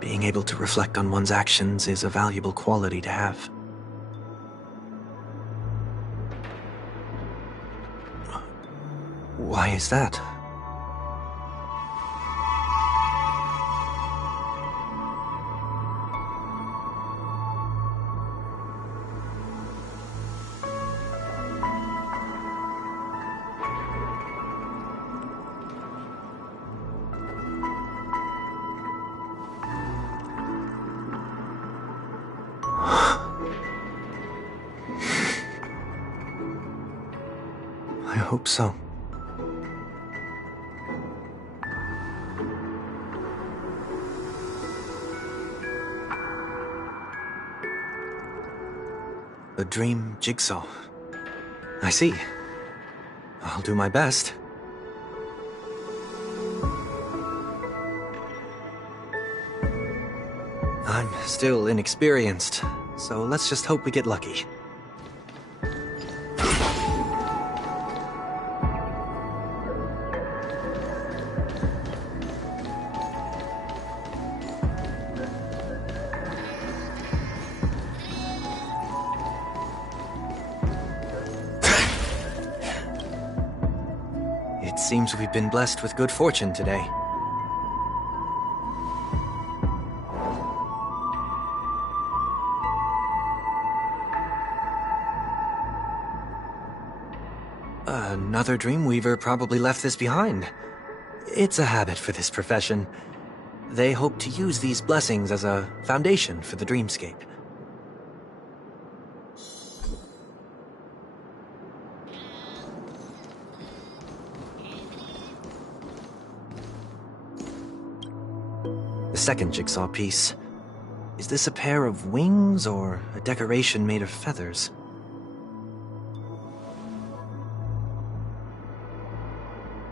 Being able to reflect on one's actions is a valuable quality to have. Why is that? I hope so. A dream jigsaw. I see. I'll do my best. I'm still inexperienced, so let's just hope we get lucky. It seems we've been blessed with good fortune today. Another Dreamweaver probably left this behind. It's a habit for this profession. They hope to use these blessings as a foundation for the dreamscape. The second jigsaw piece. Is this a pair of wings or a decoration made of feathers?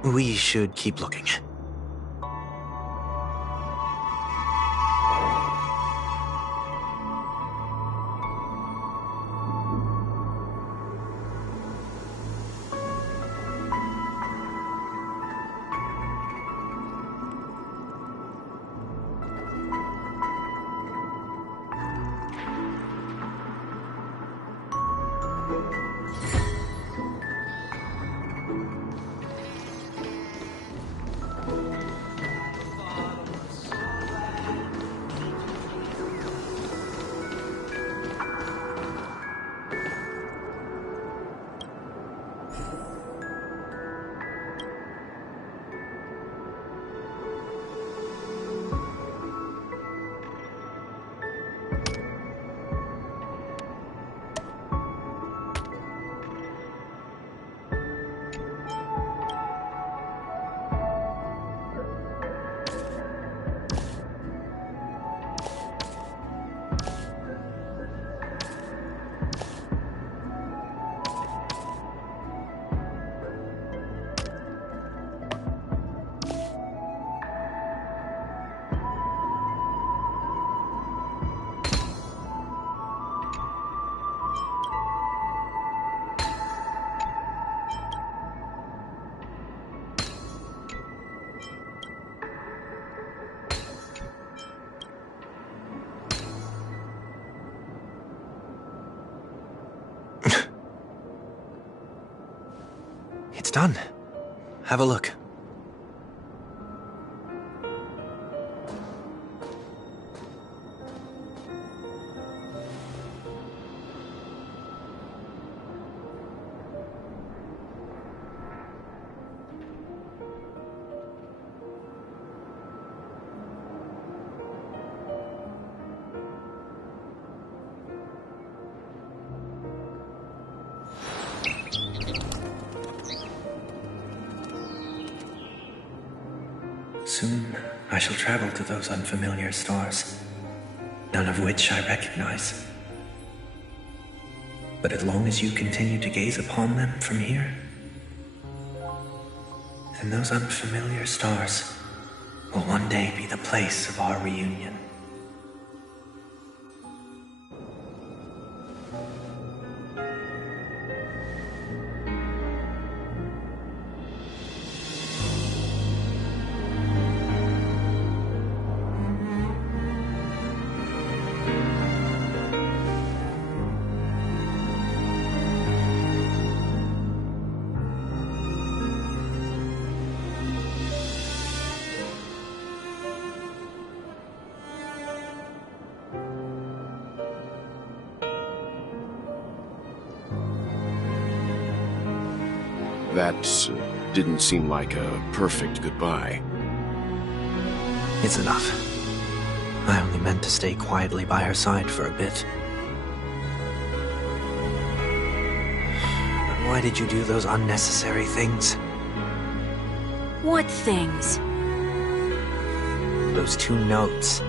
We should keep looking. It's done. Have a look. Soon, I shall travel to those unfamiliar stars, none of which I recognize. But as long as you continue to gaze upon them from here, then those unfamiliar stars will one day be the place of our reunion. That didn't seem like a perfect goodbye. It's enough. I only meant to stay quietly by her side for a bit. But why did you do those unnecessary things? What things? Those 2 notes.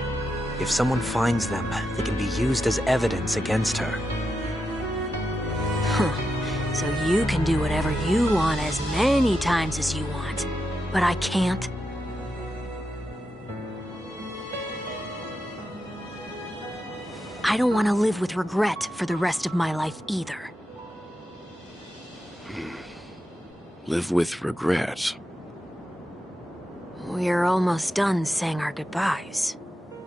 If someone finds them, they can be used as evidence against her. Huh. So you can do whatever you want as many times as you want, but I can't? I don't want to live with regret for the rest of my life either. Live with regret? We're almost done saying our goodbyes,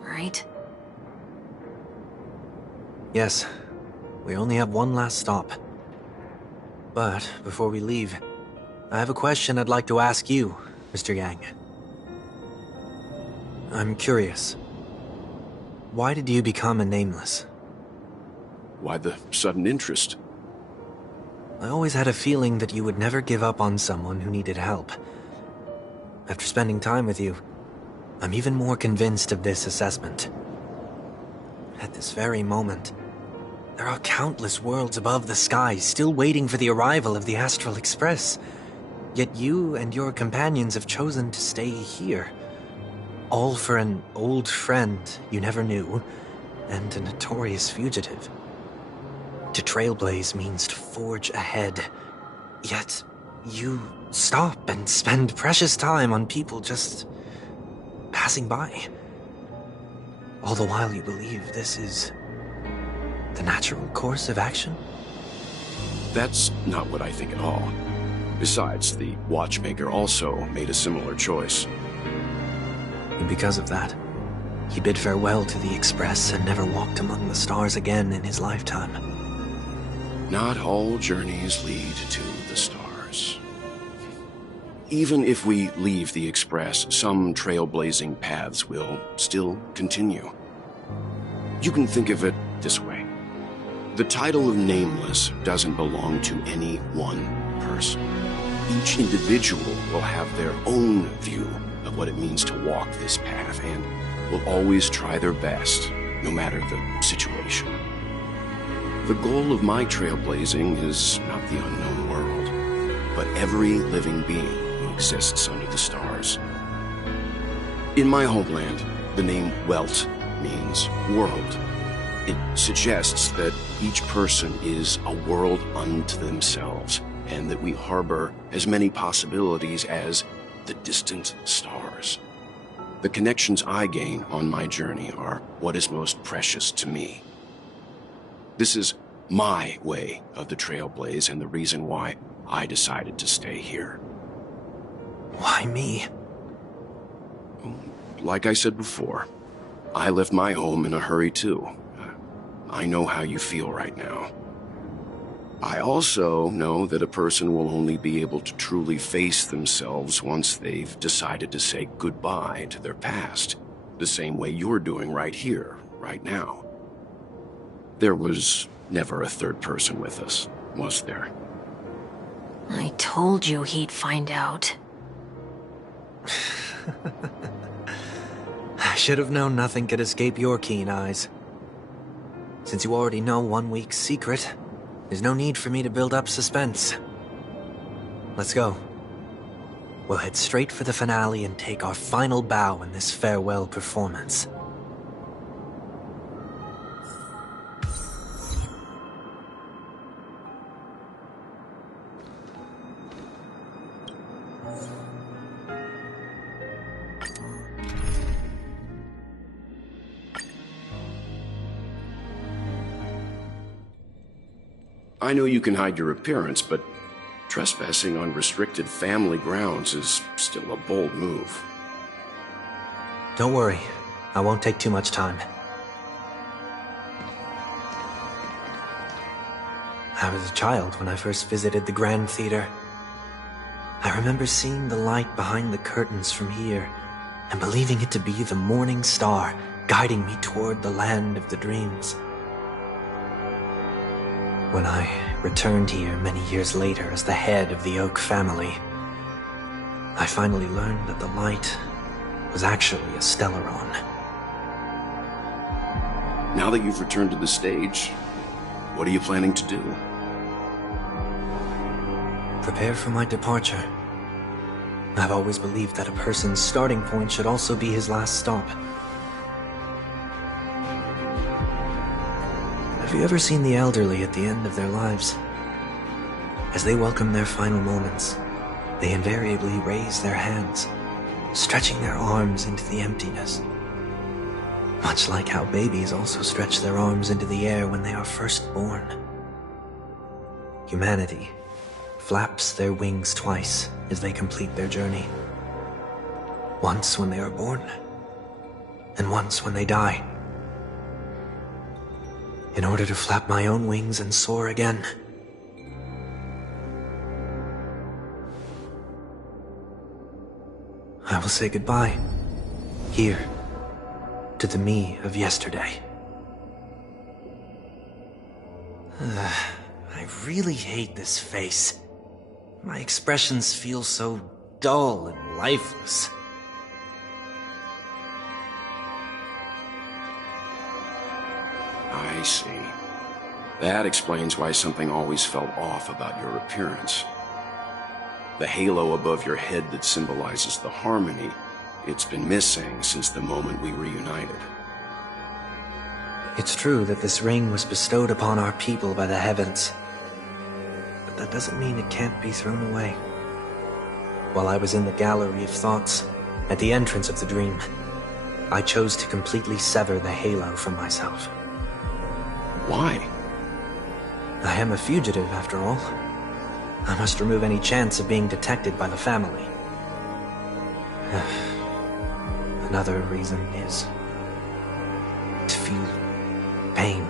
right? Yes. We only have one last stop. But before we leave, I have a question I'd like to ask you, Mr. Yang. I'm curious. Why did you become a Nameless? Why the sudden interest? I always had a feeling that you would never give up on someone who needed help. After spending time with you, I'm even more convinced of this assessment. At this very moment, there are countless worlds above the sky still waiting for the arrival of the Astral Express. Yet you and your companions have chosen to stay here. All for an old friend you never knew, and a notorious fugitive. To trailblaze means to forge ahead. Yet, you stop and spend precious time on people just passing by. All the while you believe this is the natural course of action? That's not what I think at all. Besides, the watchmaker also made a similar choice. And because of that, he bid farewell to the Express and never walked among the stars again in his lifetime. Not all journeys lead to the stars. Even if we leave the Express, some trailblazing paths will still continue. You can think of it this way. The title of Nameless doesn't belong to any one person. Each individual will have their own view of what it means to walk this path and will always try their best, no matter the situation. The goal of my trailblazing is not the unknown world, but every living being who exists under the stars. In my homeland, the name Welt means world. It suggests that each person is a world unto themselves, and that we harbor as many possibilities as the distant stars. The connections I gain on my journey are what is most precious to me. This is my way of the Trailblaze and the reason why I decided to stay here. Why me? Like I said before, I left my home in a hurry too. I know how you feel right now. I also know that a person will only be able to truly face themselves once they've decided to say goodbye to their past, the same way you're doing right here, right now. There was never a third person with us, was there? I told you he'd find out. I should have known nothing could escape your keen eyes. Since you already know 1 week's secret, there's no need for me to build up suspense. Let's go. We'll head straight for the finale and take our final bow in this farewell performance. I know you can hide your appearance, but trespassing on restricted family grounds is still a bold move. Don't worry, I won't take too much time. I was a child when I first visited the Grand Theater. I remember seeing the light behind the curtains from here and believing it to be the morning star guiding me toward the land of the dreams. When I returned here many years later as the head of the Oak family, I finally learned that the light was actually a Stellaron. Now that you've returned to the stage, what are you planning to do? Prepare for my departure. I've always believed that a person's starting point should also be his last stop. Have you ever seen the elderly at the end of their lives? As they welcome their final moments, they invariably raise their hands, stretching their arms into the emptiness. Much like how babies also stretch their arms into the air when they are first born. Humanity flaps their wings twice as they complete their journey. Once when they are born, and once when they die. In order to flap my own wings and soar again. I will say goodbye, here, to the me of yesterday. I really hate this face. My expressions feel so dull and lifeless. I see. That explains why something always felt off about your appearance. The halo above your head that symbolizes the harmony, it's been missing since the moment we reunited. It's true that this ring was bestowed upon our people by the heavens. But that doesn't mean it can't be thrown away. While I was in the Gallery of Thoughts, at the entrance of the dream, I chose to completely sever the halo from myself. Why? I am a fugitive, after all. I must remove any chance of being detected by the family. Another reason is to feel pain.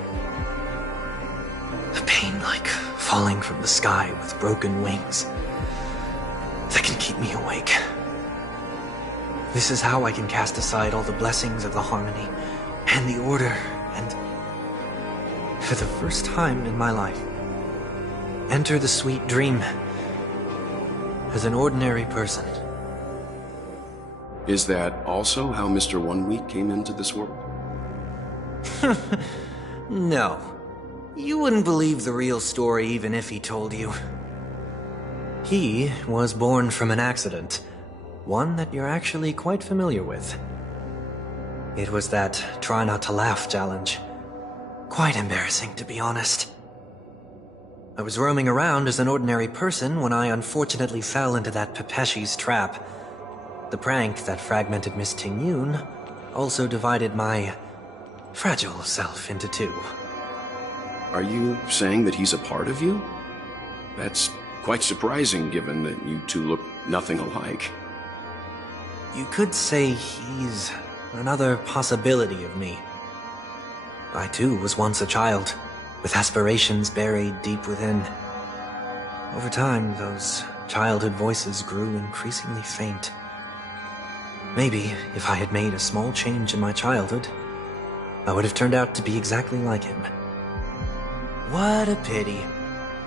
A pain like falling from the sky with broken wings that can keep me awake. This is how I can cast aside all the blessings of the harmony and the order and, for the first time in my life, enter the sweet dream as an ordinary person. Is that also how Mr. 1 Week came into this world? No. You wouldn't believe the real story even if he told you. He was born from an accident, one that you're actually quite familiar with. It was that try not to laugh challenge. Quite embarrassing, to be honest. I was roaming around as an ordinary person when I unfortunately fell into that Pepeshi's trap. The prank that fragmented Miss Ting-Yun also divided my fragile self into two. Are you saying that he's a part of you? That's quite surprising given that you two look nothing alike. You could say he's another possibility of me. I too was once a child, with aspirations buried deep within. Over time, those childhood voices grew increasingly faint. Maybe if I had made a small change in my childhood, I would have turned out to be exactly like him. What a pity,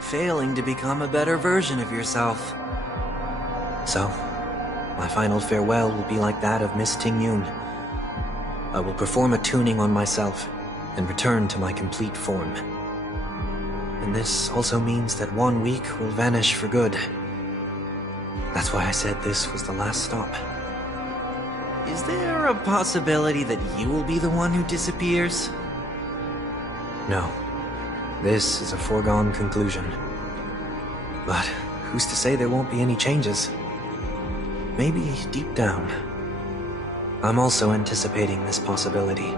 failing to become a better version of yourself. So, my final farewell will be like that of Miss Ting-Yun. I will perform a tuning on myself and return to my complete form. And this also means that 1 week will vanish for good. That's why I said this was the last stop. Is there a possibility that you will be the one who disappears? No. This is a foregone conclusion. But who's to say there won't be any changes? Maybe deep down, I'm also anticipating this possibility.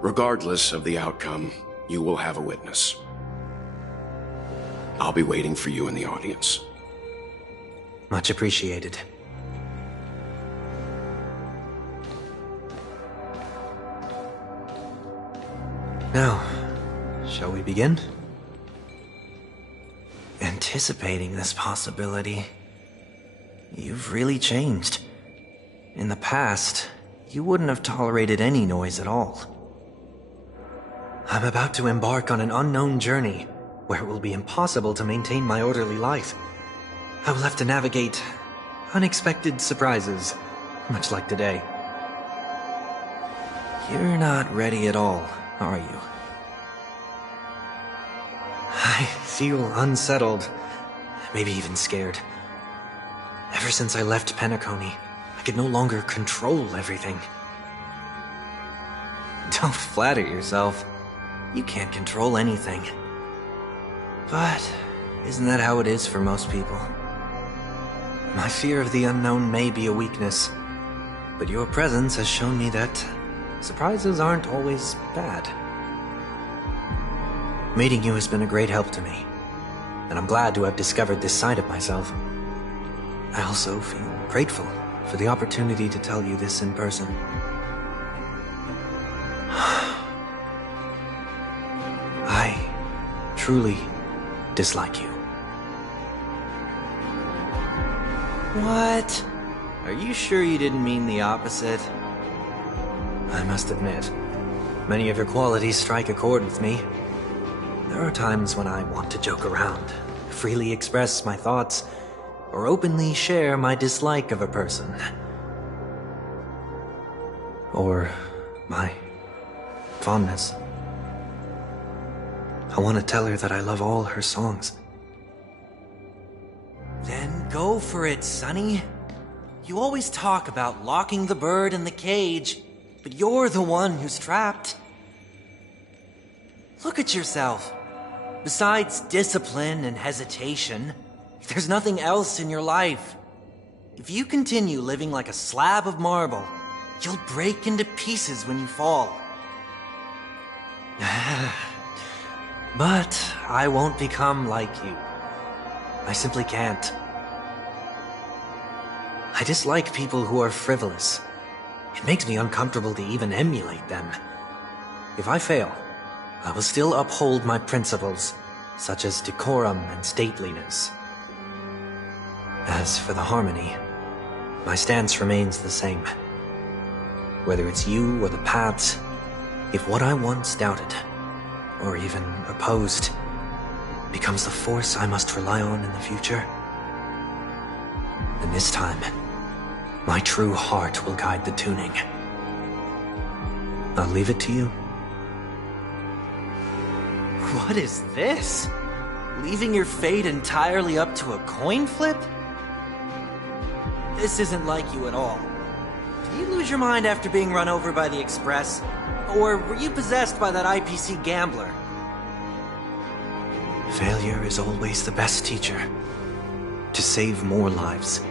Regardless of the outcome, you will have a witness. I'll be waiting for you in the audience. Much appreciated. Now, shall we begin? Anticipating this possibility. You've really changed. In the past, you wouldn't have tolerated any noise at all. I'm about to embark on an unknown journey, where it will be impossible to maintain my orderly life. I will have to navigate unexpected surprises, much like today. You're not ready at all, are you? I feel unsettled, maybe even scared. Ever since I left Penacony, I could no longer control everything. Don't flatter yourself. You can't control anything. But isn't that how it is for most people? My fear of the unknown may be a weakness, but your presence has shown me that surprises aren't always bad. Meeting you has been a great help to me, and I'm glad to have discovered this side of myself. I also feel grateful for the opportunity to tell you this in person. I truly dislike you. What? Are you sure you didn't mean the opposite? I must admit, many of your qualities strike a chord with me. There are times when I want to joke around, freely express my thoughts, or openly share my dislike of a person. Or my fondness. I want to tell her that I love all her songs. Then go for it, Sonny. You always talk about locking the bird in the cage, but you're the one who's trapped. Look at yourself. Besides discipline and hesitation, there's nothing else in your life. If you continue living like a slab of marble, you'll break into pieces when you fall. But I won't become like you. I simply can't. I dislike people who are frivolous. It makes me uncomfortable to even emulate them. If I fail, I will still uphold my principles, such as decorum and stateliness. As for the harmony, my stance remains the same. Whether it's you or the paths, if what I once doubted, or even opposed, becomes the force I must rely on in the future, then this time, my true heart will guide the tuning. I'll leave it to you. What is this? Leaving your fate entirely up to a coin flip? This isn't like you at all. Did you lose your mind after being run over by the Express? Or were you possessed by that IPC gambler? Failure is always the best teacher. To save more lives,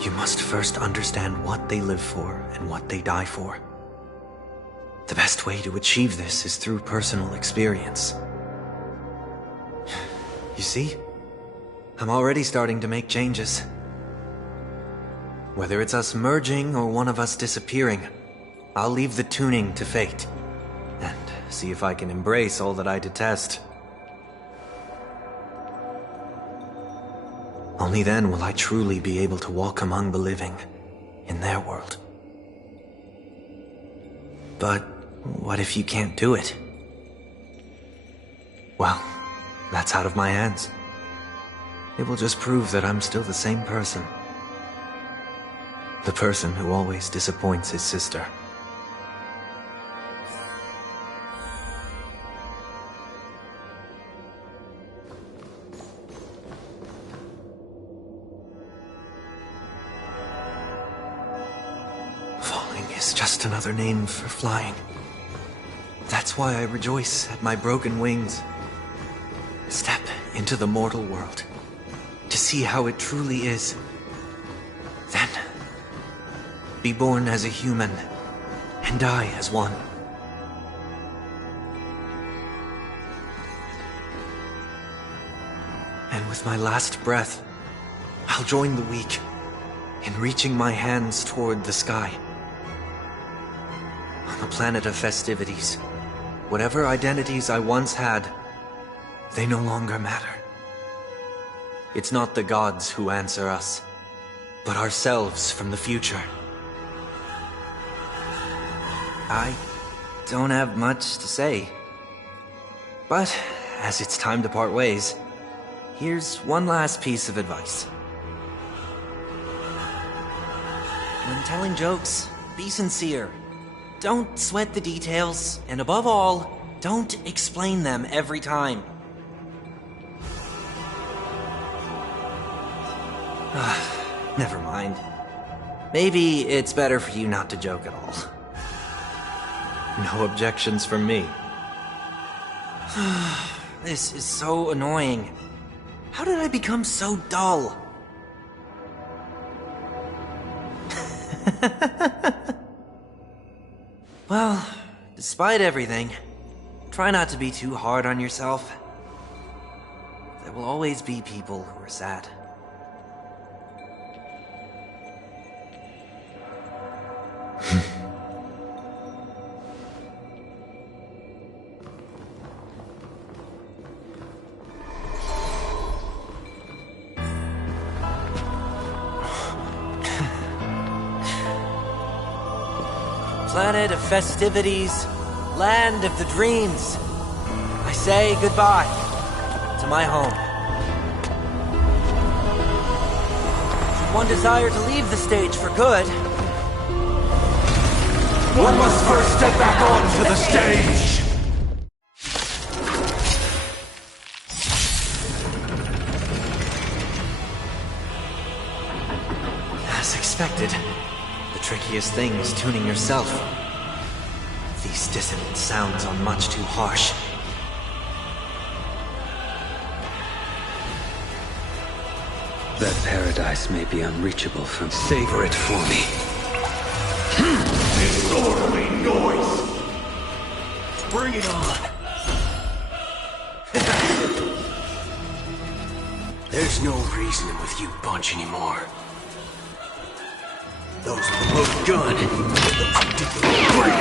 you must first understand what they live for and what they die for. The best way to achieve this is through personal experience. You see? I'm already starting to make changes. Whether it's us merging or one of us disappearing, I'll leave the tuning to fate. And see if I can embrace all that I detest. Only then will I truly be able to walk among the living, in their world. But what if you can't do it? Well, that's out of my hands. It will just prove that I'm still the same person. The person who always disappoints his sister. Falling is just another name for flying. That's why I rejoice at my broken wings. Step into the mortal world to see how it truly is. Then, be born as a human and die as one. And with my last breath, I'll join the weak in reaching my hands toward the sky. On the planet of festivities, whatever identities I once had, they no longer matter. It's not the gods who answer us, but ourselves from the future. I don't have much to say. But, as it's time to part ways, here's one last piece of advice. When telling jokes, be sincere. Don't sweat the details, and above all, don't explain them every time. Never mind. Maybe it's better for you not to joke at all. No objections from me. This is so annoying. How did I become so dull? Well, despite everything, try not to be too hard on yourself. There will always be people who are sad. Planet of festivities, land of the dreams. I say goodbye to my home. Should one desire to leave the stage for good, one must first step back onto the stage! As expected, the trickiest thing is tuning yourself. These dissonant sounds are much too harsh. That paradise may be unreachable from... Savor it for me. Disorderly noise! Bring it on! There's no reasoning with you bunch anymore. Those with the loaded gun, those who did the break.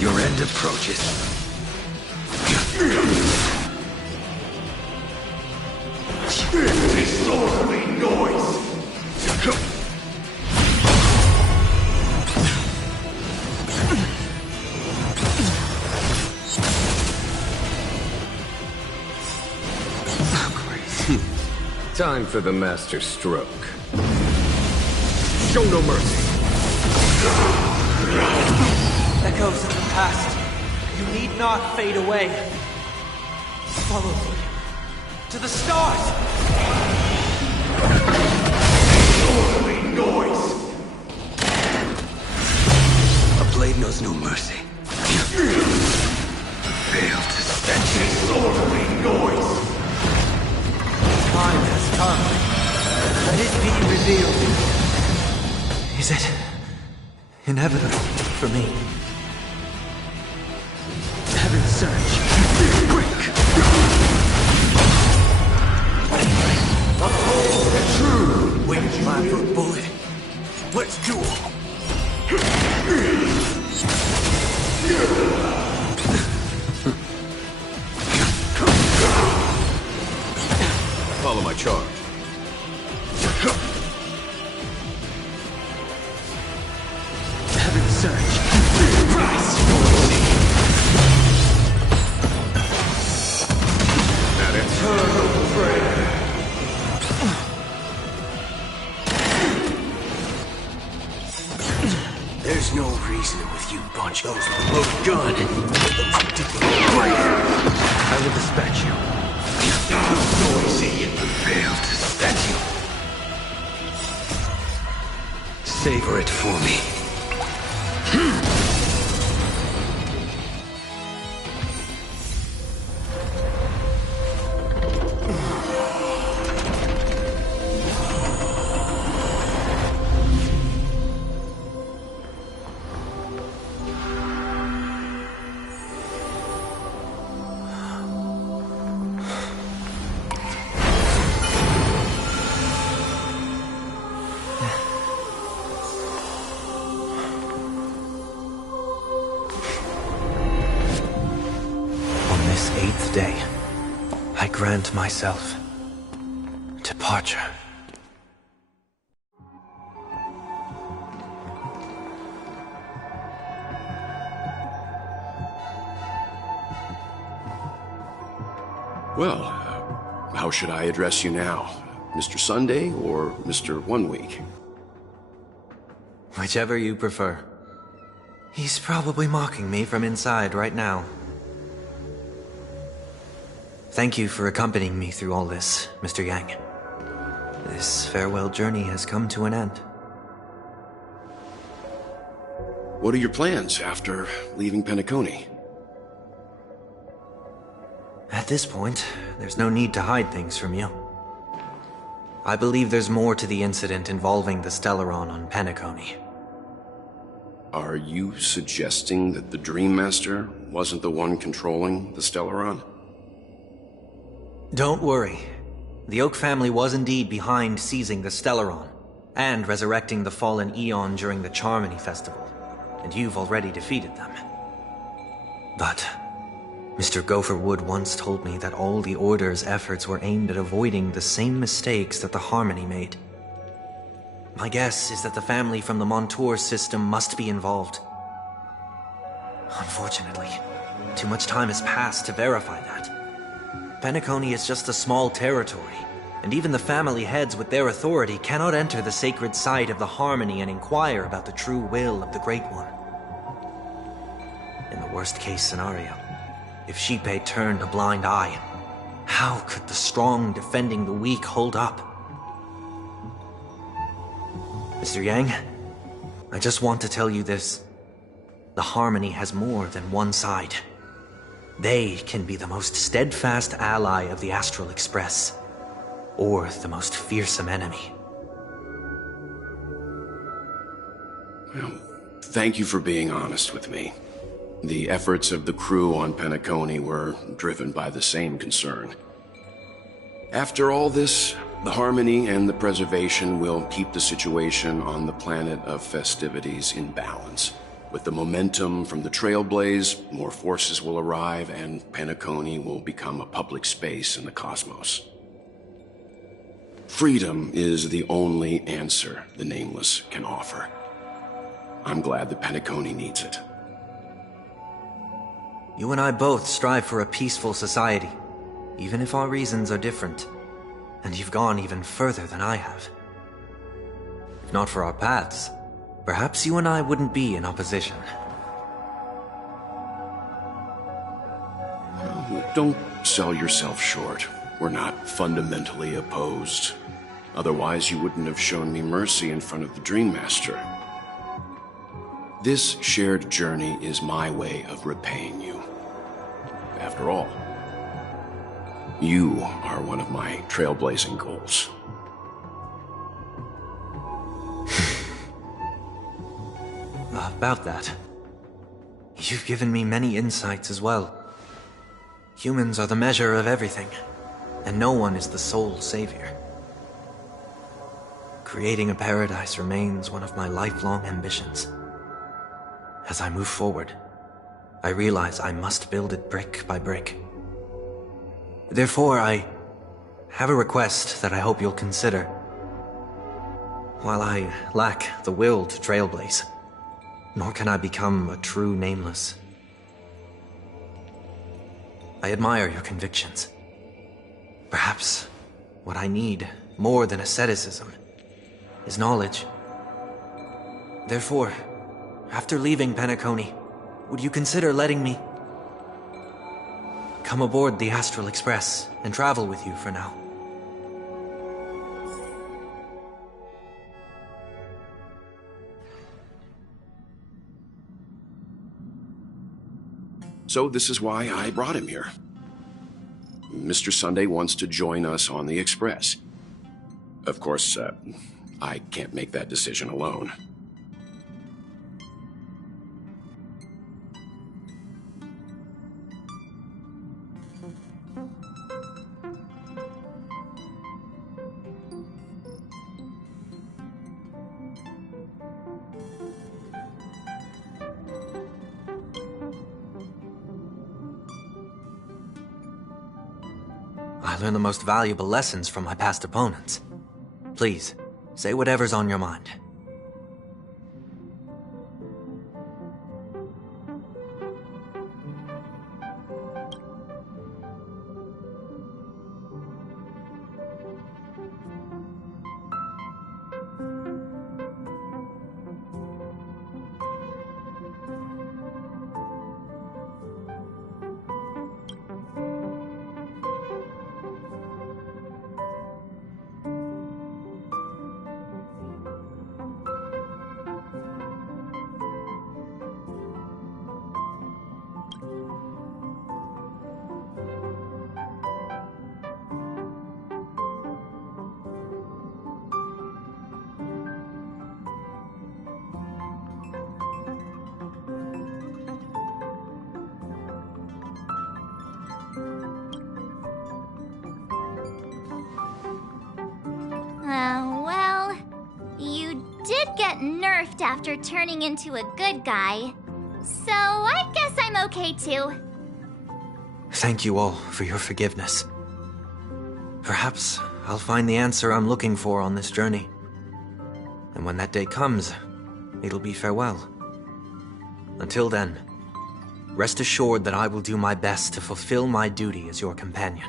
Your end approaches. Disorderly noise! Time for the master stroke. Show no mercy. Echoes of the past. You need not fade away. Follow me to the stars. Disorderly noise. A blade knows no mercy. Fail to stand. Disorderly noise. Time has come. Let it be revealed. Is it inevitable for me? Heaven surge. Break. Uphold the true. Wait, my bullet. Let's charge. Heaven surge. Rise. That it? Eternal prayer. There's no reasoning with you, bunch. Those with a loaded gun. I will dispatch you. Noisy and failed to set you. Savor it for me. Day, I grant myself departure. Well, how should I address you now? Mr. Sunday or Mr. One Week? Whichever you prefer. He's probably mocking me from inside right now. Thank you for accompanying me through all this, Mr. Yang. This farewell journey has come to an end. What are your plans after leaving Penacony? At this point, there's no need to hide things from you. I believe there's more to the incident involving the Stellaron on Penacony. Are you suggesting that the Dream Master wasn't the one controlling the Stellaron? Don't worry. The Oak family was indeed behind seizing the Stellaron, and resurrecting the fallen Eon during the Charmony Festival, and you've already defeated them. But Mr. Gopher Wood once told me that all the Order's efforts were aimed at avoiding the same mistakes that the Harmony made. My guess is that the family from the Montour system must be involved. Unfortunately, too much time has passed to verify that. Penacony is just a small territory, and even the family heads with their authority cannot enter the sacred site of the Harmony and inquire about the true will of the Great One. In the worst-case scenario, if Xipe turned a blind eye, how could the strong defending the weak hold up? Mr. Yang, I just want to tell you this. The Harmony has more than one side. They can be the most steadfast ally of the Astral Express, or the most fearsome enemy. Well, thank you for being honest with me. The efforts of the crew on Penacony were driven by the same concern. After all this, the Harmony and the Preservation will keep the situation on the planet of festivities in balance. With the momentum from the Trailblaze, more forces will arrive, and Penacony will become a public space in the cosmos. Freedom is the only answer the Nameless can offer. I'm glad that Penacony needs it. You and I both strive for a peaceful society, even if our reasons are different. And you've gone even further than I have. If not for our paths, perhaps you and I wouldn't be in opposition. Don't sell yourself short. We're not fundamentally opposed. Otherwise, you wouldn't have shown me mercy in front of the Dream Master. This shared journey is my way of repaying you. After all, you are one of my trailblazing goals. About that, you've given me many insights as well. Humans are the measure of everything, and no one is the sole savior. Creating a paradise remains one of my lifelong ambitions. As I move forward, I realize I must build it brick by brick. Therefore, I have a request that I hope you'll consider. While I lack the will to trailblaze, nor can I become a true nameless, I admire your convictions. Perhaps what I need, more than asceticism, is knowledge. Therefore, after leaving Penacony, would you consider letting me come aboard the Astral Express and travel with you for now? So this is why I brought him here. Mr. Sunday wants to join us on the Express. Of course, I can't make that decision alone. I learn the most valuable lessons from my past opponents. Please, say whatever's on your mind. Well, you did get nerfed after turning into a good guy. So I guess I'm okay too. Thank you all for your forgiveness. Perhaps I'll find the answer I'm looking for on this journey. And when that day comes, it'll be farewell. Until then, rest assured that I will do my best to fulfill my duty as your companion.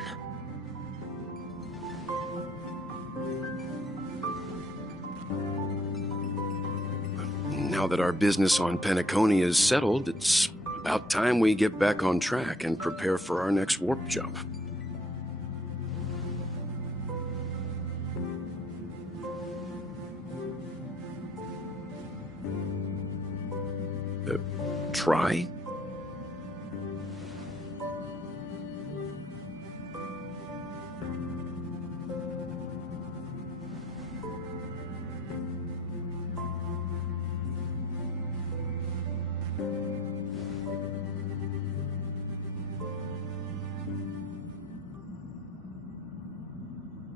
Now that our business on Penacony is settled, it's about time we get back on track and prepare for our next warp jump. Try?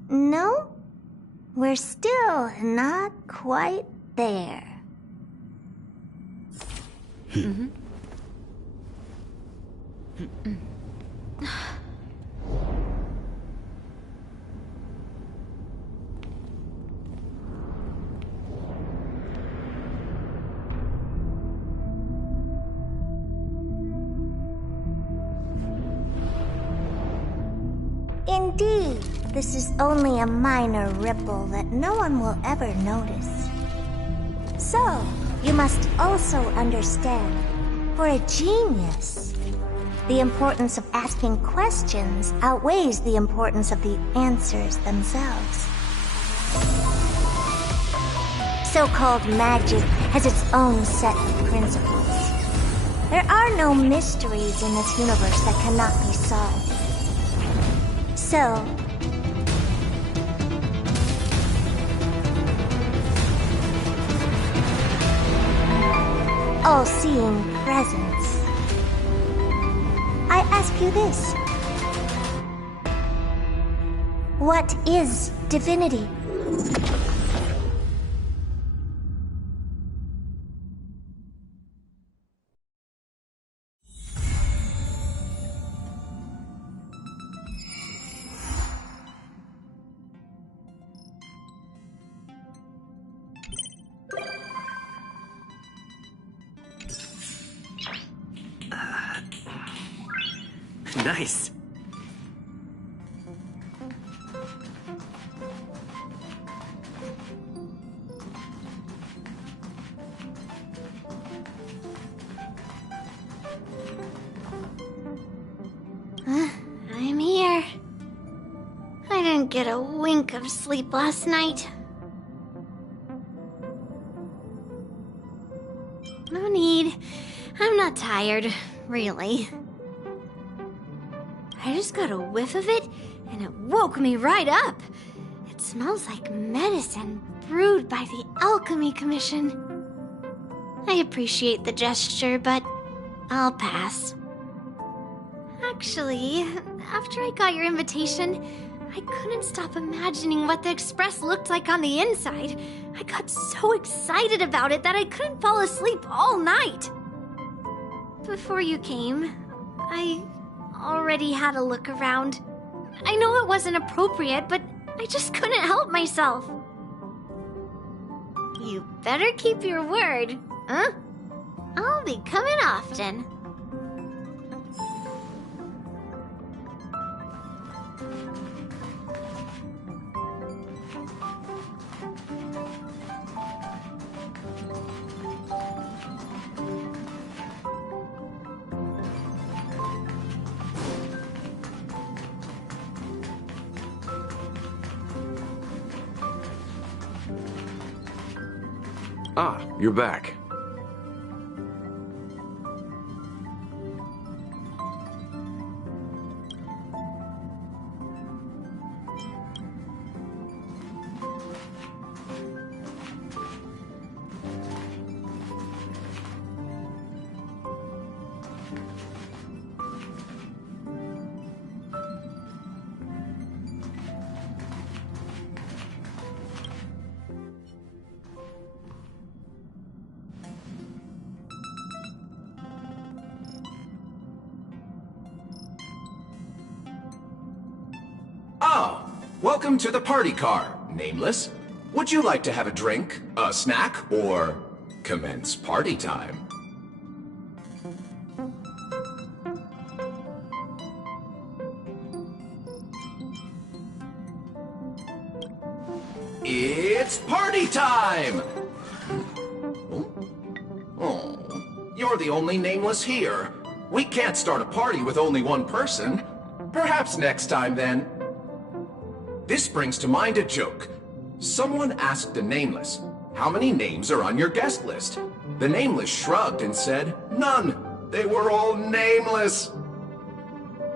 No, we're still not quite there. Indeed, this is only a minor ripple that no one will ever notice. So, you must also understand, for a genius, the importance of asking questions outweighs the importance of the answers themselves. So-called magic has its own set of principles. There are no mysteries in this universe that cannot be solved. So, all-seeing presence, I ask you this. What is divinity? Nice. I'm here. I didn't get a wink of sleep last night. No need. I'm not tired, really. I just got a whiff of it, and it woke me right up. It smells like medicine brewed by the Alchemy Commission. I appreciate the gesture, but I'll pass. Actually, after I got your invitation, I couldn't stop imagining what the Express looked like on the inside. I got so excited about it that I couldn't fall asleep all night. Before you came, I already had a look around. I know it wasn't appropriate, but I just couldn't help myself. You better keep your word, huh? I'll be coming often. Ah, you're back. Welcome to the party car, Nameless. Would you like to have a drink, a snack, or commence party time? It's party time! Oh, you're the only Nameless here. We can't start a party with only one person. Perhaps next time, then. This brings to mind a joke. Someone asked the Nameless, "How many names are on your guest list?" The Nameless shrugged and said, "None. They were all nameless."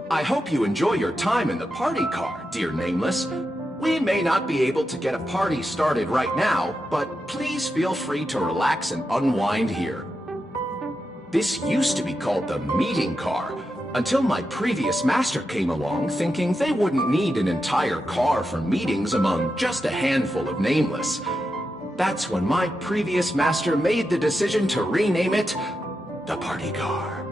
I hope you enjoy your time in the party car, dear Nameless. We may not be able to get a party started right now, but please feel free to relax and unwind here. This used to be called the meeting car, until my previous master came along thinking they wouldn't need an entire car for meetings among just a handful of Nameless. That's when my previous master made the decision to rename it the party car.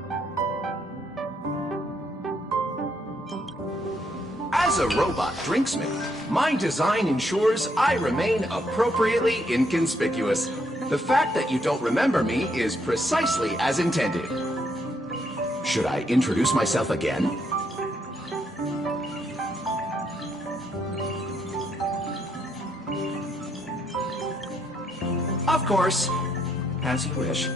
As a robot drinksman, my design ensures I remain appropriately inconspicuous. The fact that you don't remember me is precisely as intended. Should I introduce myself again? Of course, as you wish.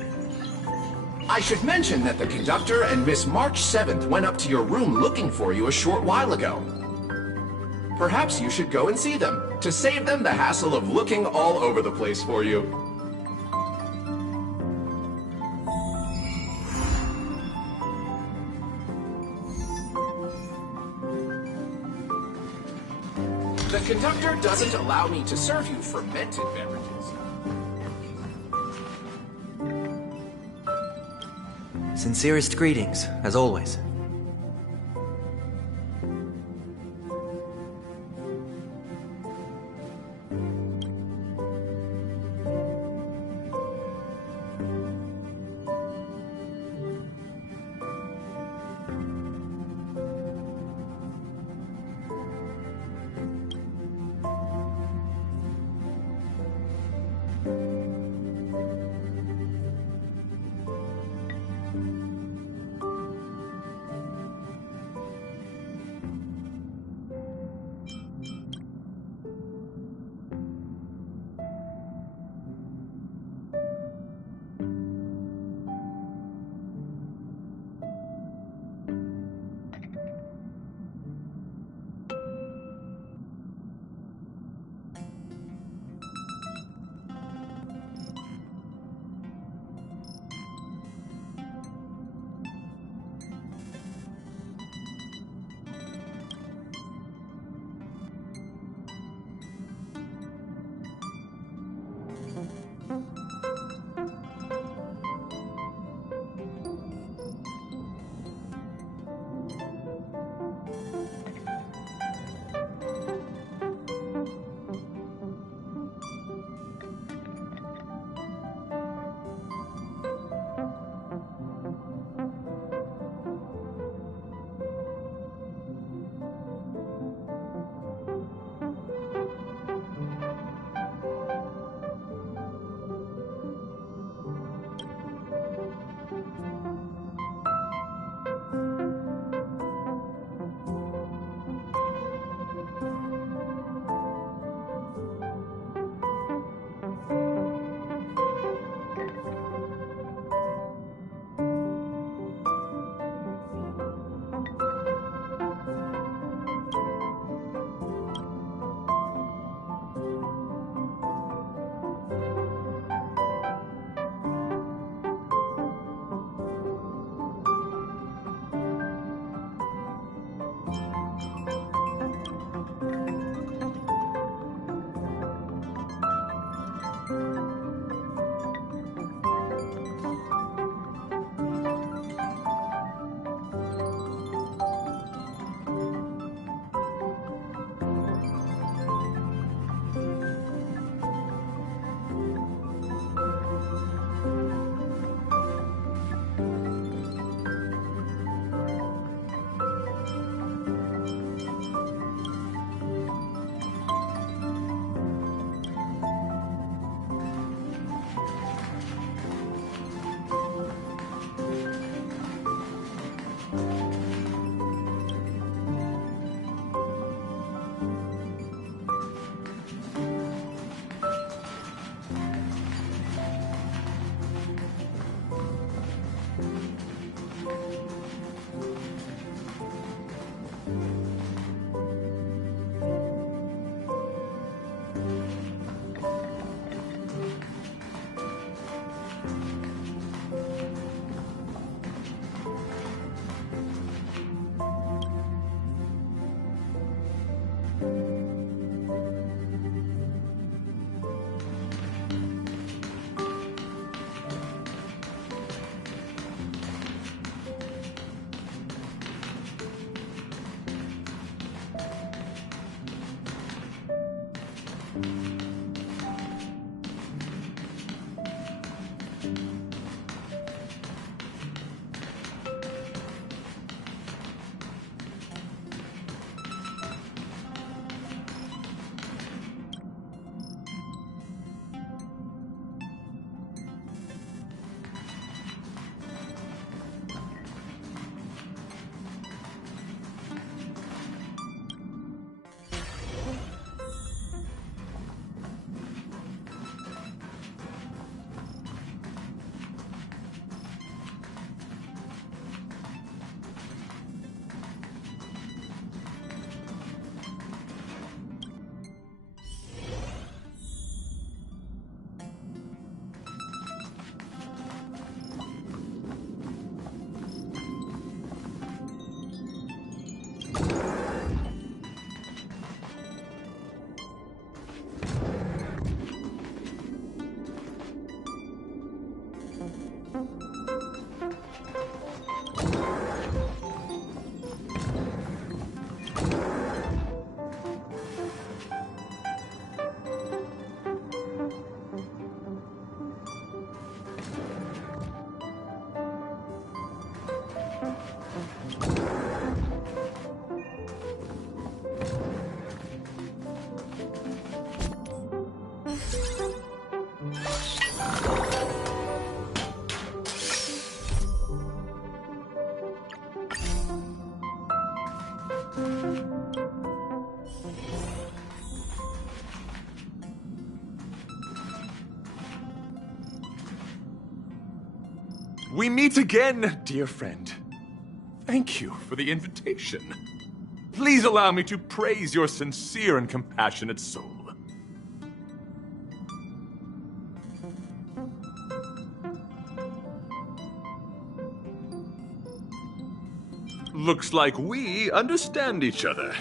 I should mention that the conductor and Miss March 7th went up to your room looking for you a short while ago. Perhaps you should go and see them, to save them the hassle of looking all over the place for you. The conductor doesn't allow me to serve you fermented beverages. Sincerest greetings, as always. We meet again, dear friend. Thank you for the invitation. Please allow me to praise your sincere and compassionate soul. Looks like we understand each other.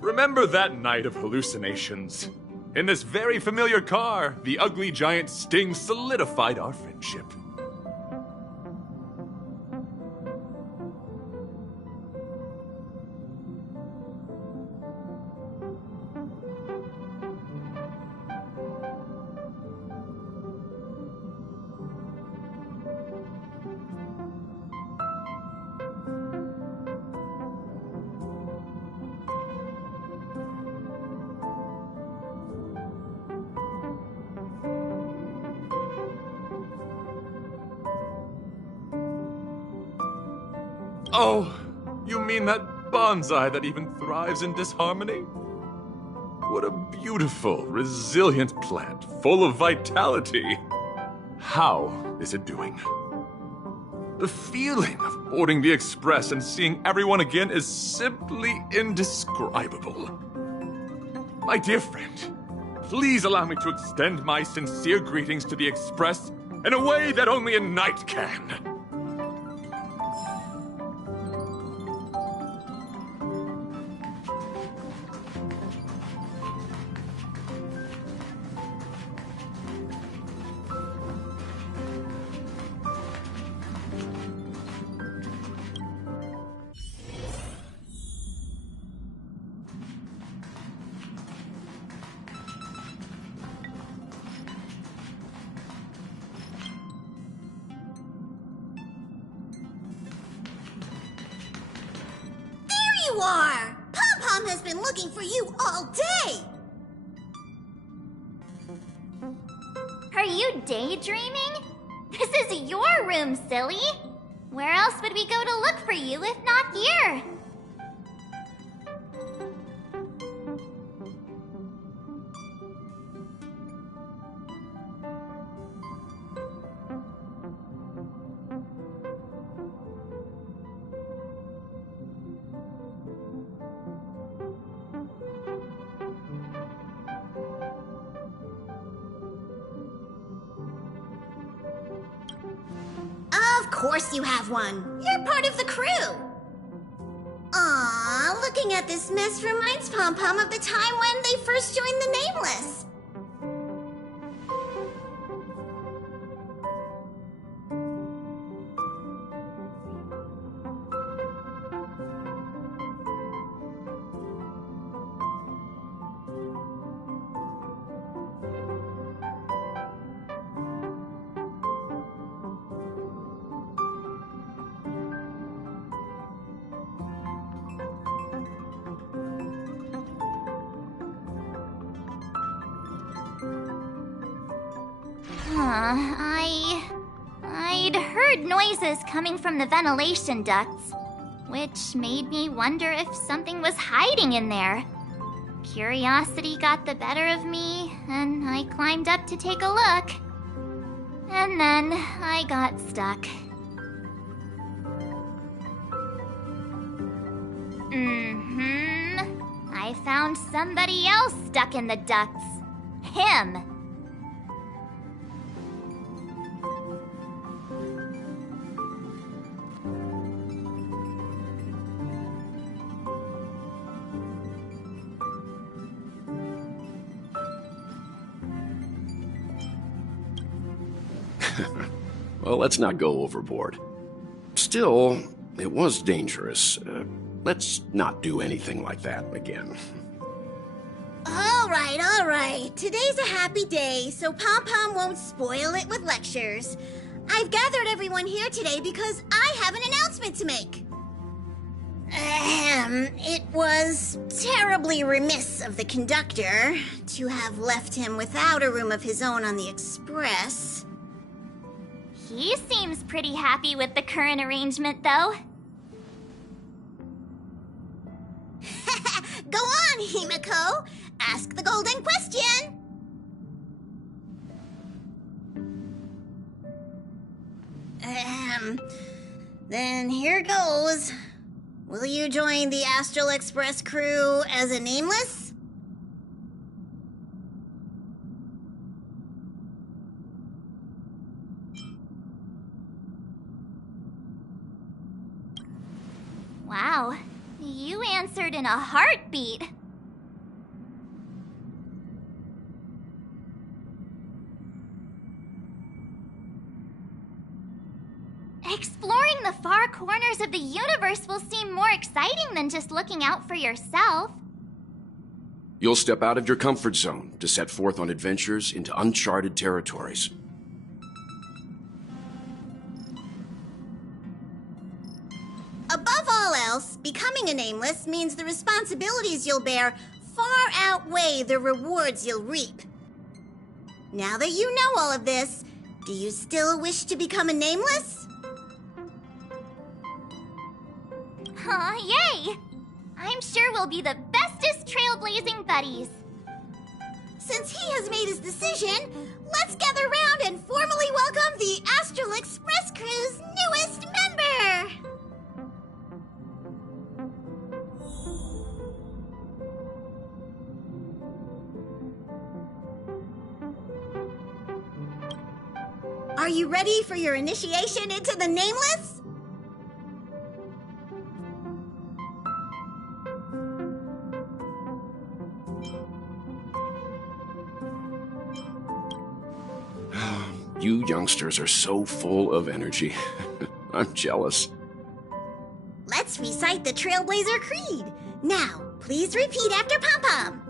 Remember that night of hallucinations? In this very familiar car, the ugly giant Sting solidified our friendship. Oh, you mean that bonsai that even thrives in disharmony? What a beautiful, resilient plant, full of vitality. How is it doing? The feeling of boarding the express and seeing everyone again is simply indescribable. My dear friend, please allow me to extend my sincere greetings to the express in a way that only a knight can. You are! Pom-Pom has been looking for you all day! Are you daydreaming? This is your room, silly! Where else would we go to look for you if not here? Of course you have one. You're part of the crew. Aww, looking at this mess reminds Pom Pom of the time when they first joined the Nameless. I'd heard noises coming from the ventilation ducts, which made me wonder if something was hiding in there. Curiosity got the better of me, and I climbed up to take a look. And then I got stuck. I found somebody else stuck in the ducts. Him. Well, let's not go overboard. Still, it was dangerous. Let's not do anything like that again. All right. Today's a happy day, so Pom Pom won't spoil it with lectures. I've gathered everyone here today because I have an announcement to make. It was terribly remiss of the conductor to have left him without a room of his own on the express. He seems pretty happy with the current arrangement, though. Go on, Himiko. Ask the golden question. Then here goes. Will you join the Astral Express crew as a Nameless? Wow, you answered in a heartbeat. Exploring the far corners of the universe will seem more exciting than just looking out for yourself. You'll step out of your comfort zone to set forth on adventures into uncharted territories. Above all else, becoming a Nameless means the responsibilities you'll bear far outweigh the rewards you'll reap. Now that you know all of this, do you still wish to become a Nameless? Aw, yay! I'm sure we'll be the bestest trailblazing buddies. Since he has made his decision, let's gather round and formally welcome the Astral Express crew's newest member! Are you ready for your initiation into the Nameless? You youngsters are so full of energy. I'm jealous. Let's recite the Trailblazer Creed. Now, please repeat after Pom Pom.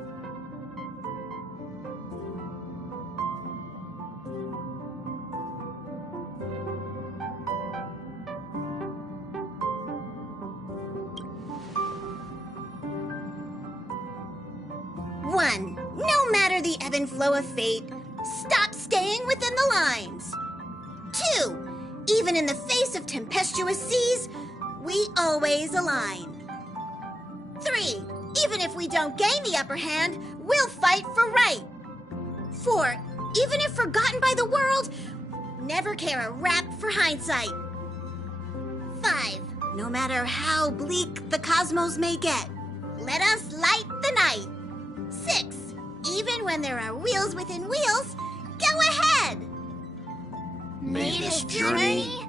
One, no matter the ebb and flow of fate, stop staying within the lines. 2, Even in the face of tempestuous seas, we always align. 3. Even if we don't gain the upper hand, we'll fight for right. 4. Even if forgotten by the world, never care a rap for hindsight. 5. No matter how bleak the cosmos may get, let us light the night. 6. Even when there are wheels within wheels, go ahead. May this journey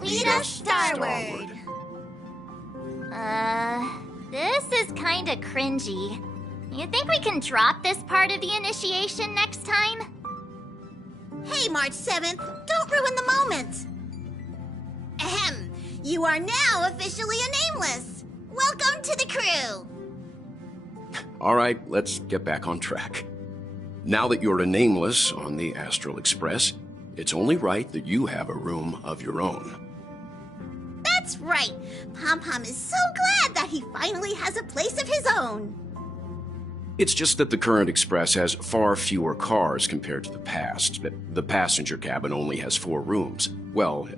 lead us starward. This is kinda cringy. You think we can drop this part of the initiation next time? Hey, March 7th, don't ruin the moment. Ahem, you are now officially a Nameless. Welcome to the crew. All right, let's get back on track. Now that you're a Nameless on the Astral Express, it's only right that you have a room of your own. That's right. Pom-Pom is so glad that he finally has a place of his own. It's just that the current Express has far fewer cars compared to the past. The passenger cabin only has 4 rooms. Well,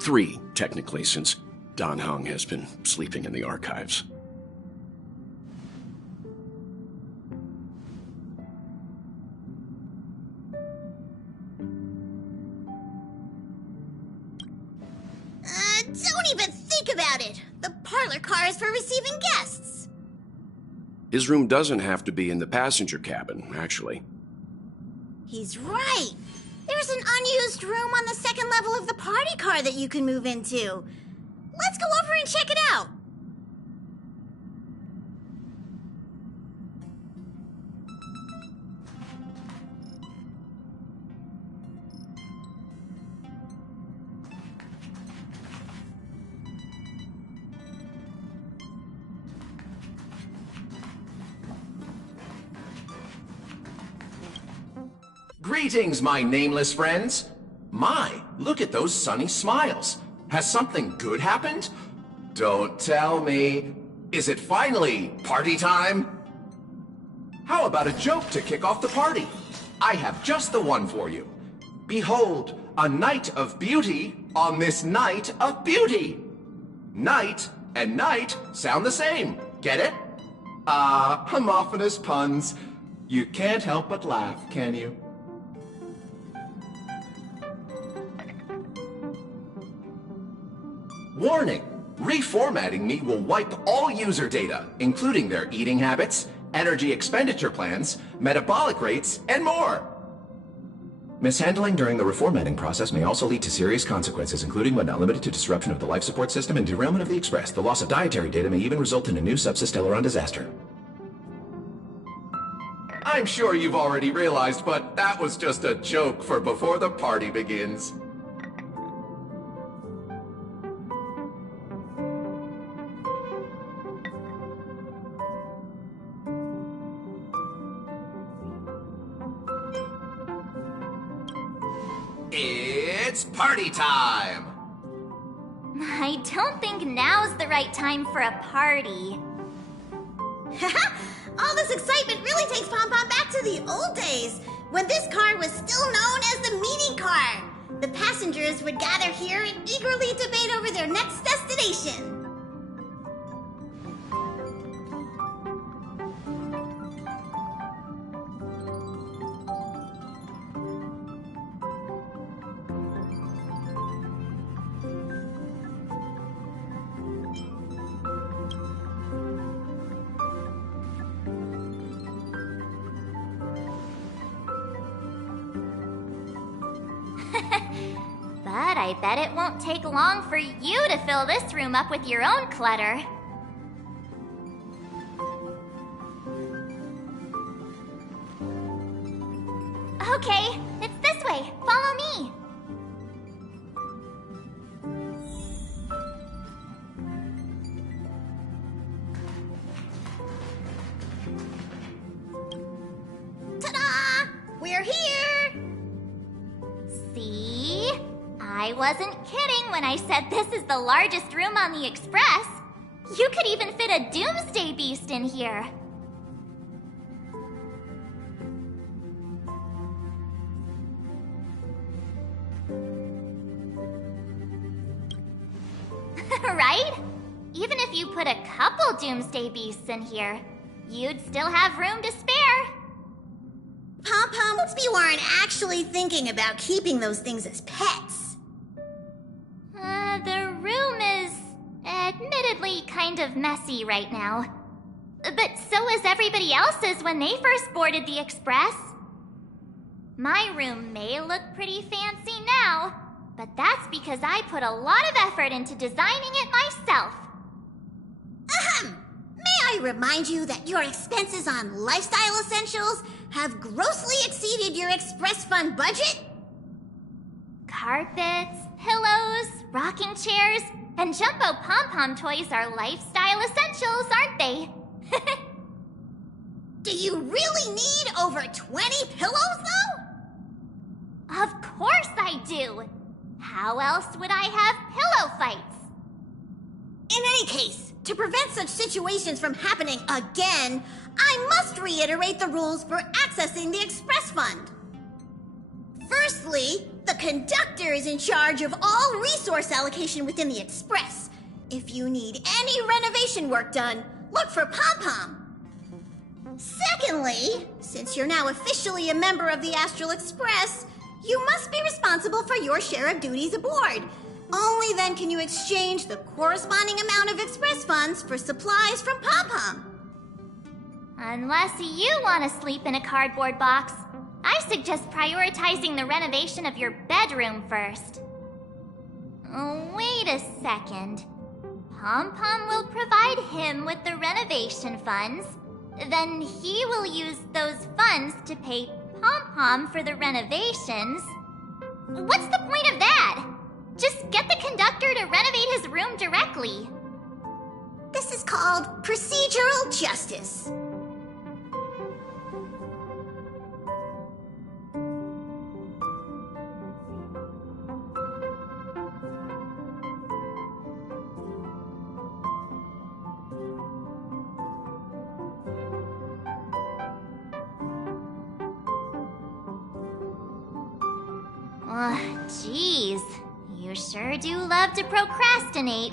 3, technically, since Dan Heng has been sleeping in the archives. Don't even think about it. The parlor car is for receiving guests. His room doesn't have to be in the passenger cabin, actually. He's right. There's an unused room on the second level of the party car that you can move into. Let's go over and check it out. Greetings, my nameless friends. My, look at those sunny smiles. Has something good happened? Don't tell me. Is it finally party time? How about a joke to kick off the party? I have just the one for you. Behold, a night of beauty on this night of beauty. Night and night sound the same. Get it? Ah, homophonous puns. You can't help but laugh, can you? Warning! Reformatting me will wipe all user data, including their eating habits, energy expenditure plans, metabolic rates, and more! Mishandling during the reformatting process may also lead to serious consequences, including but not limited to disruption of the life support system and derailment of the Express. The loss of dietary data may even result in a new subsysteleron disaster. I'm sure you've already realized, but that was just a joke for before the party begins. It's party time! I don't think now's the right time for a party. All this excitement really takes Pom-Pom back to the old days, when this car was still known as the meeting car. The passengers would gather here and eagerly debate over their next destination. But I bet it won't take long for you to fill this room up with your own clutter. Okay, it's this way. Follow me. Ta-da! We're here! See? I wasn't kidding when I said this is the largest room on the Express. You could even fit a Doomsday Beast in here. put a couple Doomsday Beasts in here, you'd still have room to spare. Pom-Pom, hope you aren't actually thinking about keeping those things as pets. The room is admittedly kind of messy right now. But so is everybody else's when they first boarded the Express. My room may look pretty fancy now, but that's because I put a lot of effort into designing it myself. Ahem! May I remind you that your expenses on lifestyle essentials have grossly exceeded your Express Fund budget? Carpets, pillows, rocking chairs, and jumbo pom-pom toys are lifestyle essentials, aren't they? Do you really need over 20 pillows, though? Of course I do! How else would I have pillow fights? In any case, to prevent such situations from happening again, I must reiterate the rules for accessing the Express Fund. Firstly, the conductor is in charge of all resource allocation within the Express. If you need any renovation work done, look for Pom-Pom. Secondly, since you're now officially a member of the Astral Express, you must be responsible for your share of duties aboard. Only then can you exchange the corresponding amount of Express funds for supplies from Pom-Pom. Unless you want to sleep in a cardboard box, I suggest prioritizing the renovation of your bedroom first. Oh, wait a second. Pom-Pom will provide him with the renovation funds. Then he will use those funds to pay Pom-Pom for the renovations. What's the point of that? Just get the conductor to renovate his room directly. This is called procedural justice. Geez. You sure do love to procrastinate.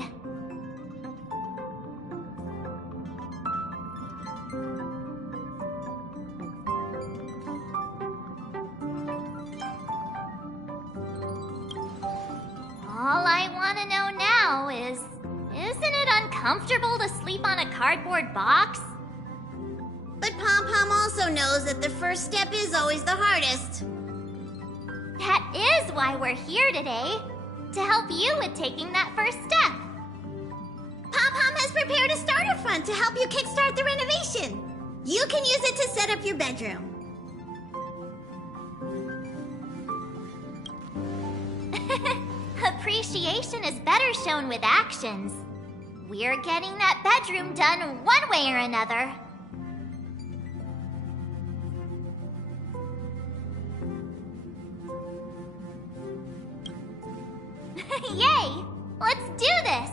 All I want to know now is, isn't it uncomfortable to sleep on a cardboard box? But Pom-Pom also knows that the first step is always the hardest. That is why we're here today. To help you with taking that first step. Pom-Pom has prepared a starter fund to help you kickstart the renovation. You can use it to set up your bedroom. Appreciation is better shown with actions. We're getting that bedroom done one way or another. Yay! Let's do this!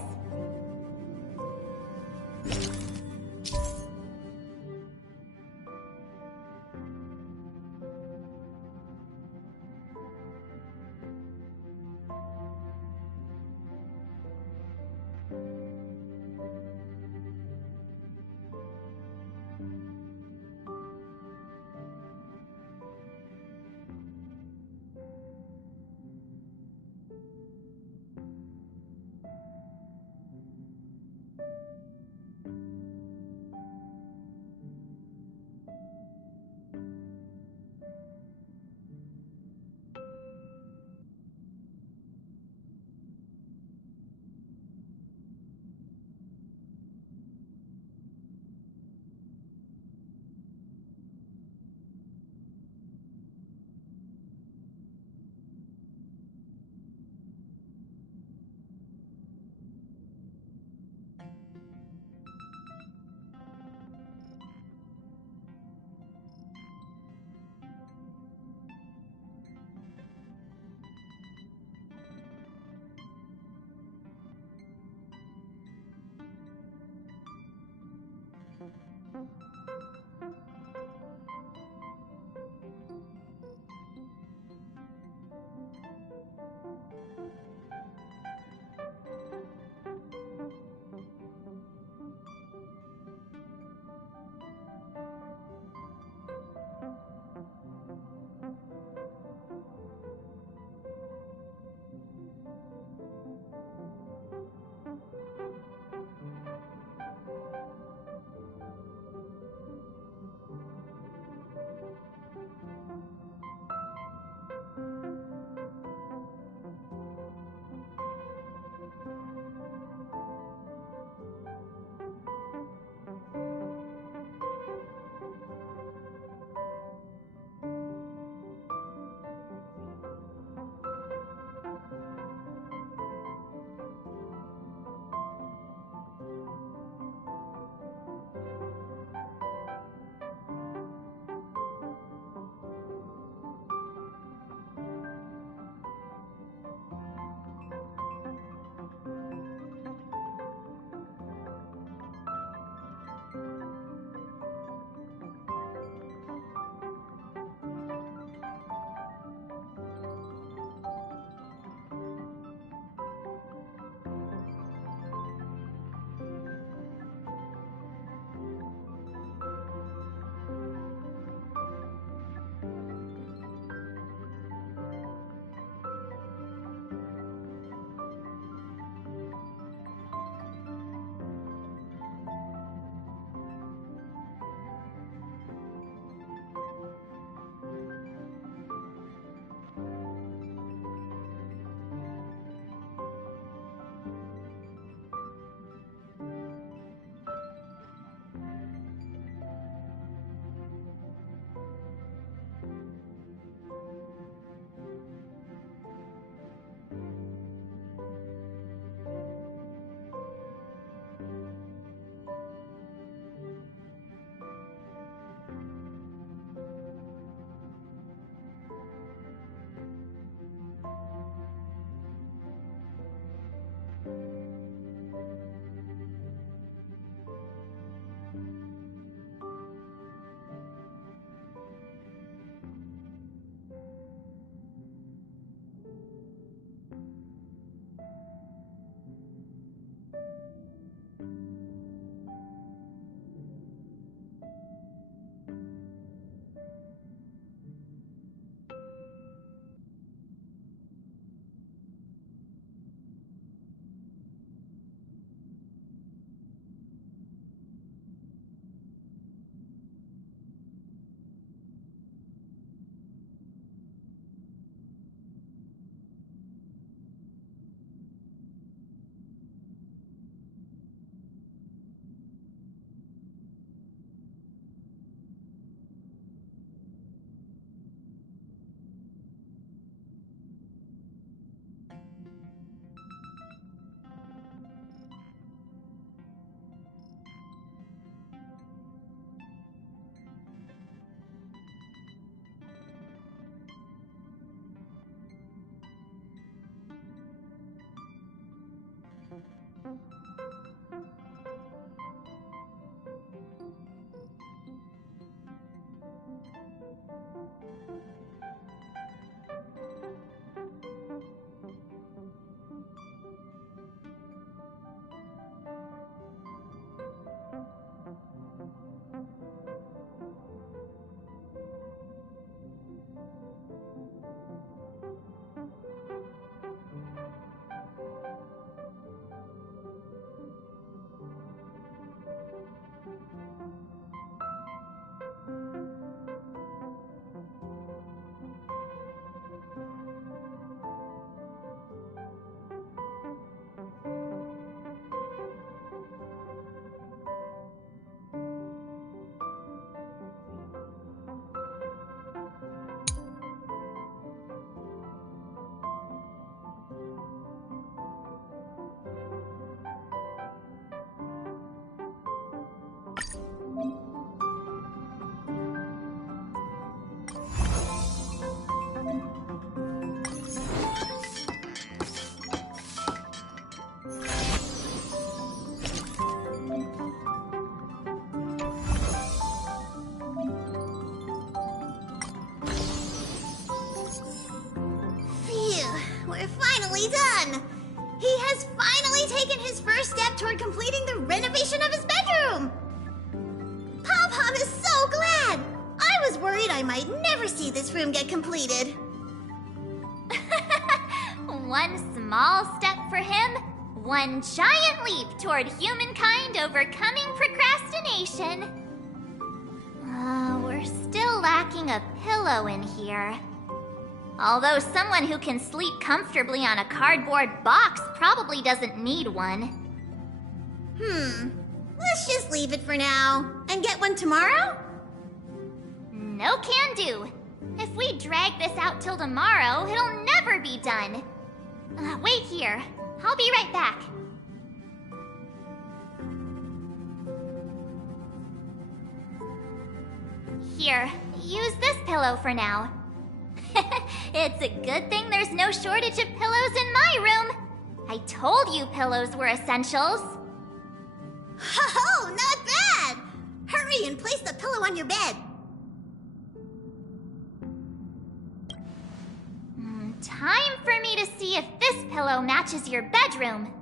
finally done! He has finally taken his first step toward completing the renovation of his bedroom! Pom-Pom is so glad! I was worried I might never see this room get completed. One small step for him, one giant leap toward humankind overcoming procrastination. We're still lacking a pillow in here. Although someone who can sleep comfortably on a cardboard box probably doesn't need one. Let's just leave it for now. And get one tomorrow? No can do. If we drag this out till tomorrow, it'll never be done. Wait here. I'll be right back. Here, use this pillow for now. It's a good thing there's no shortage of pillows in my room. I told you pillows were essentials. Oh, not bad! Hurry and place the pillow on your bed. Time for me to see if this pillow matches your bedroom.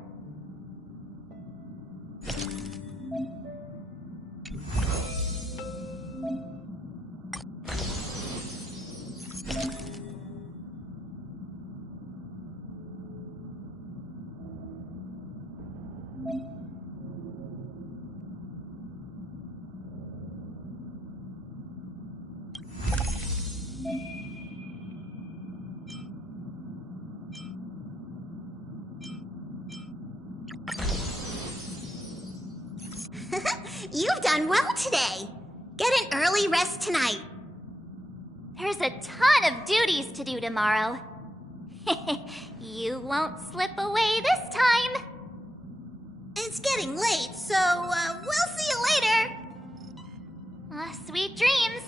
You've done well today. Get an early rest tonight. There's a ton of duties to do tomorrow. You won't slip away this time. It's getting late, so we'll see you later. Sweet dreams.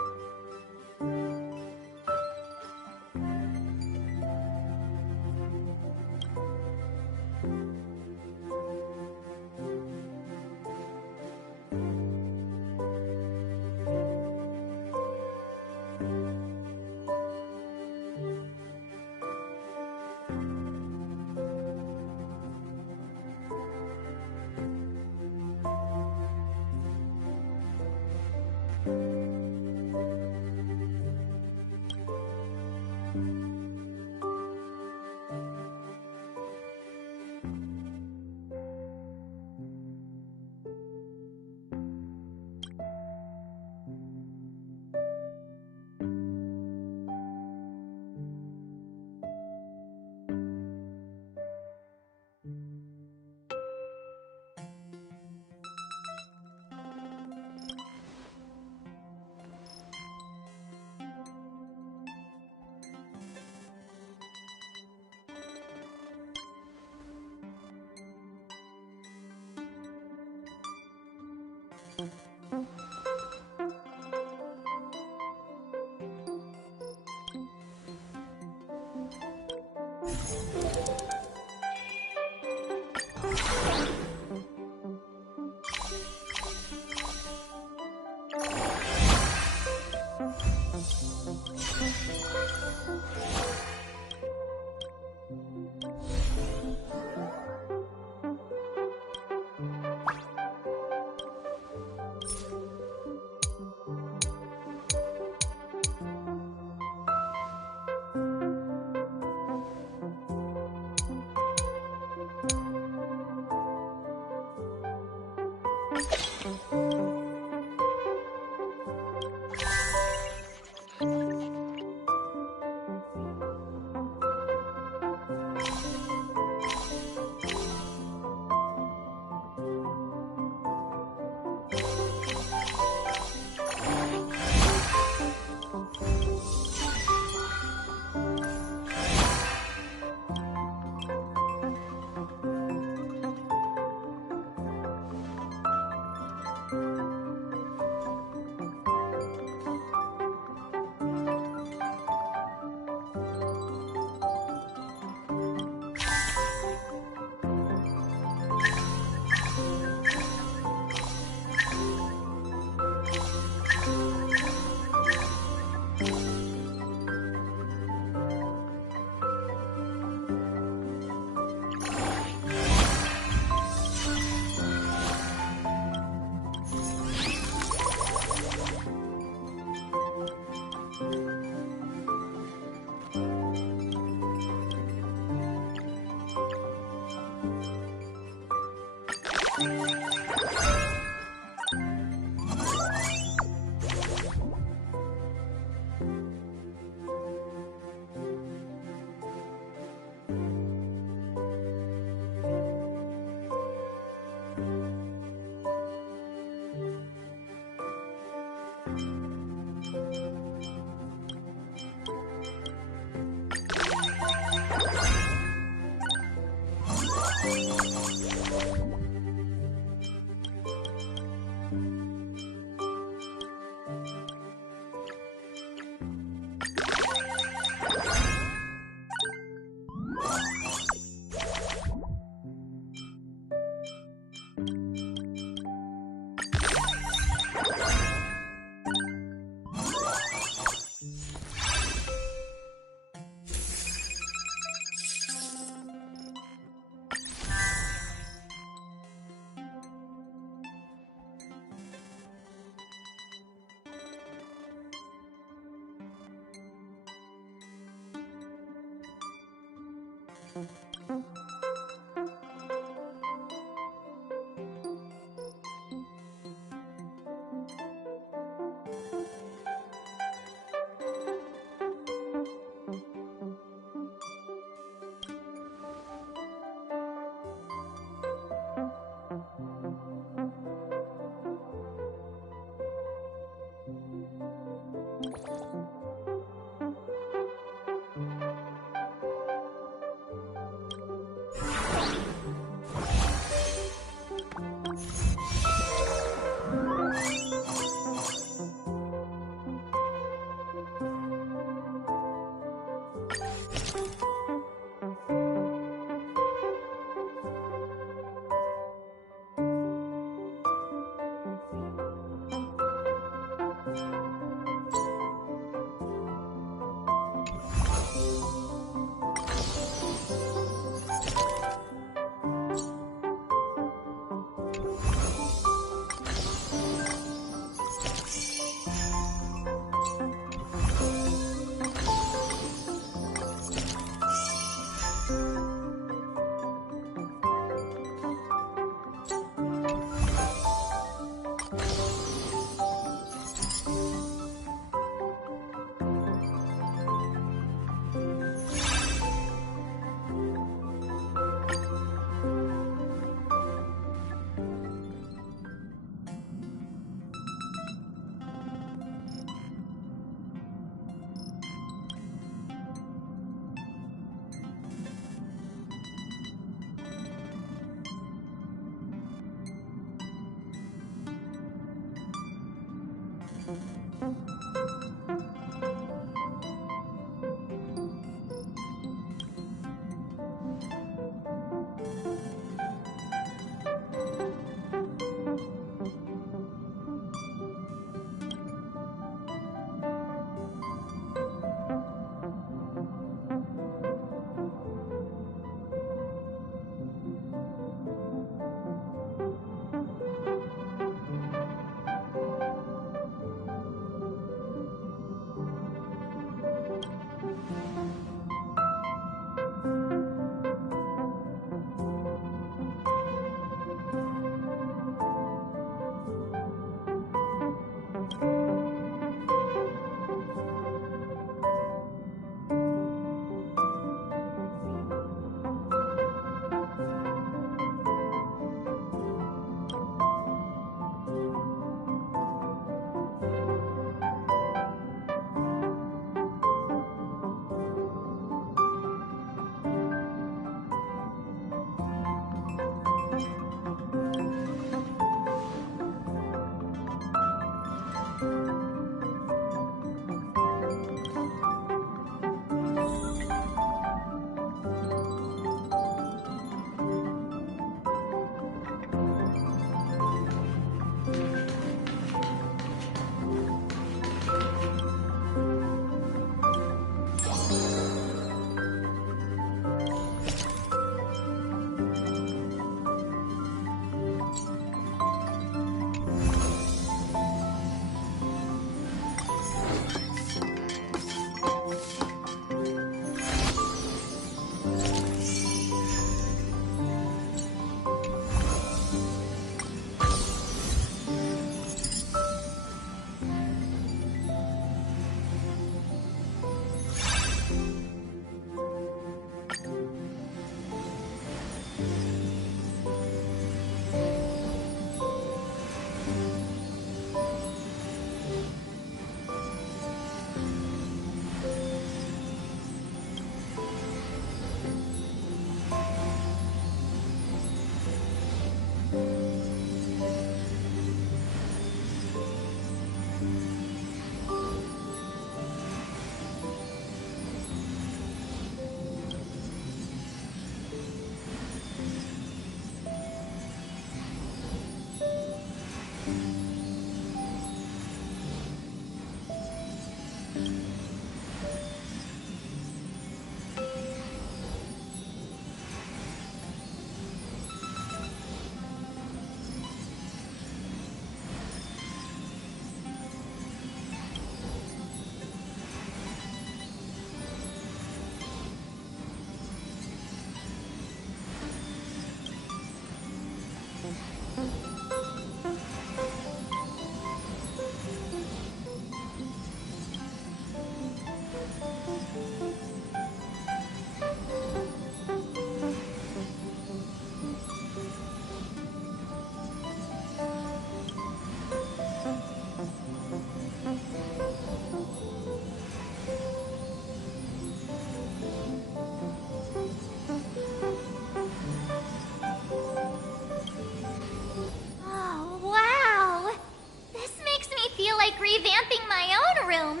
like revamping my own room.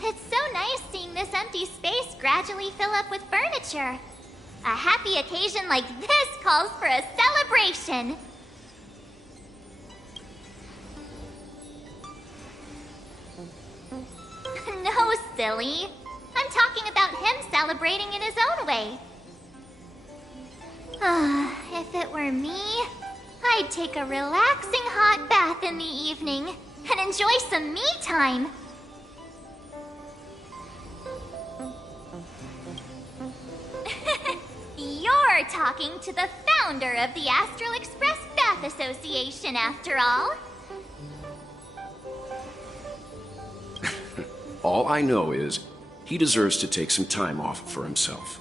It's so nice seeing this empty space gradually fill up with furniture. A happy occasion like this calls for a celebration. No, silly. I'm talking about him celebrating in his own way. If it were me, I'd take a relaxing hot bath in the evening and enjoy some me time. You're talking to the founder of the Astral Express Bath Association, after all. All I know is he deserves to take some time off for himself.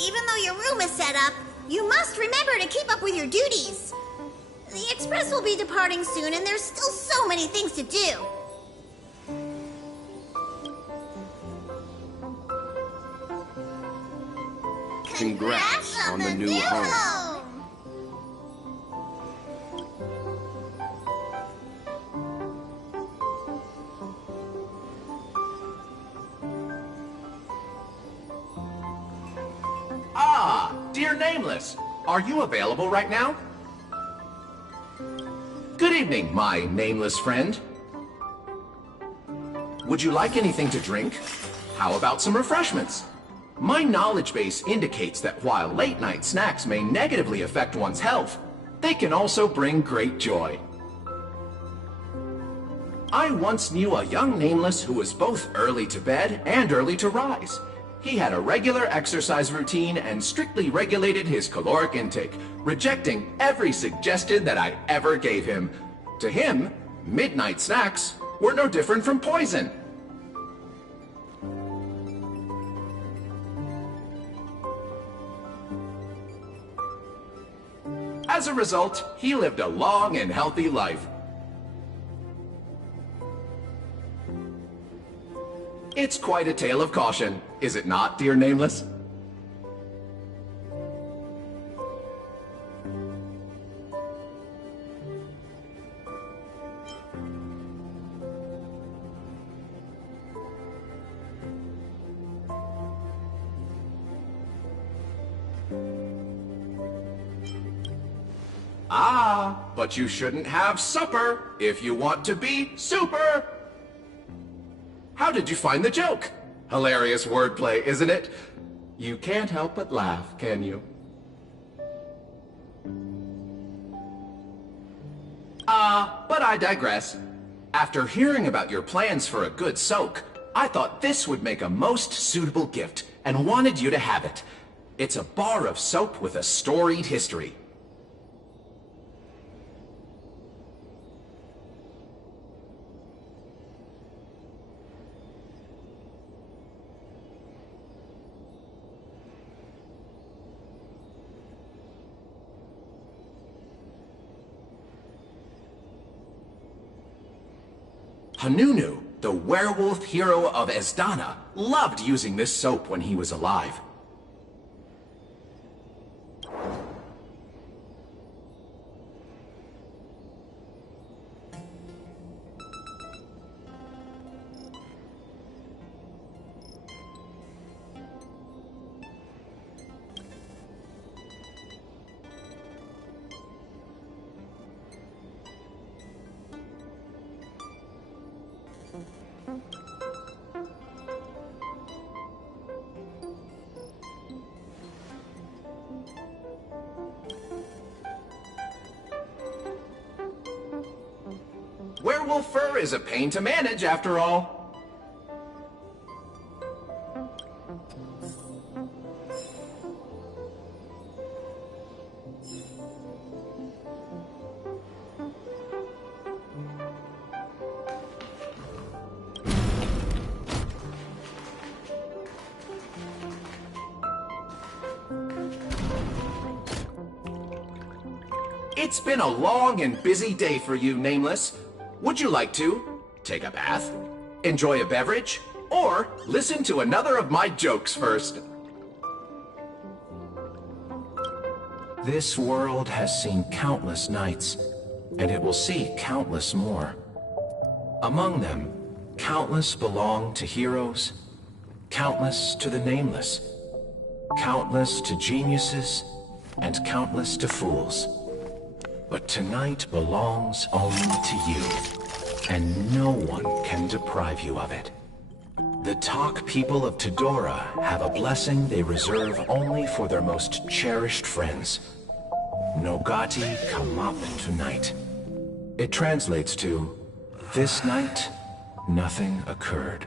Even though your room is set up, you must remember to keep up with your duties. The Express will be departing soon, and there's still so many things to do. Congrats on the new home. Ah, dear Nameless, are you available right now? Good evening, my nameless friend. Would you like anything to drink? How about some refreshments? My knowledge base indicates that while late-night snacks may negatively affect one's health, they can also bring great joy. I once knew a young Nameless who was both early to bed and early to rise. He had a regular exercise routine and strictly regulated his caloric intake, rejecting every suggestion that I ever gave him. To him, midnight snacks were no different from poison. As a result, he lived a long and healthy life. It's quite a tale of caution, is it not, dear Nameless? Ah, but you shouldn't have supper if you want to be super. How did you find the joke? Hilarious wordplay, isn't it? You can't help but laugh, can you? But I digress. After hearing about your plans for a good soak, I thought this would make a most suitable gift and wanted you to have it. It's a bar of soap with a storied history. Hanunu, the werewolf hero of Esdana, loved using this soap when he was alive. Werewolf fur is a pain to manage, after all. It's been a long and busy day for you, Nameless. Would you like to take a bath, enjoy a beverage, or listen to another of my jokes first? This world has seen countless nights, and it will see countless more. Among them, countless belong to heroes, countless to the nameless, countless to geniuses, and countless to fools. But tonight belongs only to you, and no one can deprive you of it. The Talk people of Tidora have a blessing they reserve only for their most cherished friends. Nogati come up tonight. It translates to, this night, nothing occurred.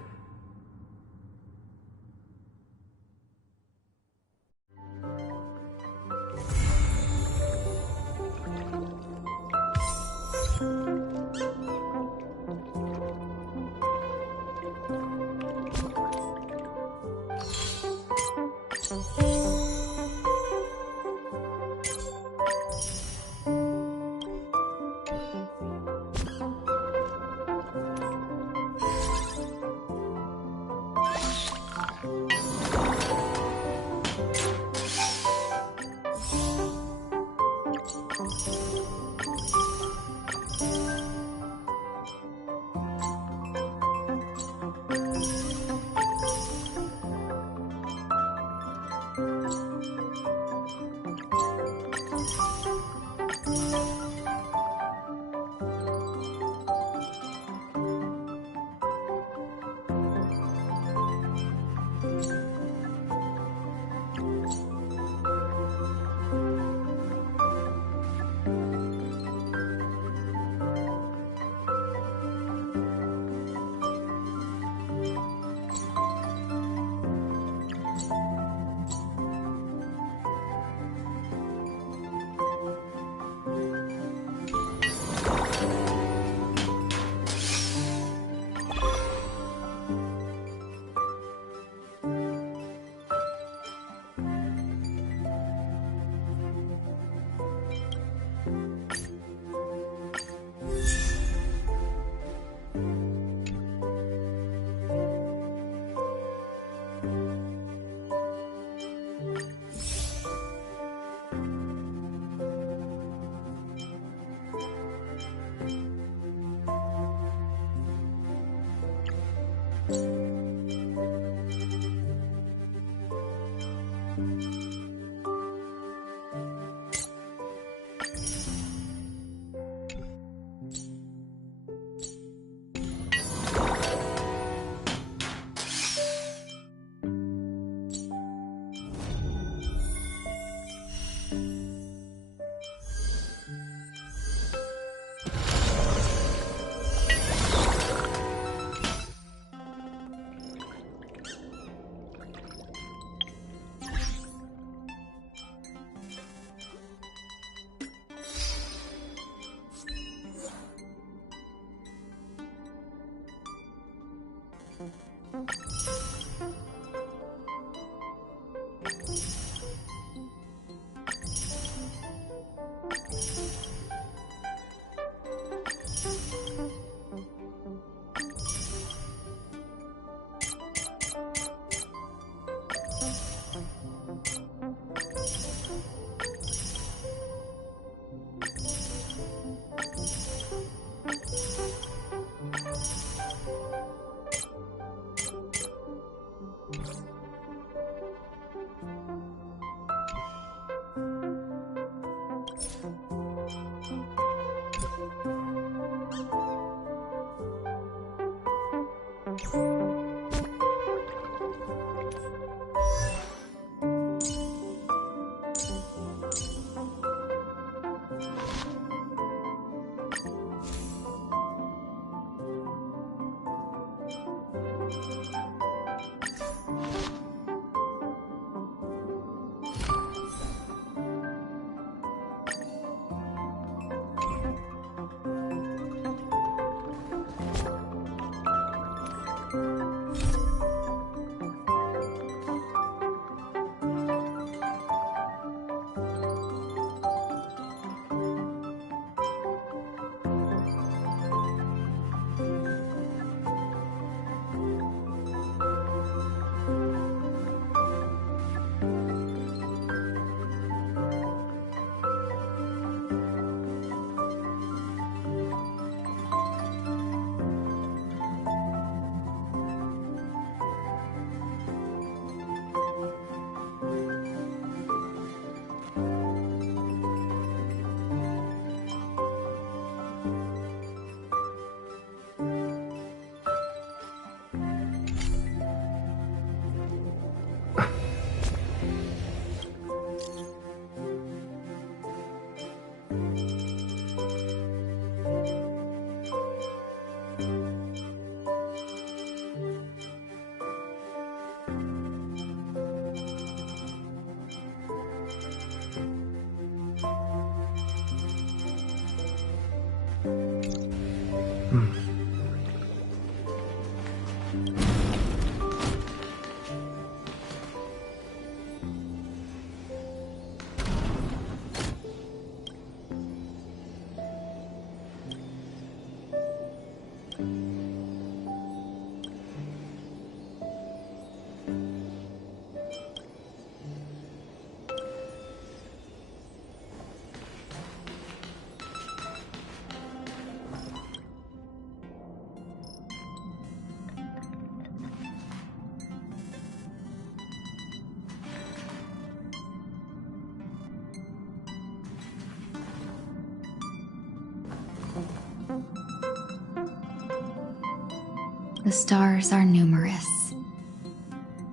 The stars are numerous,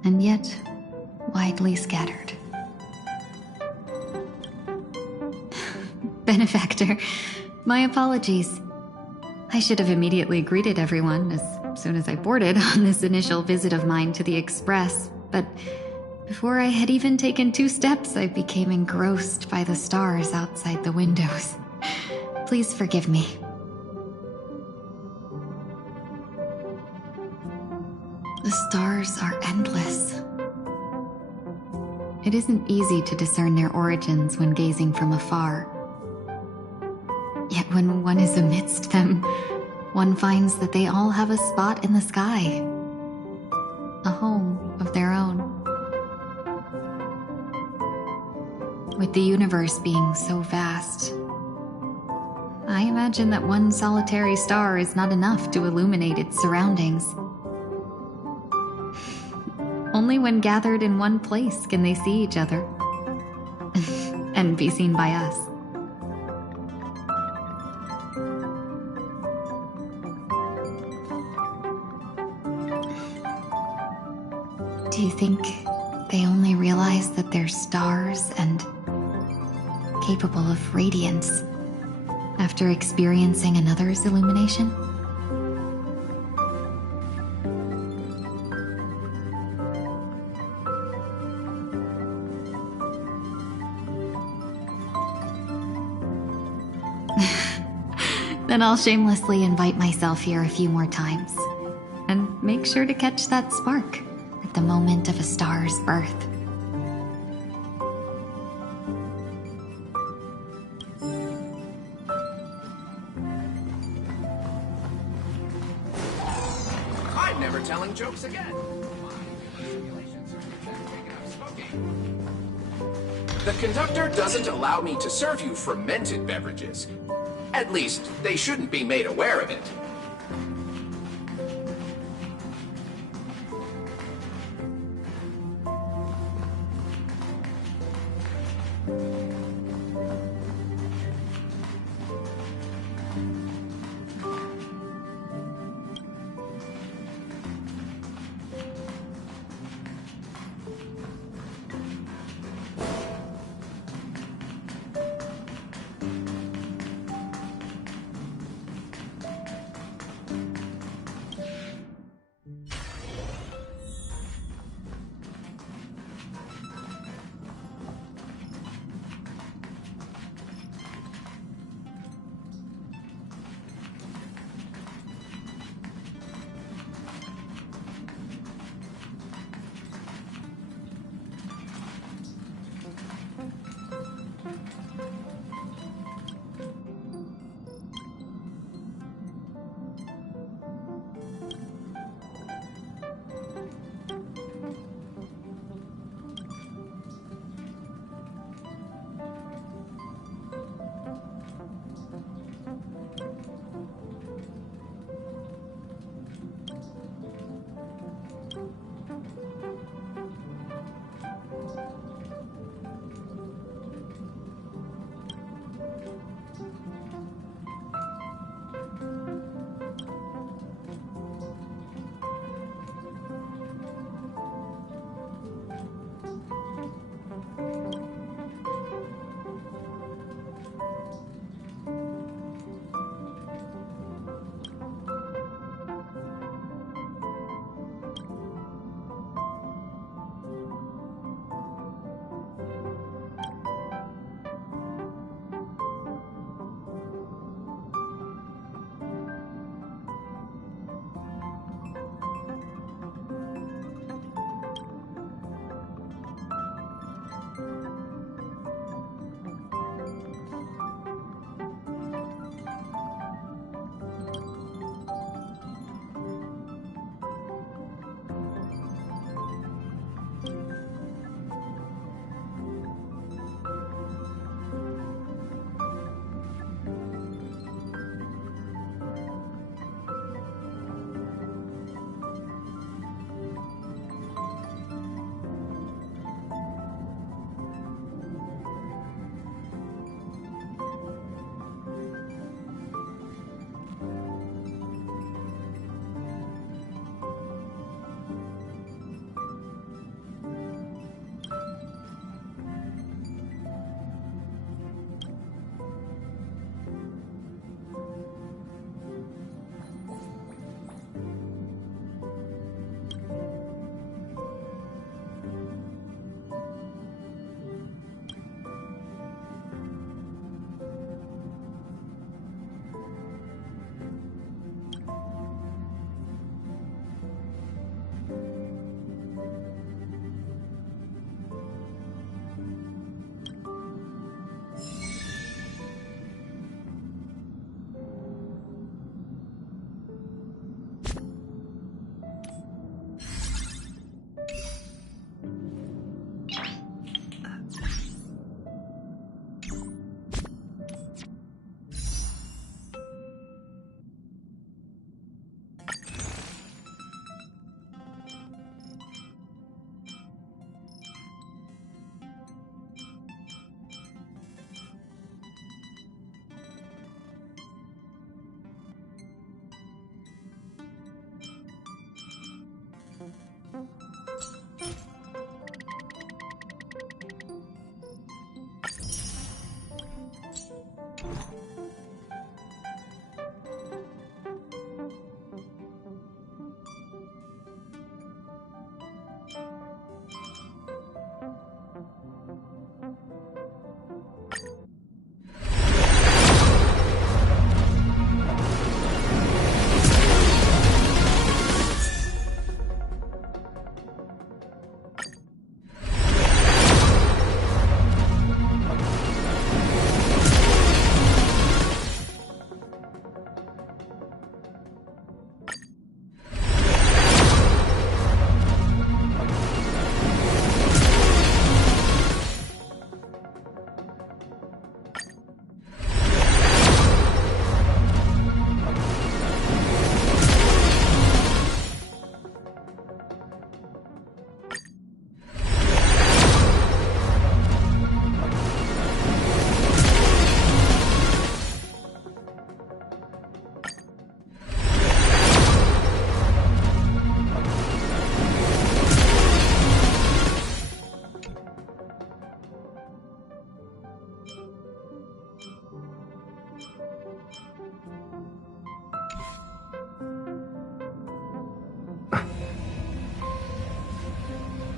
and yet widely scattered. Benefactor, my apologies. I should have immediately greeted everyone as soon as I boarded on this initial visit of mine to the Express, but before I had even taken 2 steps, I became engrossed by the stars outside the windows. Please forgive me. The stars are endless. It isn't easy to discern their origins when gazing from afar. Yet when one is amidst them, one finds that they all have a spot in the sky. A home of their own. With the universe being so vast, I imagine that one solitary star is not enough to illuminate its surroundings. Only when gathered in one place can they see each other and be seen by us. Do you think they only realize that they're stars and capable of radiance after experiencing another's illumination? Then I'll shamelessly invite myself here a few more times, and make sure to catch that spark at the moment of a star's birth. I'm never telling jokes again. The conductor doesn't allow me to serve you fermented beverages. At least, they shouldn't be made aware of it.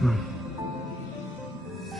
Hmm.